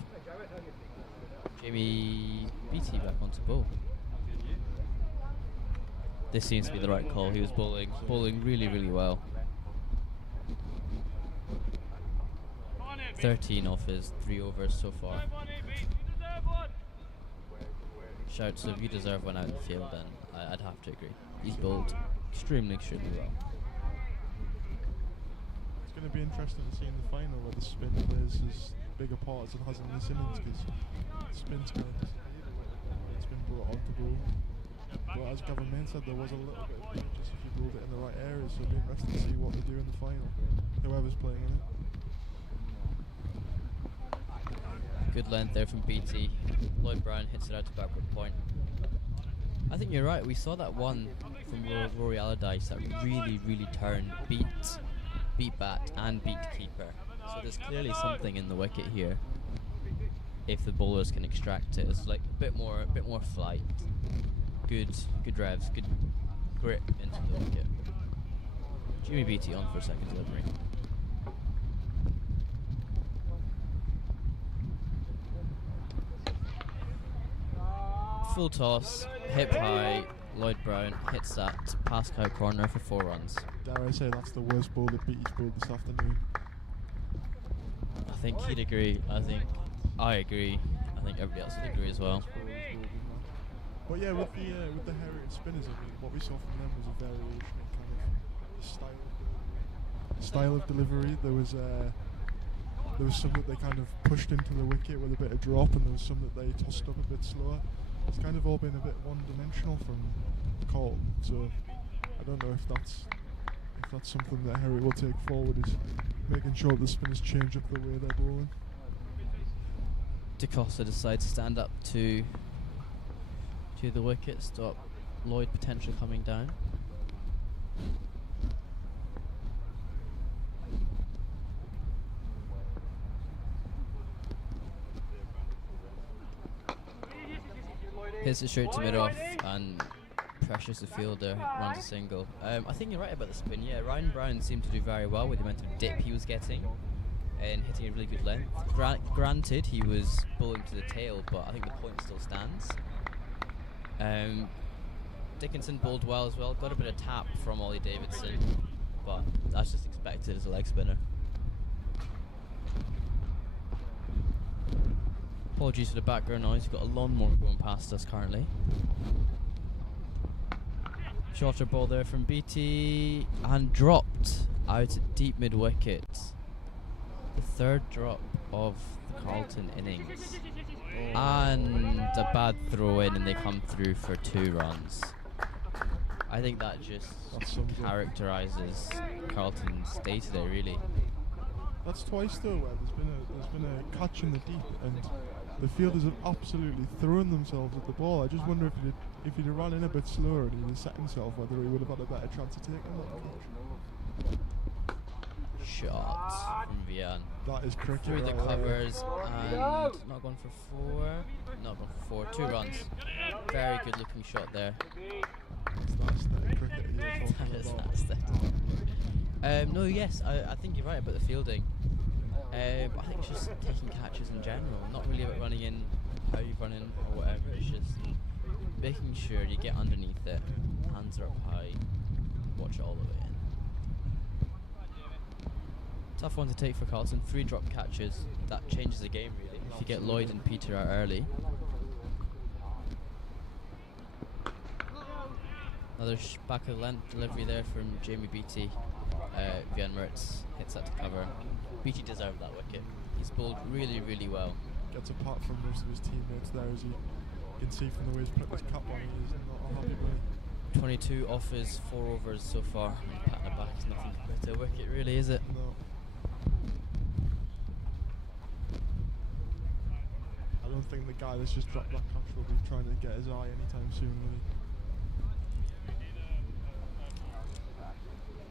Jamie Beattie back onto bowl. This seems to be the right call. He was bowling really, really well. 13 off his 3 overs so far. Shouts, so if you deserve one out in the field, then I'd have to agree. He's bowled extremely well. It's going to be interesting to see in the final whether spin plays as big a part as it has in this innings, because spin's kind of disappeared a little bit. It's been brought onto bowl. But as Gavin Main said, there was a little bit of changes if you bowled it in the right areas, so it'll be interesting to see what they do in the final, whoever's playing in it. Good length there from BT. Lloyd Brown hits it out to backward point. I think you're right. We saw that one from Rory Allardyce that really turned, beat bat and beat keeper. So there's clearly something in the wicket here. If the bowlers can extract it, it's like a bit more flight. Good revs, good grip into the wicket. Jimmy Beattie on for a second delivery. Full toss, hip high, Lloyd Brown hits that past cow corner for 4 runs. Dare I say that's the worst ball that Beattie's bowled this afternoon. I think he'd agree. I agree. I think everybody else would agree as well. But yeah, with the Heriot spinners, I mean, what we saw from them was a variation in kind of the style of delivery. There was some that they kind of pushed into the wicket with a bit of drop, and there was some that they tossed up a bit slower. It's kind of all been a bit one-dimensional from Carlton, so I don't know if that's something that Heriot will take forward, is making sure the spinners change up the way they're bowling. DaCosta decides to stand up to the wicket, stop Lloyd potentially coming down. Hits it straight to mid-off and pressures the fielder, runs a single. I think you're right about the spin, yeah. Ryan Brown seemed to do very well with the amount of dip he was getting and hitting a really good length. Granted, he was bowling to the tail, but I think the point still stands. Dickinson bowled well as well, got a bit of tap from Ollie Davidson, but that's just expected as a leg spinner. Apologies for the background noise, we've got a lawnmower going past us currently. Shorter ball there from BT and dropped out at deep mid wicket. The 3rd drop of the Carlton innings. And a bad throw in, and they come through for 2 runs. I think that just characterises Carlton's day today, really. That's twice though where there's been a catch in the deep, and the fielders have absolutely thrown themselves at the ball. I just wonder if he'd have run in a bit slower and he'd have set himself, whether he would have had a better chance of taking that catch. Shot from Vian. That is cricket. Through the right covers and not gone for 4. Not gone for 4. 2 runs. Very good looking shot there. That's the cricket you're talking about. No, yes, I think you're right about the fielding. I think it's just taking catches in general, not really about running in, how you run in or whatever. It's just making sure you get underneath it, hands are up high, watch it all the way in. Tough one to take for Carlton. 3 drop catches, that changes the game really. If you get Lloyd and Peter out early. Another back of length delivery there from Jamie Beattie. Vian Moritz hits that to cover. Beattie deserved that wicket. He's bowled really well. Gets apart from most of his teammates there, as you can see from the way he's put his cap on. He's not a happy boy. 22 off his 4 overs so far. Patting it back It's nothing compared to a wicket, really, is it? No. I don't think the guy that's just dropped that catch will be trying to get his eye anytime soon, will he?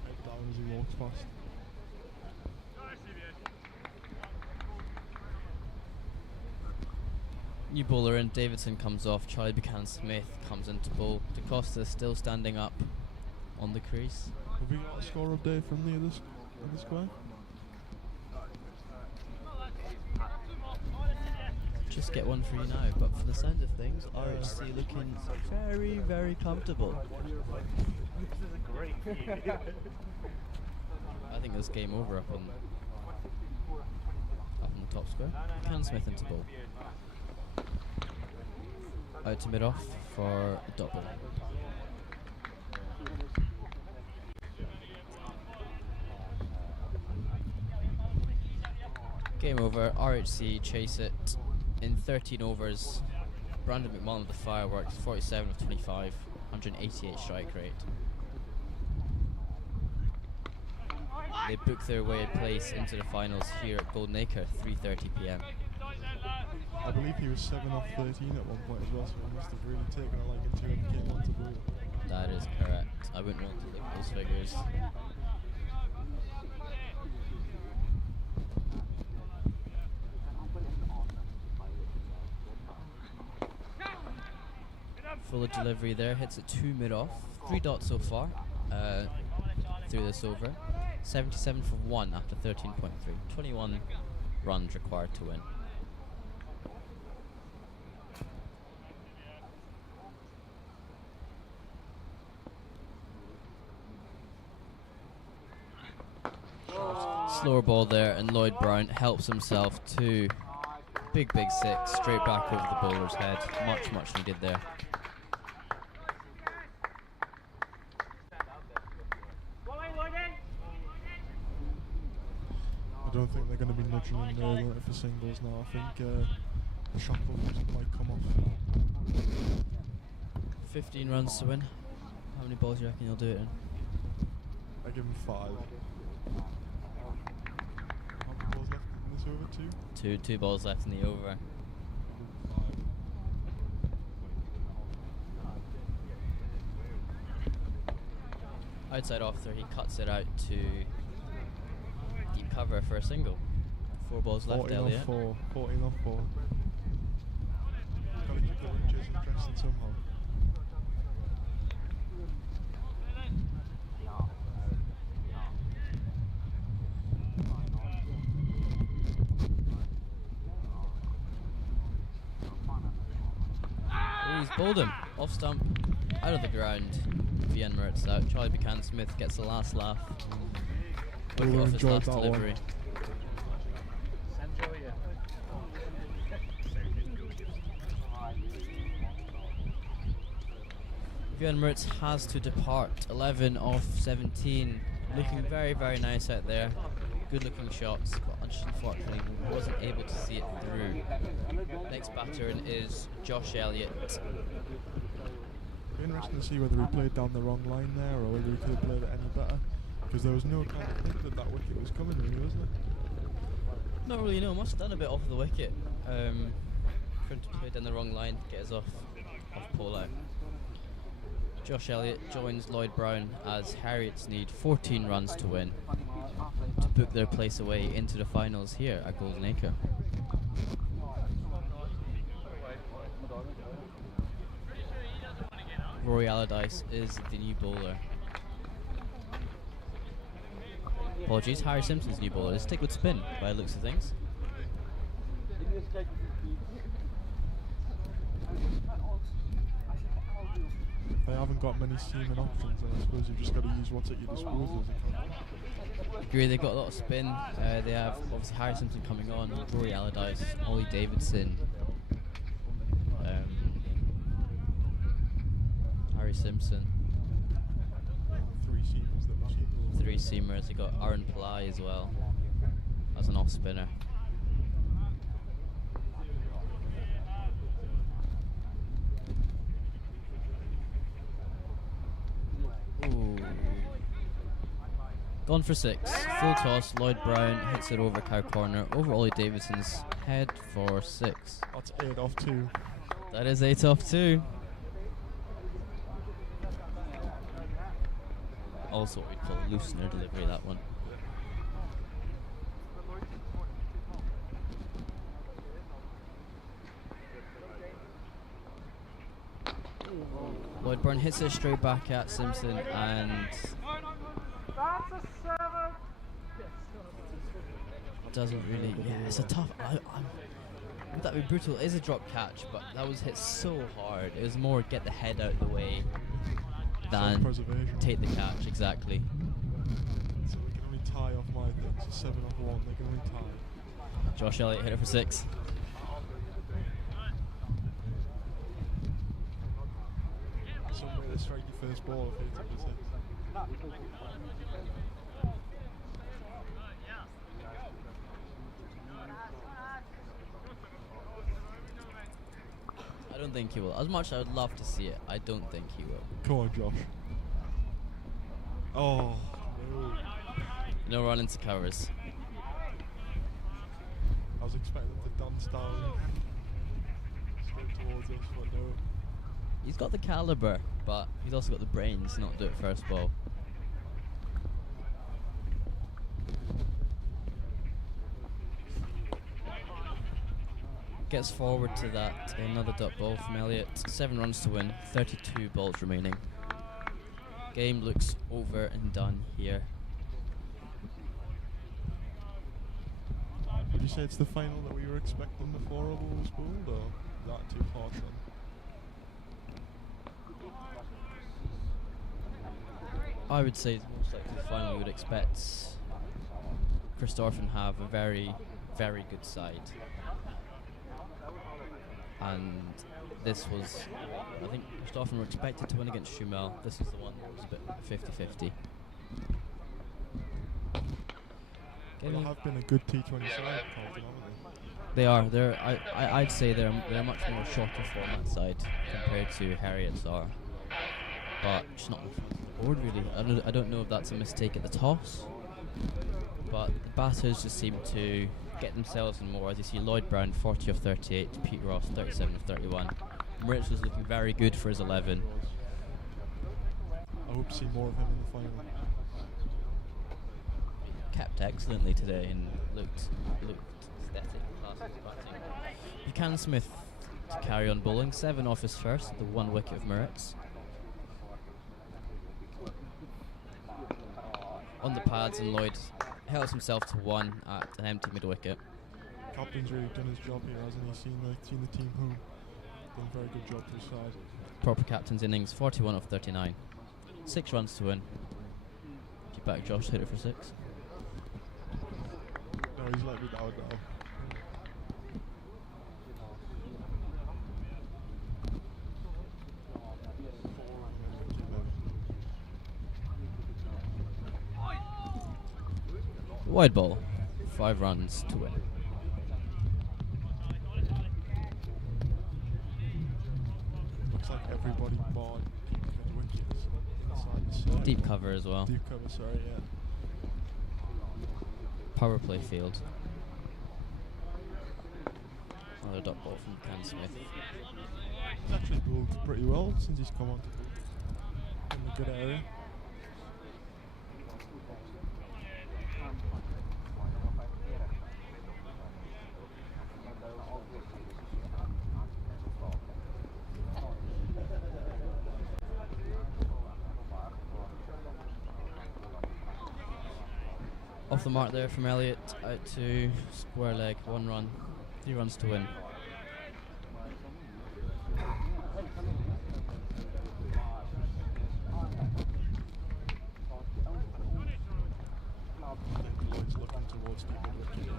Head down as he walks past. New bowler in, Davidson comes off, Charlie Buchanan-Smith comes into bowl. DaCosta still standing up on the crease. Have we got a score update from the other in the square? Just get one for you now, but for the sound of things, RHC looking very, very comfortable. I think there's game over up on the top square. Buchanan-Smith into bowl. Out to mid-off for a double. Game over. RHC chase it in 13 overs. Brandon McMullen with the fireworks, 47 of 25, 188 strike rate. They book their way a place into the finals here at Goldenacre, 3:30 p.m. I believe he was 7 off 13 at one point as well, so he must have really taken a liking to him and came on to bowl. That is correct. I wouldn't want to look at those figures. Full of delivery there, hits it 2 mid-off. 3 dots so far through this over. 77 for 1 after 13.3. 21 runs required to win. Slower ball there, and Lloyd Brown helps himself to big 6 straight back over the bowler's head. Much needed there. I don't think they're going to be nudging in there for singles now. I think Shackle might come off. 15 runs to win. How many balls do you reckon you'll do it in? I give him 5. How many balls left in this over? 2? Two balls left in the over. 5. Outside off there, he cuts it out to deep cover for a single. 4 balls left, 14 Elliot. off 4. 14 off 4. Gotta keep the run chase interesting somehow. Oh, he's bowled him. Off stump, out of the ground. Vian Mertz out. Charlie Buchanan-Smith gets the last laugh. Wicket off his enjoyed last that one. delivery. Vian Mertz has to depart. 11 off 17. Looking very, very nice out there. Good looking shots, but unfortunately wasn't able to see it through. Next batter is Josh Elliott. Be interesting to see whether he played down the wrong line there or whether he could have played it any better. Because there was no kind of hint that that wicket was coming, really, wasn't it? Not really, no. Must have done a bit off the wicket. Trying to play down the wrong line, get us off pole out. Josh Elliott joins Lloyd Brown as Heriot's need 14 runs to win to book their place away into the finals here at Goldenacre. Rory Allardyce is the new bowler. Apologies, Harry Simpson's new bowler. Let's stick with spin by the looks of things. They haven't got many seaming options, and I suppose you've just got to use what's at your disposal. Agree, they've got a lot of spin. They have obviously Harry Simpson coming on, Rory Allardyce, Ollie Davidson, Harry Simpson. 3 seamers that we've seen. 3 seamers. They got Aaron Pillai as well as an off spinner. Ooh. Gone for 6. Full toss. Lloyd Brown hits it over cow corner. Over Ollie Davidson's head for 6. That's 8 off 2. That is 8 off 2. Also what we'd call a loosener delivery, that one. Lloyd Brown hits it straight back at Simpson and doesn't really. Yeah, it's a tough. Would that be brutal? It is a drop catch, but that was hit so hard. It was more get the head out of the way than take the catch. Exactly. So we can only tie off my thing. So 7 off 1. They can only tie. Josh Elliott hit it for 6. Some way to strike your first ball if you take the 6. I don't think he will. As much as I would love to see it, I don't think he will. Come on, Josh. Oh, no. No run into covers. I was expecting to dance down straight towards us, but no. He's got the caliber, but he's also got the brains not to do it first ball. Gets forward to that, another dot ball from Elliott. 7 runs to win, 32 balls remaining. Game looks over and done here. Would you say it's the final that we were expecting before all was bowled, or that too harsh then? I would say it's most likely the final we would expect. Christopherson have a very, very good side. And this was, I think Christopherson were expected to win against Schumel. This was the one that was a bit 50-50. Well, they have been a good T20 side, Carlton, haven't they? They are. I'd say they're a much more shorter format side compared to Heriot's are. But just not board really. I don't know if that's a mistake at the toss, but the batters just seem to get themselves in more. As you see, Lloyd Brown 40 of 38, Pete Ross 37 of 31. Moritz was looking very good for his 11. I hope to see more of him in the final. Kept excellently today and looked aesthetic, classy batting. Buchanan Smith to carry on bowling, 7 off his first, the 1 wicket of Moritz. On the pads, and Lloyd helps himself to 1 at an empty mid wicket. Captain's really done his job here, hasn't he? Seen the team home. Done a very good job for his side. Proper captain's innings, 41 of 39. 6 runs to win. Keep back, Josh, hit it for 6. No, he's let me down now. Wide ball, 5 runs to win. Looks like everybody barred keeping wickets inside the set. Deep cover as well. Deep cover, sorry, yeah. Powerplay field. Another dot ball from Buchanan Smith. He's actually bowled pretty well since he's come on to bowl in the good area. Off the mark there from Elliott, out to square leg, 1 run, 3 runs to win. Lloyd's looking towards the good wicket.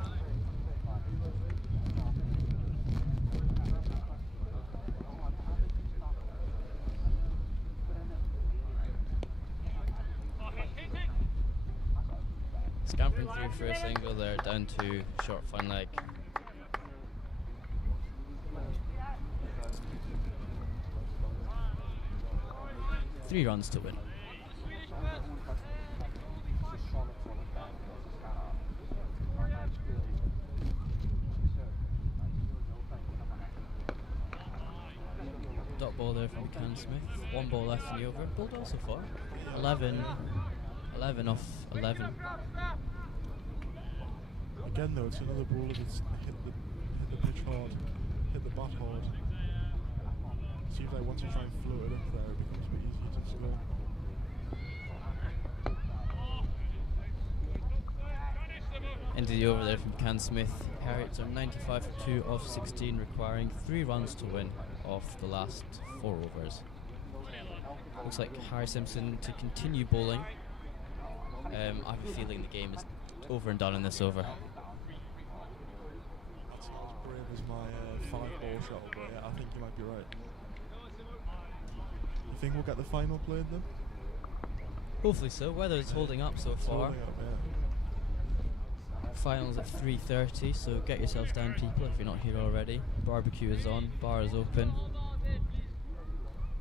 Scampering through for a single there, down to short fine leg. Three runs to win. dot ball there from Can Smith. 1 ball left in the over. Bowled well so far. 11 off 11. Again though, it's another bowler that's hit the pitch hard, hit the bat hard. Seems like once you try and float it up there, it becomes a bit easier to slow. Into the over there from Can Smith. Heriot are 95 for 2 off 16, requiring 3 runs to win off the last 4 overs. Looks like Harry Simpson to continue bowling. I have a feeling the game is over and done in this over. That's not as brave as my 5-ball shot, but yeah, I think you might be right. You think we'll get the final played then? Hopefully so. Weather is holding up so It's far. holding up, yeah. Finals at 3:30, so get yourselves down, people, if you're not here already. Barbecue is on, bar is open.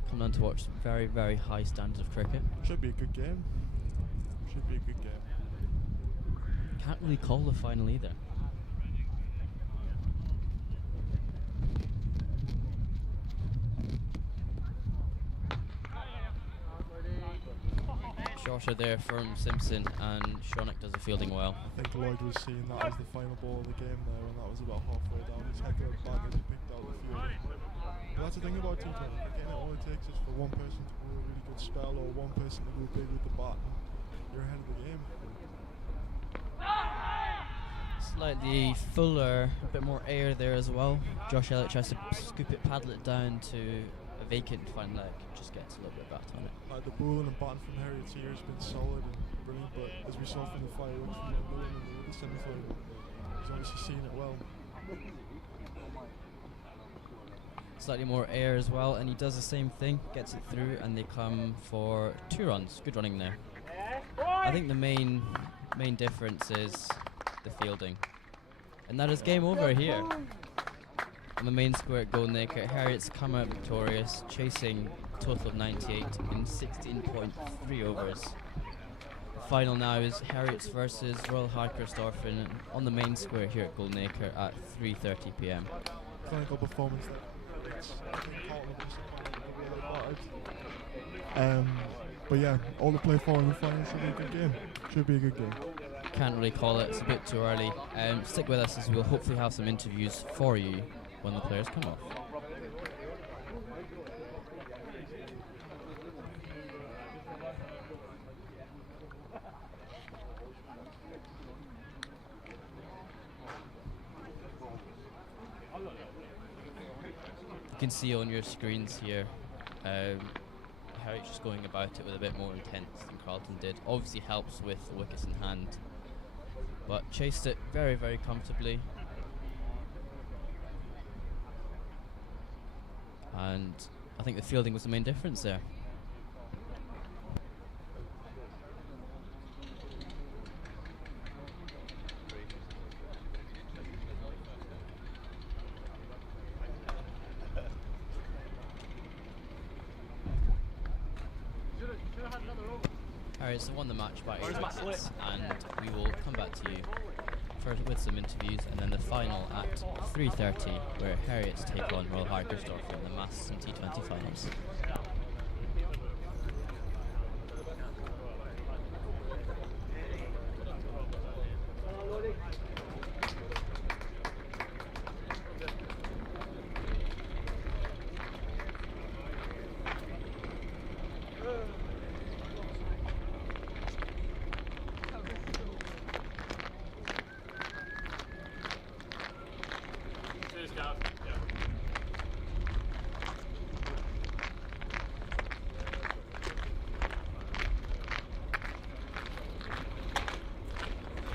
Come down to watch some very, very high standards of cricket. Should be a good game. Should be a good game. Can't really call the final either. Joshua there from Simpson, and Shonick does the fielding well. I think Lloyd was seeing that as the final ball of the game there, and that was about halfway down his heckler bag as he picked out the field. But that's the thing about T20 cricket, it only takes is for one person to go a really good spell or one person to go big with the bat, and you're ahead of the game. Slightly fuller, a bit more air there as well. Josh Elliott tries to scoop it, paddle it down to a vacant fine leg, just gets a little bit of bat on it. Like the bowling and batting from Heriot's here has been solid and brilliant, but as we saw from the fireworks from London in the other semi-final, he's obviously seen it well. Slightly more air as well, and he does the same thing, gets it through, and they come for 2 runs. Good running there. I think the main difference is the fielding, and that is game over here. On the main square at Goldenacre, Heriot's come out victorious, chasing a total of 98 in 16.3 overs. The final now is Heriot's versus Royal Harkerstorfen on the main square here at Goldenacre at 3:30 p.m. Clinical performance there. I think Carlton really battered. But yeah, all to play for in the final should be a good game. Should be a good game. Can't really call it, it's a bit too early. Stick with us as we'll hopefully have some interviews for you when the players come off. You can see on your screens here Heriot just going about it with a bit more intense than Carlton did. Obviously helps with the wickets in hand, but chased it very, very comfortably. And I think the fielding was the main difference there. Heriot's won the match by 8 wickets, and we will come back to you first with some interviews, and then the final at 3:30, where Heriot's take on Royal Harkerstorfen in the Masterton T20 finals.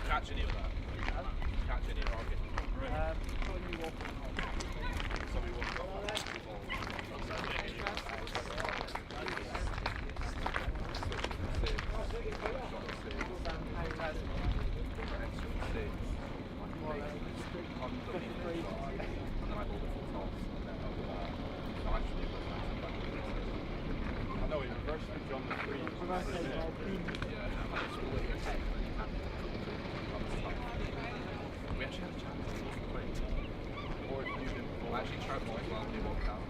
Catch any of that? Catch any target? I know he reversed it on the free. We actually had a chance to play. Or if you didn't. Well, actually, Trout might well be walked out.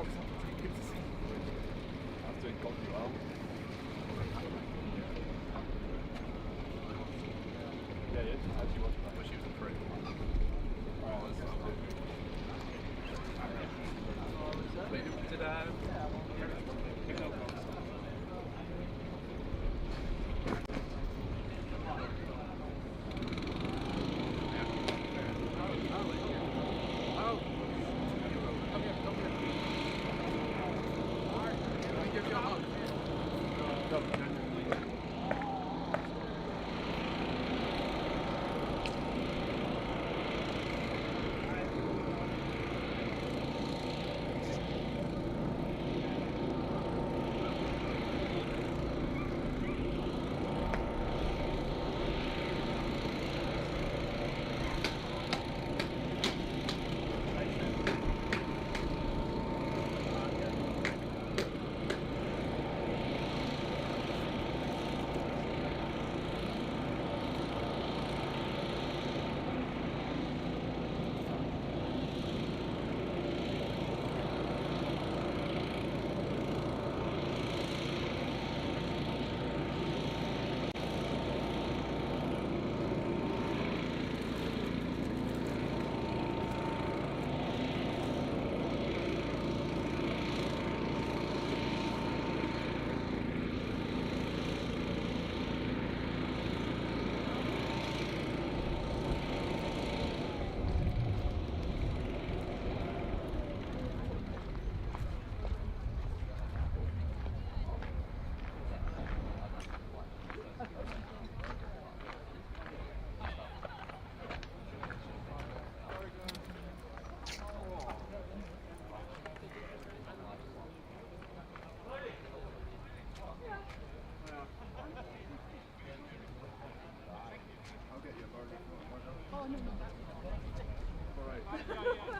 After it got you out. Yeah, yeah, as you was. I wish he was a prick. Oh, this is good. Wait, did pick up on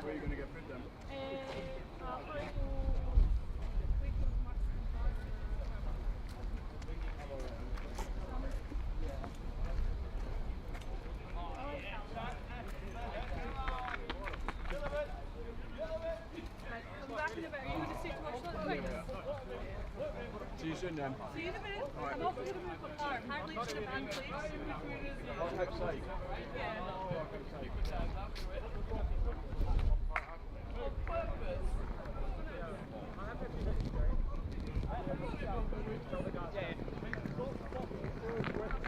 Where are you going to get food then? See you soon then. See you in a minute. I'm also going to move my car. Apparently it's in a bad place. Outside.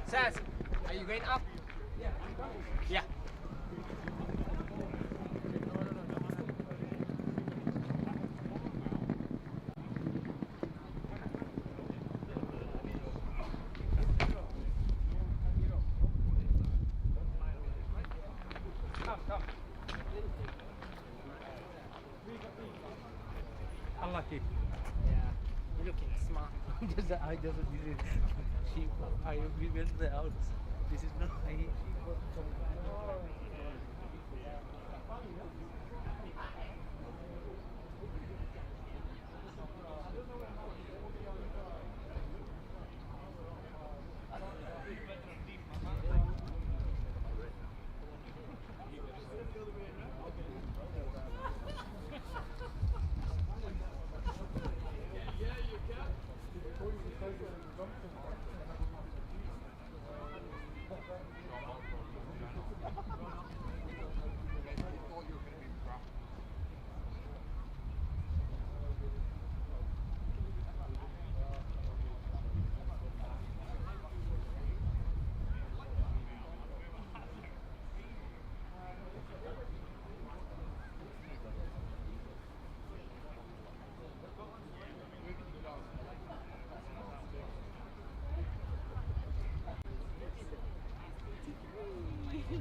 Says, are you going up? Yeah. Unlucky. Yeah. Looking smart. I just she we went the outs. This is not she